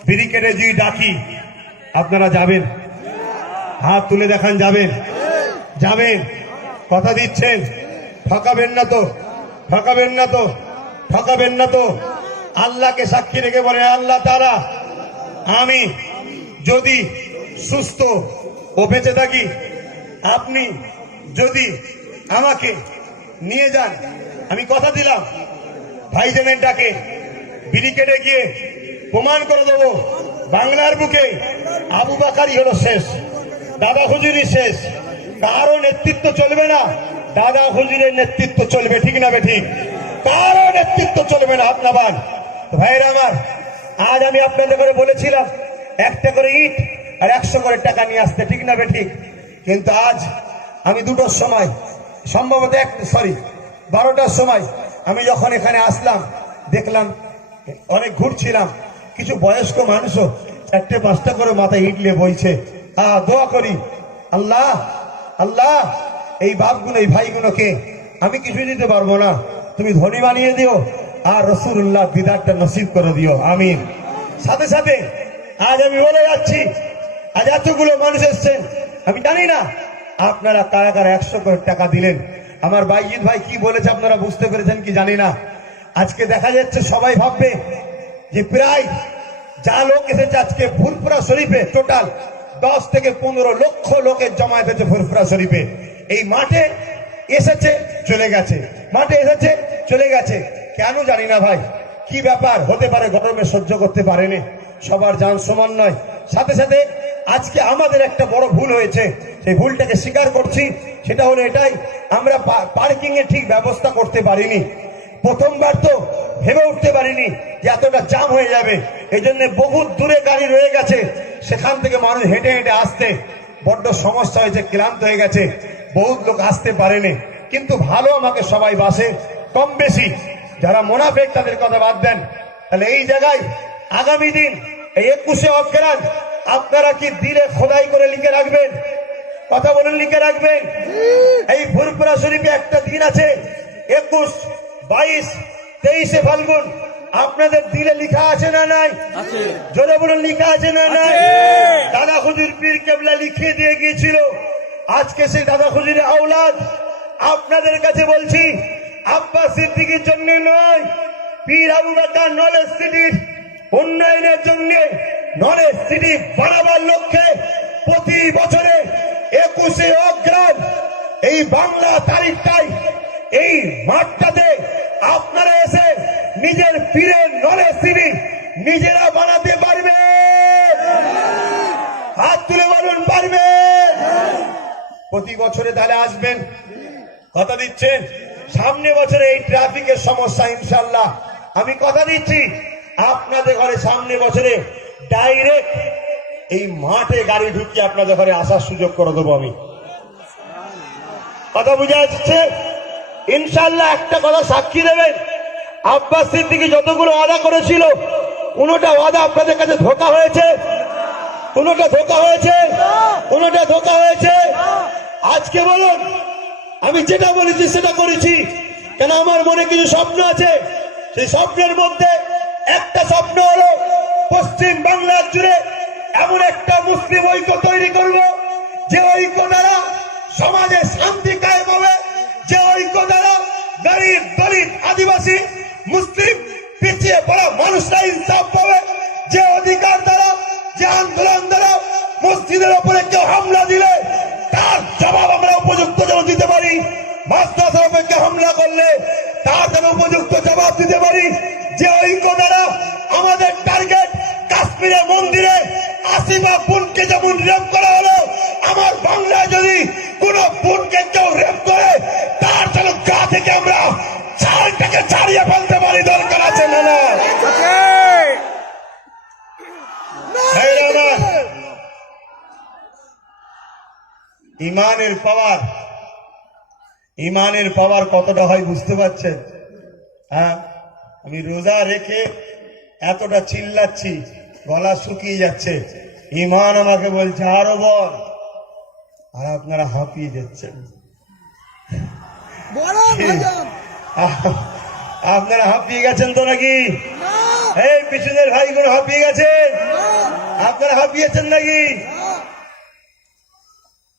ব্যারিকেডে যে ডাকি, আপনারা যাবেন? হাত তুলে দেখান, যাবেন? যাবেন? কথা দিচ্ছেন? ঠকাবেন না তো? ঠকাবেন না তো? ঠকাবেন না তো? আল্লাহকে সাক্ষী রেখে বলে, আল্লাহ তাআলা আমি যদি সুস্থ ও বেঁচে থাকি, আপনি যদি আমাকে নিয়ে যান, আমি কথা দিলাম ভাইজানের ডাকে ব্যারিকেডে গিয়ে প্রমাণ করে দেবো বাংলার বুকে আবু বাকারই হলো শেষ, দাদা হুজুরই শেষ। কারো নেতৃত্ব চলবে না, দাদা হুজুরের নেতৃত্ব চলবে। ঠিক না বেঠিক? কারো নেতৃত্ব চলবে না। আপনার ভাইয়ের আমার, আজ আমি আপনাদের করে বলেছিলাম একটা করে ইট আর 100 করে টাকা নিয়ে আসতে। ঠিক না বেঠিক? কিন্তু আজ আমি 2টোর সময়, সম্ভবত 12টার সময় আমি যখন এখানে আসলাম, দেখলাম অনেক ঘুরছিলাম, কিছু বয়স্ক মানুষও 4টে-5টা করে মাথায় ইট নিয়ে বইছে। দোয়া করি, আল্লাহ আল্লাহ এই বাপগুলো, এই ভাইগুলোকে আমি কিছু দিতে পারবো না, তুমি ধনী বানিয়ে দিও আর রাসূলুল্লাহ দিদারটা নসিব করে দিও, আমিন। সাথে সাথে আজ আমি বলে যাচ্ছি, আজ এতগুলো মানুষ এসছেন, আমি জানি না আপনারা কারা কারা 100 করে টাকা দিলেন। আমার বাইজিৎ ভাই কি বলেছে আপনারা বুঝতে পেরেছেন কি জানি না। আজকে দেখা যাচ্ছে সবাই ভাববে যে প্রায় যা লোক এসেছে আজকে ফুরফুরা শরীফে, টোটাল 10 থেকে 15 লক্ষ লোকের জমায়েত হয়েছে ফুরফুরা শরীফে। এই মাঠে এসেছে চলে গেছে, মাঠে এসেছে চলে গেছে। কেন জানি না ভাই, কি ব্যাপার হতে পারে? গরমে সহ্য করতে পারেনি, সবার জান সমান নয়। সাথে সাথে আজকে আমাদের একটা বড় ভুল হয়েছে, সেই ভুলটাকে স্বীকার করছি। সেটা হলো এটাই, আমরা পার্কিং এর ঠিক ব্যবস্থা করতে পারিনি। প্রথমবার তো ভেবে উঠতে পারিনি যে এতটা জাম হয়ে যাবে। এই জন্য বহুত দূরে গাড়ি রয়ে গেছে, সেখান থেকে মানুষ হেঁটে হেঁটে আসতে বড্ড সমস্যা হয়েছে, ক্লান্ত হয়ে গেছে, বহুত লোক আসতে পারেনি। কিন্তু ভালো আমাকে সবাই বাসে কম বেশি। যারা মুনাফিক তাদের কথা বাদ দেন। তাহলে এই জায়গায় আগামী দিন এই 21শে অগ্রহায়ণ আপনারা কি দিলে খোদাই করে লিখে রাখবেন? কথা বলেন, লিখে রাখবেন? এই ফুরফুরা শরীফে একটা দিন আছে 21, 22, 23শে ফাল্গুন, আপনাদের দিলে লিখা আছে না নাই? জোরে বলুন, লিখা আছে না নাই? দাদা হুজুর পীর কেবলা লিখিয়ে দিয়ে গিয়েছিল। আজকে সেই দাদা হুজুরের আওলাদ আপনাদের কাছে বলছি, আব্বাস সিদ্দিকীর জন্য নয়, পীর আবু বকর নলেজ সিটির উন্নয়নের জন্য, নলেজ সিটি বাড়াবার লক্ষ্যে প্রতি বছরে 21শে অগ্রহায়ণ এই বাংলা তারিখটাই এই মাঠটাতে আপনারা এসে নিজের পীরের নলেজ সিটি নিজেরা বানাতে পারবে। হাত তুলে বলুন, পারবে? প্রতি বছরে তাহলে আসবেন, কথা দিচ্ছেন? সামনে বছরে এই ট্রাফিকের সমস্যা ইনশাল্লাহ আমি কথা দিচ্ছি, আপনাদের ঘরে সামনে বছরে ডাইরেক্ট এই মাঠে গাড়ি ঢুকিয়ে আপনাদের ঘরে আসার সুযোগ করে দেবো আমি। কথা বুঝা যাচ্ছে? ইনশাল্লাহ একটা কথা সাক্ষী দেবেন, আব্বাস সিদ্দিকী যতগুলো ওয়াদা করেছিল, কোনোটা ওয়াদা আপনাদের কাছে ধোঁকা হয়েছে? কোনোটা ধোঁকা হয়েছে? কোনোটা ধোঁকা হয়েছে? আজকে বলুন, আমি যেটা বলেছি সেটা করেছি। কেন? আমার মনে কিছু স্বপ্ন আছে, সেই স্বপ্নের মধ্যে একটা স্বপ্ন হলো পশ্চিম বাংলার জুড়ে এমন একটা মুসলিম ঐক্য তৈরি করব, যে ঐক্য দ্বারা সমাজে শান্তি কায়েম হবে, যে ঐক্য দ্বারা গরিব, দলিত, আদিবাসী, মুসলিম, পিছিয়ে পড়া মানুষরা ইনসাফ পাবে, যে অধিকার দ্বারা, যে আন্দোলন দ্বারা মসজিদের উপরে কেউ হামলা দিলে তার জবাব আমরা উপযুক্ত যেন দিতে পারি, মাদ্রাসার উপরে কেউ হামলা করলে তার যেন উপযুক্ত জবাব দিতে পারি, যে ঐক্য দ্বারা আমাদের টার্গেট কাশ্মীরে মন্দিরে নাসিমা বোনকে যেমন রেপ করা হলো, আমার বাংলায় যদি কোন বোনকে কেউ রেপ করে তার যেন গা থেকে আমরা ছালটাকে ছাড়িয়ে ফেলতে পারি, দরকার আছে না না? এই আমার ইমানের পাওয়ার কতটা হয় বুঝতে পারছেন? হ্যাঁ, আমি রোজা রেখে এতটা চিল্লাচ্ছি, গলা শুকিয়ে যাচ্ছে, ইমান আমাকে বলছে আরো বল, আর আপনারা হাঁপিয়ে যাচ্ছেন। আপনারা হাঁপিয়ে গেছেন তো নাকি? এই পিছনের ভাইগুলো হাঁপিয়ে গেছে, আপনারা হাঁপিয়েছেন নাকি?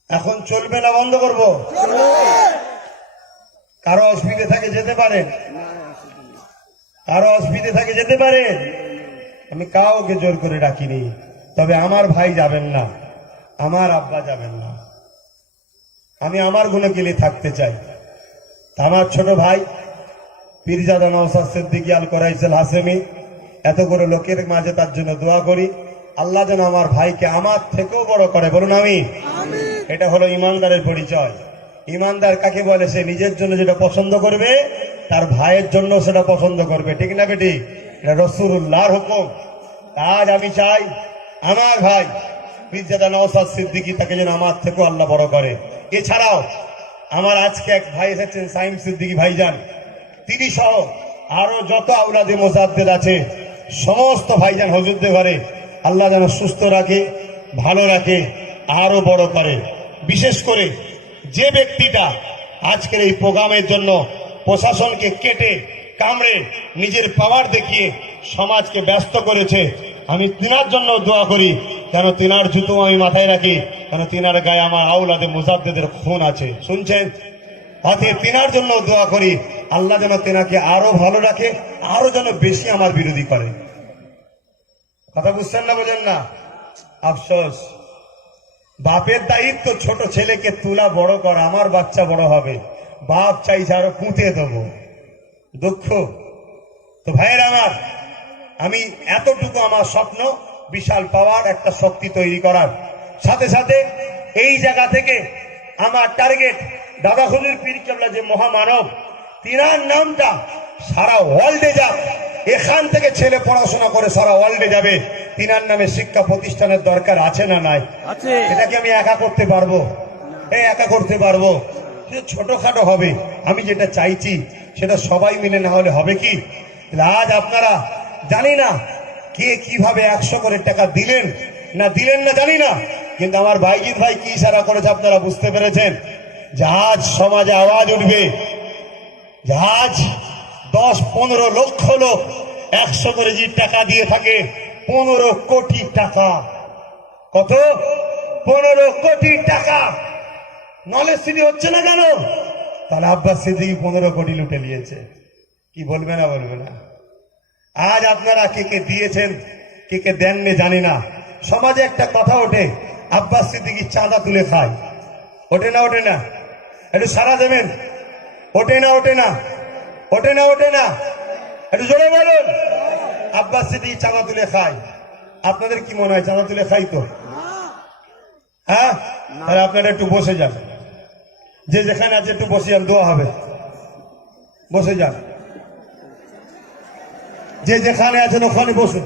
এখন চলবে না বন্ধ করব? কারো অসুবিধে থাকে যেতে পারেন, কারো অসুবিধে থাকে যেতে পারেন। আমি কাউকে জোর করে ডাকিনি, তবে আমার ভাই যাবেন না, আমার আব্বা যাবেন না। আমি আমার গুণে গেলে থাকতে চাই। আমার ছোট ভাই পীরজাদা নওশাদ সিদ্দিকী আল কোরাইশুল হাশেমি, এত করে লোকের মাঝে তার জন্য দোয়া করি, আল্লাহ যেন আমার ভাইকে আমার থেকেও বড় করে। বলুন আমি। এটা হলো ইমানদারের পরিচয়। ইমানদার কাকে বলে? সে নিজের জন্য যেটা পছন্দ করবে তার ভাইয়ের জন্য সেটা পছন্দ করবে, ঠিক না বেটি? এটা রাসূলুল্লাহর হুকুম। আজ আমি চাই আমার ভাই পীরজাদা নওশাদ সিদ্দিকী, তাকে যেন আমার থেকেও আল্লাহ বড় করে। এছাড়াও আমার আজকে এক ভাই এসেছেন সাইম সিদ্দিকী ভাইজান, তিনি সহ আরো যত আওলাদে মোজাদ্দেদ আছে সমস্ত ভাইজান হুজুরদের ঘরে আল্লাহ যেন সুস্থ রাখে, ভালো রাখে, আরো বড় করে। বিশেষ করে যে ব্যক্তিটা আজকের এই প্রোগ্রামের জন্য প্রশাসনকে কেটে কামড়ে নিজের পাওয়ার দেখিয়ে সমাজকে ব্যস্ত করেছে, আমি তিনার জন্য দোয়া করি, কেন তিনার জুতো আমি মাথায় রাখি, কেন তিনার গায়ে আমার আওলাদে মুজাদ্দেদের খুন আছে, শুনছেন? অতএব তিনার জন্য দোয়া করি, আল্লাহ যেন তিনাকে আরো ভালো রাখে, আরো যেন বেশি আমার বিরোধী করে। কথা বুঝছেন না? বোঝেন না? আফসোস, বাপের দায়িত্ব ছোট ছেলেকে তুলা বড় করা, আমার বাচ্চা বড় হবে, বাপ চাইছে আরো পুঁতে দেবো, দুঃখ। তো ভাইয়ের আমার, আমি এতটুকু আমার স্বপ্ন, বিশাল পাওয়ার একটা শক্তি তৈরি করার, সাথে সাথে এই জায়গা থেকে আমার টার্গেট দাদা হুজুর পীর কেবলা যে মহামানব, তিনার নামটা সারা ওয়ার্ল্ডে যাক। এখান থেকে ছেলে পড়াশোনা করে সারা ওয়ার্ল্ডে যাবে, তিনার নামে শিক্ষা প্রতিষ্ঠানের দরকার আছে না নাই? এটাকে আমি একা করতে পারবো? একা করতে পারবো? ছোটখাটো হবে। আমি যেটা চাইছি সেটা সবাই মিলে না হলে হবে কি? আজ আপনারা জানি না কে কিভাবে 100 করে টাকা দিলেন না দিলেন না জানি না, কিন্তু আমার ভাইজিৎ ভাই কি ইশারা করেছে আপনারা বুঝতে পেরেছেন? যে আজ সমাজে আওয়াজ উঠবে, যে আজ 10-15 লক্ষ লোক 100 করে যে টাকা দিয়ে থাকে, 15 কোটি টাকা। কত? 15 কোটি টাকা। নলেজ সিটি হচ্ছে না কেন? তাহলে আব্বাস সিদ্দিকী 15 কোটি লুটে নিয়েছে। কি বলবে না বলবে না? আজ আপনারা কে কে দিয়েছেন, কে কে দেননি জানি না। সমাজে একটা কথা ওঠে, আব্বাস সিদ্দিকী চাঁদা তুলে খায়। ওঠে না? ওঠে না? একটু সারা দেবেন। ওঠে না? ওঠে না? ওঠে না? ওঠে না? একটু জোরে বলুন। আব্বাস সিদ্দিকী চাঁদা তুলে খায়। আপনাদের কি মনে হয় চাঁদা তুলে খাই তো? হ্যাঁ, তাহলে আপনারা একটু বসে যান, যে যেখানে আছে একটু বসে যান, দোয়া হবে। বসে যান, যে যেখানে আছেন ওখানে বসুন,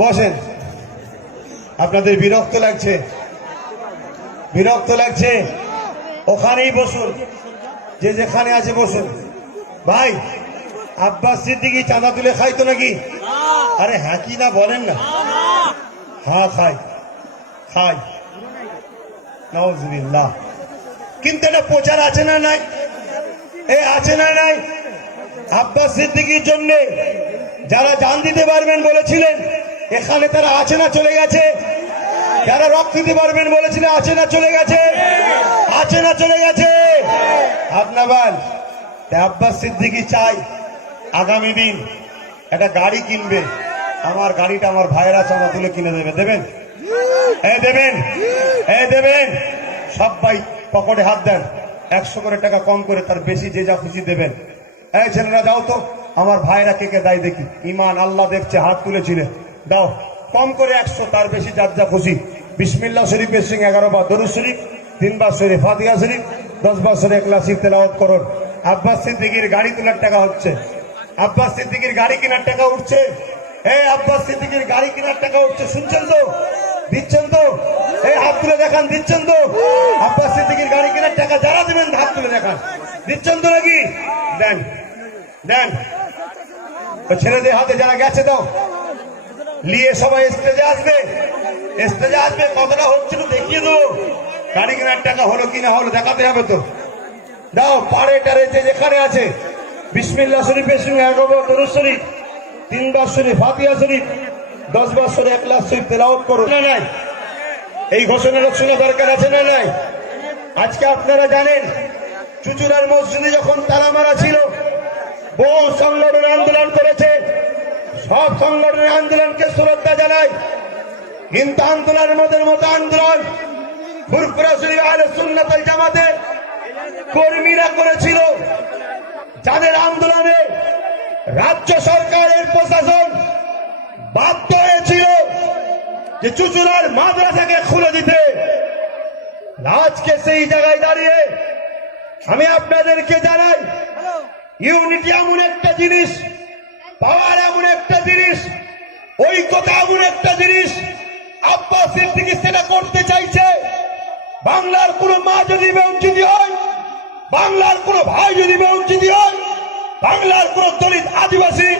বসেন। আপনাদের বিরক্ত লাগছে? বিরক্ত লাগছে? ওখানেই বসুন, যে যেখানে আছে বসুন। ভাই, আব্বাস সিদ্দিকী চাঁদা তুলে খাইতো নাকি? আরে হ্যাঁ কি না বলেন না? হ্যাঁ খাই, খাই, নাউজুবিল্লাহ। কিন্তু এটা প্রচার আছে না নাই? আছে না নাই? আব্বাস সিদ্দিকীর জন্য যারা জান দিতে পারবেন বলেছিলেন, এখানে তারা আছে না চলে গেছে? যারা রক্ত দিতে পারবেন বলেছিলেন, আছে না চলে গেছে? আছে না চলে গেছে? আপনার আব্বাস সিদ্দিকী চাই আগামী দিন একটা গাড়ি কিনবে, আমার গাড়িটা আমার ভাইয়েরা চাঁদা তুলে কিনে দেবে। দেবেন? দেবেন? দেবেন? সবাই পকেটে হাত দেন, 100 করে টাকা কম করে, তার বেশি যে যা খুশি দেবেন। ছেলেরা যাও তো, আমার ভাইরা কে কে দেয় দেখি। ইমান আল্লাহ দেখছে, হাত তুলেছিলেন, দাও কম করে 100, তার বেশি যার যা খুশি। বিসমিল্লাহ শরীফের সঙ্গে 11 বার দরুদ শরীফ, 3 বার শরীফ ফাতিহা শরীফ, 10 বার শরীফ ইখলাস তেলাওয়াত করুন। আব্বাস সিদ্দিকীর গাড়ি তোলার টাকা হচ্ছে, আব্বাস সিদ্দিকীর গাড়ি কেনার টাকা উঠছে। এই আব্বাস সিদ্দিকীর গাড়ি কেনার টাকা উঠছে, শুনছেন তো? দিচ্ছেন তো? এই হাত তুলে দেখান, দিচ্ছেন তো? আব্বাস সিদ্দিকীর গাড়ি কেনার টাকা যারা দেবেন হাত তুলে দেখান, দিচ্ছেন তো নাকি? দেন দেন। তো ছেলেদের হাতে যারা গেছে দাও, নিয়ে সবাই স্টেজে আসবে, স্টেজে আসবে। কতটা হচ্ছিল দেখিয়ে দেবো। গাড়ি কেনার টাকা হলো কিনা হলো দেখাতে হবে তো। দাও পাড়ে টারে যে যেখানে আছে বিসমিল্লাহ শরীফের সঙ্গে 11 বার দরুদ শরীফ, 3 বার শরীফ ফাতিহা শরীফ, 10 বার শরীফ ইখলাস শরীফ তেলাওয়াত করুন। না নাই এই ঘোষণাটা শোনা দরকার আছে না নাই? আজকে আপনারা জানেন চুচুড়ার মসজিদে যখন তালা মারা ছিল, বহু সংগঠন আন্দোলন করেছে, সব সংগঠনের আন্দোলনকে শ্রদ্ধা জানায়। কিন্তু আন্দোলনের মতো আন্দোলন ফুরফুরা শরীফ আহলে সুন্নাত ওয়াল জামাতের কর্মীরা করেছিল, যাদের আন্দোলনে রাজ্য সরকারের প্রশাসন বাধ্য হয়েছিল যে চুচুড়ার মাদ্রাসাকে খুলে দিতে। আজকে সেই জায়গায় দাঁড়িয়ে আমি আপনাদেরকে জানাই, ইউনিটি এমন একটা জিনিস, পাওয়ার এমন একটা জিনিস, ঐক্যতা এমন একটা জিনিস। আব্বাস সিদ্দিকী সেটা করতে চাইছে। বাংলার কোন মা যদি বঞ্চিত হয়, বাংলার কোন ভাই যদি বঞ্চিত হয়, বাংলার কোন দলিত আদিবাসী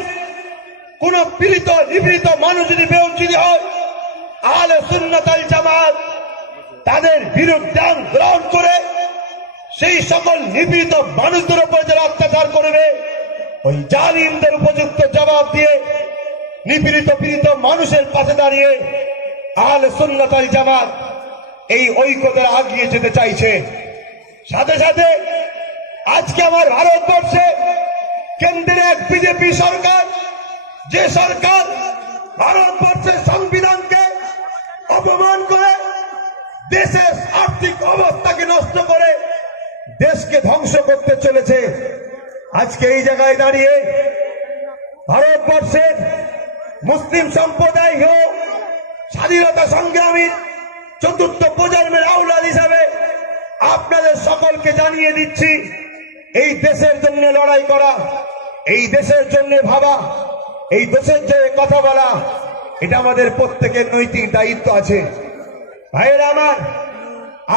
কোন পীড়িত নিপীড়িত মানুষ যদি বঞ্চিত হয়, আহলে সুন্নাত ওয়াল জামাত তাদের বিরুদ্ধে আন্দোলন করে সেই সকল নিপীড়িত মানুষদের উপর যারা অত্যাচার করবে, ওই জালিমদের উপযুক্ত জবাব দিয়ে নিপীড়িত পীড়িত মানুষের পাশে দাঁড়িয়ে আহলে সুন্নাত ওয়াল জামাত এই ঐক্যতা আগিয়ে যেতে চাইছে। সাথে সাথে আজকে আমার ভারতবর্ষে কেন্দ্রে এক বিজেপি সরকার, যে সরকার ভারতবর্ষের সংবিধানকে অপমান করে, দেশের আর্থিক অবস্থাকে নষ্ট করে দেশকে ধ্বংস করতে চলেছে। আজকে এই জায়গায় দাঁড়িয়ে ভারতবর্ষের মুসলিম সম্প্রদায় হোক, স্বাধীনতা সংগ্রামীর চতুর্থ প্রজন্মের আওলাদ হিসাবে আপনাদের সকলকে জানিয়ে দিচ্ছি, এই দেশের জন্য লড়াই করা, এই দেশের জন্য ভাবা, এই দেশের জন্য কথা বলা, এটা আমাদের প্রত্যেকের নৈতিক দায়িত্ব আছে। ভাইয়েরা আমার,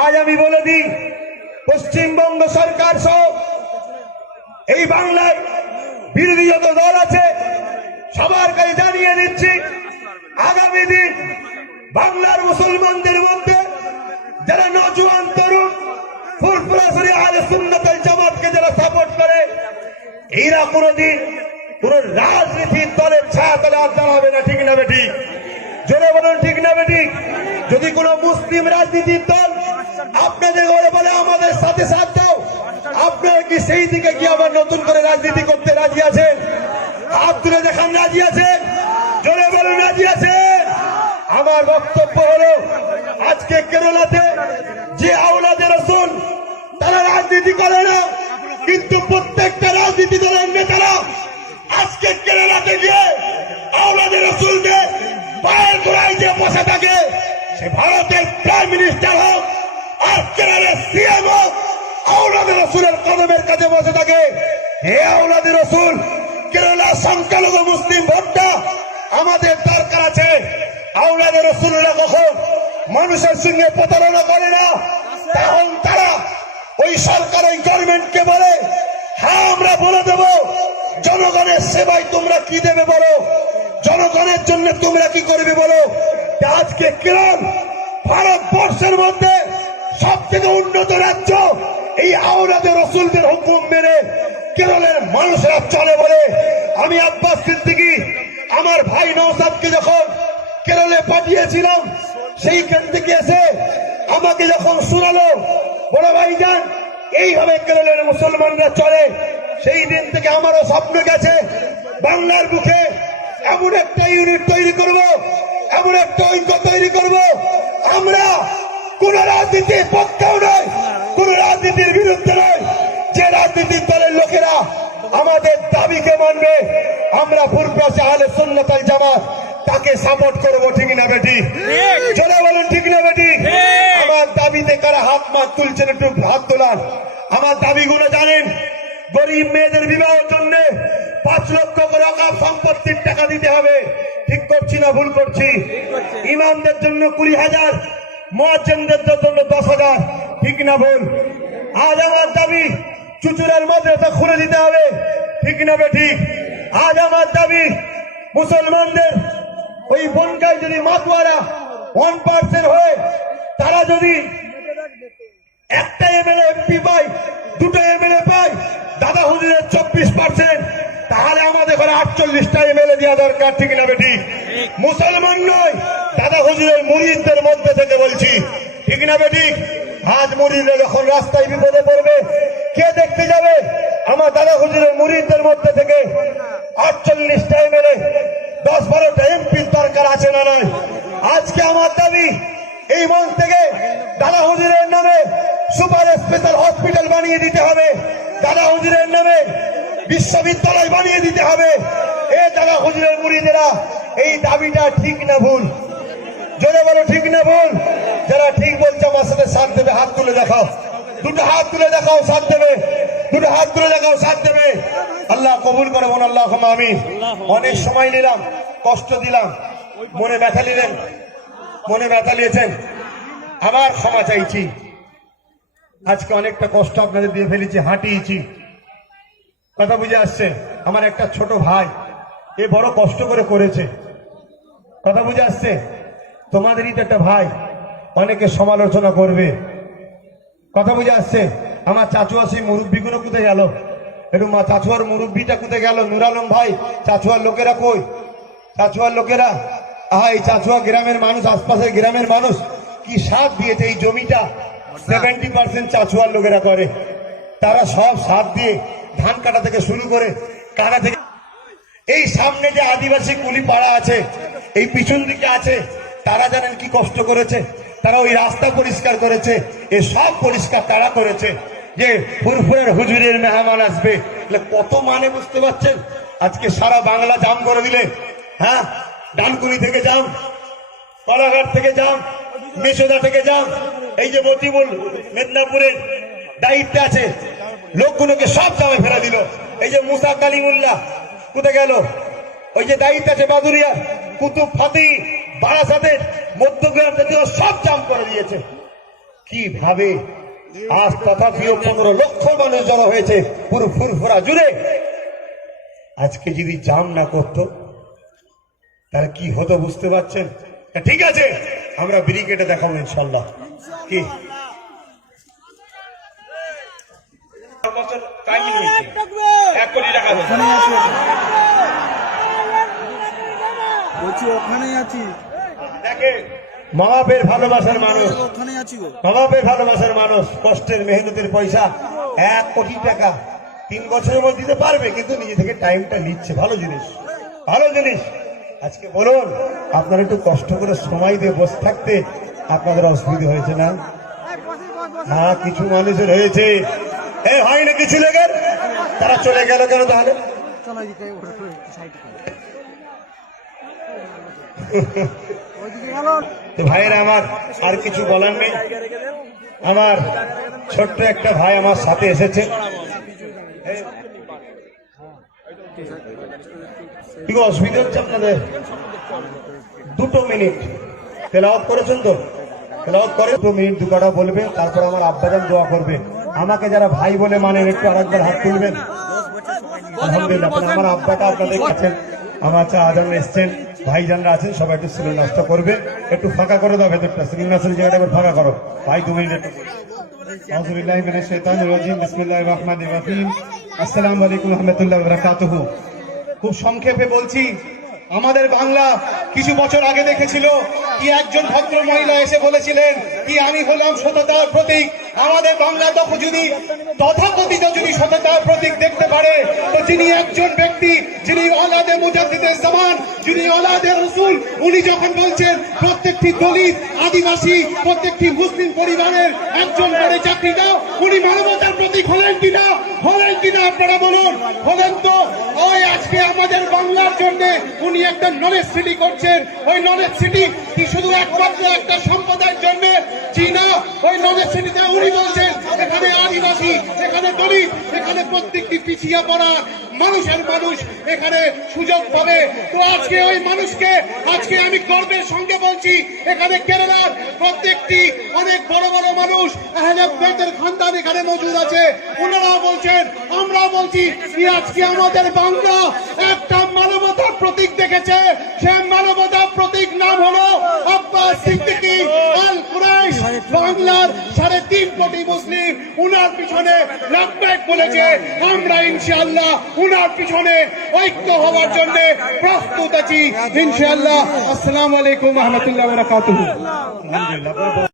আজ আমি বলে দিই, পশ্চিমবঙ্গ সরকার সহ এই বাংলায় বিরোধী যত দল আছে সবার কাছে জানিয়ে দিচ্ছি, আগামী দিন বাংলার মুসলমানদের মধ্যে যারা নওজোয়ান তরুণ ফুরফুরা শরীফ আহলে সুন্নাত ওয়াল জামাতকে যারা সাপোর্ট করে, এরা কোনদিন কোন রাজনীতির দলের ছায়া তলে আর দাঁড়াবে না। ঠিক না বেঠিক? জোরে বলুন ঠিক না বেঠিক? যদি কোন মুসলিম রাজনীতির দল আপনাদের ঘরে বলে আমাদের সাথে সাথ দাও, আপনারা কি সেই দিকে কি আবার নতুন করে রাজনীতি করতে রাজি আছেন? হাত তুলে দেখান রাজি আছেন? জোরে বলুন রাজি আছেন? আমার বক্তব্য হলো, আজকে কেরালাতে যে আওলাদে রাসূল তারা রাজনীতি করে না, কিন্তু প্রত্যেকটা রাজনীতি দলের নেতারা আজকে কেরালাতে গিয়ে আওলাদে রাসূলদের পায়ের গোড়ায় যে বসে থাকে, সে ভারতের প্রাইম মিনিস্টার হোক আর কেরালার সিএম হোক, আওলাদে রাসূলের কদমের কাছে বসে থাকে। হে আওলাদে রাসূল, কেরালার সংখ্যালঘু মুসলিম ভোটটা আমাদের দরকার আছে। আওলাদে রাসূলরা কখন মানুষের সঙ্গে প্রতারণা করে না, তখন তারা ওই সরকার ওই গভর্নমেন্টকে বলে, হ্যাঁ আমরা বলে দেব জনগণের সেবায় তোমরা কি দেবে বলো, জনগণের জন্য তোমরা কি করবে বলো। আজকে কেরল ভারতবর্ষের মধ্যে সব থেকে উন্নত রাজ্য, এই আওলাদে রাসূলদের হুকুম মেনে কেরলের মানুষেরা চলে বলে। আমি আব্বাস সিদ্দিকী আমার ভাই নওশাদকে যখন কেরলে পাঠিয়েছিলাম, সেইখান থেকে এসে আমাকে যখন শোনালো, বড় ভাইজান এইভাবে কেরলের মুসলমানরা চলে, সেই দিন থেকে আমারও স্বপ্ন গেছে বাংলার বুকে এমন একটা ইউনিট তৈরি করব, এমন একটা ঐক্য তৈরি করব, আমরা কোন রাজনীতির পক্ষেও নয়, কোন রাজনীতির বিরুদ্ধে নয়, যে রাজনীতির দলের লোকেরা আমাদের দাবিকে মানবে, আমরা ফুরফুরা আহলে সুন্নাত ওয়াল জামাত তাকে সাপোর্ট করবো, ঠিক না বেটি? চলে বলুন ঠিক না বেটি? আমার দাবিতে কারা হাত মাত তুলছেন একটু হাত তোলান। আমার দাবিগুলো জানেন, গরিব মেয়েদের বিবাহের জন্য 5 লক্ষ করে অকাপ সম্পত্তির টাকা দিতে হবে, ঠিক করছি না ভুল করছি? ইমামদের জন্য 20,000, মুয়াজ্জিনদের জন্য 10,000, ঠিক না ভুল? আজ আমার দাবি চুচুড়ার মাদ্রাসা খুলে দিতে হবে, ঠিক না বেঠিক? আজ আমার দাবি মুসলমানদের ওই বনগায় যদি মাতোয়ারা 1% হয়, তারা যদি একটা এমএলএ এমপি পায়, 2টা এমএলএ পায়, দাদা হুজুরের 24%, তাহলে আমাদের ঘরে 48টা এমএলএ দেওয়া দরকার, ঠিক না বেটি? মুসলমান নয়, দাদা হুজুরের মুরিদদের মধ্যে থেকে বলছি, ঠিক না বেটি? আজ মুরিদরা যখন রাস্তায় বিপদে পড়বে, কে দেখতে যাবে? আমার দাদা হুজুরের মুরিদদের মধ্যে থেকে 48টা এমএলএ, 10-12টা এমপির দরকার আছে না নয়? আজকে আমার দাবি এই মঞ্চ থেকে দাদা হুজুরের নামে সুপার স্পেশাল হসপিটাল বানিয়ে দিতে হবে, দাদা হুজুরের নামে বিশ্ববিদ্যালয় বানিয়ে দিতে হবে। এ দাদা হুজুরের মুরিদেরা, এই দাবিটা ঠিক না ভুল? জোরে বলো ঠিক না ভুল? যারা ঠিক বলছে আমার সাথে সাথ দেবে, হাত তুলে দেখাও, 2টা হাত তুলে দেখাও, সাথ দেবে, 2টা হাত তুলে দেখাও, সাথ দেবে। আল্লাহ কবুল করে বল আল্লাহুম্মা আমিন। অনেক সময় নিলাম, কষ্ট দিলাম, মনে ব্যথা নিলেন, মনে ব্যথা নিয়েছেন, আবার ক্ষমা চাইছি। আজকে অনেকটা কষ্ট আপনাদের দিয়ে ফেলেছি, হাঁটিয়েছি, কথা বুঝে আসছে? আমার একটা ছোট ভাই, এ বড় কষ্ট করে করেছে, কথা বুঝে আসছে? তোমাদেরই তো একটা ভাই, অনেকে সমালোচনা করবে, কথা বুঝে আসছে? আমার চাচুয়া সেই মুরব্বীগুলো কোথায় গেল? একটু মা চাচুয়ার মুরব্বীটা কোথায় গেল? নুর আলম ভাই, চাচুয়ার লোকেরা কই? চাচুয়ার লোকেরা, এই চাচুয়া গ্রামের মানুষ, আশপাশের গ্রামের মানুষ কি সাথ দিয়েছে? এই জমিটা 70% চাচুয়ার লোকেরা করে, তারা সব সাথ দিয়ে ধান কাটা থেকে শুরু করে কাটা থেকে, এই সামনে যে আদিবাসী কুলি পাড়া আছে, এই পিছন দিকে আছে, তারা জানেন কি কষ্ট করেছে? তারা ওই রাস্তা পরিষ্কার করেছে, এ সব পরিষ্কার তারা করেছে, যে ফুরফুরের হুজুরের মেহমান আসবে, কত মানে বুঝতে পারছেন? আজকে সারা বাংলা জাম করে দিলে, হ্যাঁ, ডানকুনি থেকে যান, কলাঘাট থেকে যান, মেসোদা থেকে যান, এই যে মতিবুল মেদিনীপুরের দায়িত্বে আছে, লোকগুলোকে সব জামে ফেলা দিল। এই যে মুসা কালিমুল্লাহ কোথায় গেল? ওই যে দায়িত্ব আছে বাদুরিয়া, কুতুব ফাতি, বারাসাতের, মধ্যগ্রাম জাতীয় সব জাম করে দিয়েছে। কিভাবে আজ তথাপিও 15 লক্ষ মানুষ জড়ো হয়েছে পুরো ফুরফুরা জুড়ে। আজকে যদি জাম না করতো তাহলে কি হতো বুঝতে পারছেন? ঠিক আছে, আমরা ব্রিগেডে দেখাবো ইনশাল্লাহ। কি ওখানেই আছি, মা বাপের ভালোবাসার মানুষ, ওখানেই আছি গো। মা বাপের ভালোবাসার মানুষ, কষ্টের মেহনতের পয়সা 1 কোটি টাকা 3 বছরের মধ্যে দিতে পারবে, কিন্তু নিজে থেকে টাইমটা নিচ্ছে। ভালো জিনিস, ভালো জিনিস। আজকে বলুন, আপনারা একটু কষ্ট করে সময় দিয়ে বসে থাকতে আপনাদের অসুবিধা হয়েছে না? হ্যাঁ, কিছু মানুষের হয়েছে, এই হয় না কিছু লেগের, তারা চলে গেল কেন তাহলে? তো ভাইয়েরা আমার আর কিছু বলার নেই। আমার ছোট্ট একটা ভাই আমার সাথে এসেছে, কি অসুবিধা হচ্ছে আপনাদের? 2 মিনিট তেলাওয়াত করেছেন তো? তেলাওয়াত করে 2 মিনিট 2 কথা বলবে, তারপর আমার আব্বাজান দোয়া করবে। আমাকে যারা ভাই বলে মানেন একটু আরেকবার হাত তুলবেন। আলহামদুলিল্লাহ, আমার আব্বাটা আপনাদের কাছেন, আমার আজান এসছেন, ভাইজানরা আছেন, সবাই একটু সিলিং নষ্ট করবে, একটু ফাঁকা করে দাও ভেতরটা, সিলিং নষ্টের জায়গাটা একবার ফাঁকা করো ভাই, 2 মিনিট। আউযু বিল্লাহি মিনাশ শাইতানির রাজিম, বিসমিল্লাহির রহমানির রহিম, আসসালামু আলাইকুম ওয়া রাহমাতুল্লাহি ওয়া বারাকাতুহু। খুব সংক্ষেপে বলছি, আমাদের বাংলা কিছু বছর আগে দেখেছিল কি একজন ভদ্র মহিলা এসে বলেছিলেন কি আমি হলাম সততার প্রতীক। আমাদের বাংলা তখন যদি তথাকথিত যদি সততার প্রতীক দেখতে পারে, তো যিনি একজন ব্যক্তি, যিনি ওলাদে মুজাদ্দিদের জামান, যিনি ওলাদে রাসূল, উনি যখন বলছেন প্রত্যেকটি দলিত, আদিবাসী, প্রত্যেকটি মুসলিম পরিবারের একজন করে চাকরি দাও, উনি মানবতার প্রতীক হলেন কিনা? হলেন কিনা? আপনারা বলুন, বলেন তো, ওই আজকে আমাদের বাংলার জন্য উনি একটা নলেজ সিটি করছেন, ওই নলেজ সিটি কি শুধু একমাত্র একটা সম্প্রদায়ের জন্য? চীনা ওই নলেজ সিটিতে উনি বলছেন এখানে আদিবাসী, এখানে দলিত, এখানে প্রত্যেকটি পিছিয়ে পড়া মানুষের মানুষ এখানে সুযোগ পাবে। তো আজকে ওই মানুষকে আজকে আমি গর্বের সঙ্গে বলছি, এখানে কেরালার প্রত্যেকটি অনেক বড় বড় মানুষ আহলে বেতের খানদান এখানে মজুদ আছে, ওনারাও বলছেন, আমরাও বলছি যে আজকে আমাদের বাংলা একটা মানবতার প্রতীক দেখেছে। সে মানবতার প্রতীক নাম হলো আব্বাস সিদ্দিকী আল কুরাইশ। বাংলার 3.5 কোটি মুসলিম উনার পিছনে লাভবাক বলেছে। আমরা ইনশাআল্লাহ উনার পিছনে ঐক্য হওয়ার জন্য প্রস্তুত আছি ইনশাআল্লাহ। আসসালামু আলাইকুম ওয়া রাহমাতুল্লাহি ওয়া বারাকাতুহু। আলহামদুলিল্লাহ।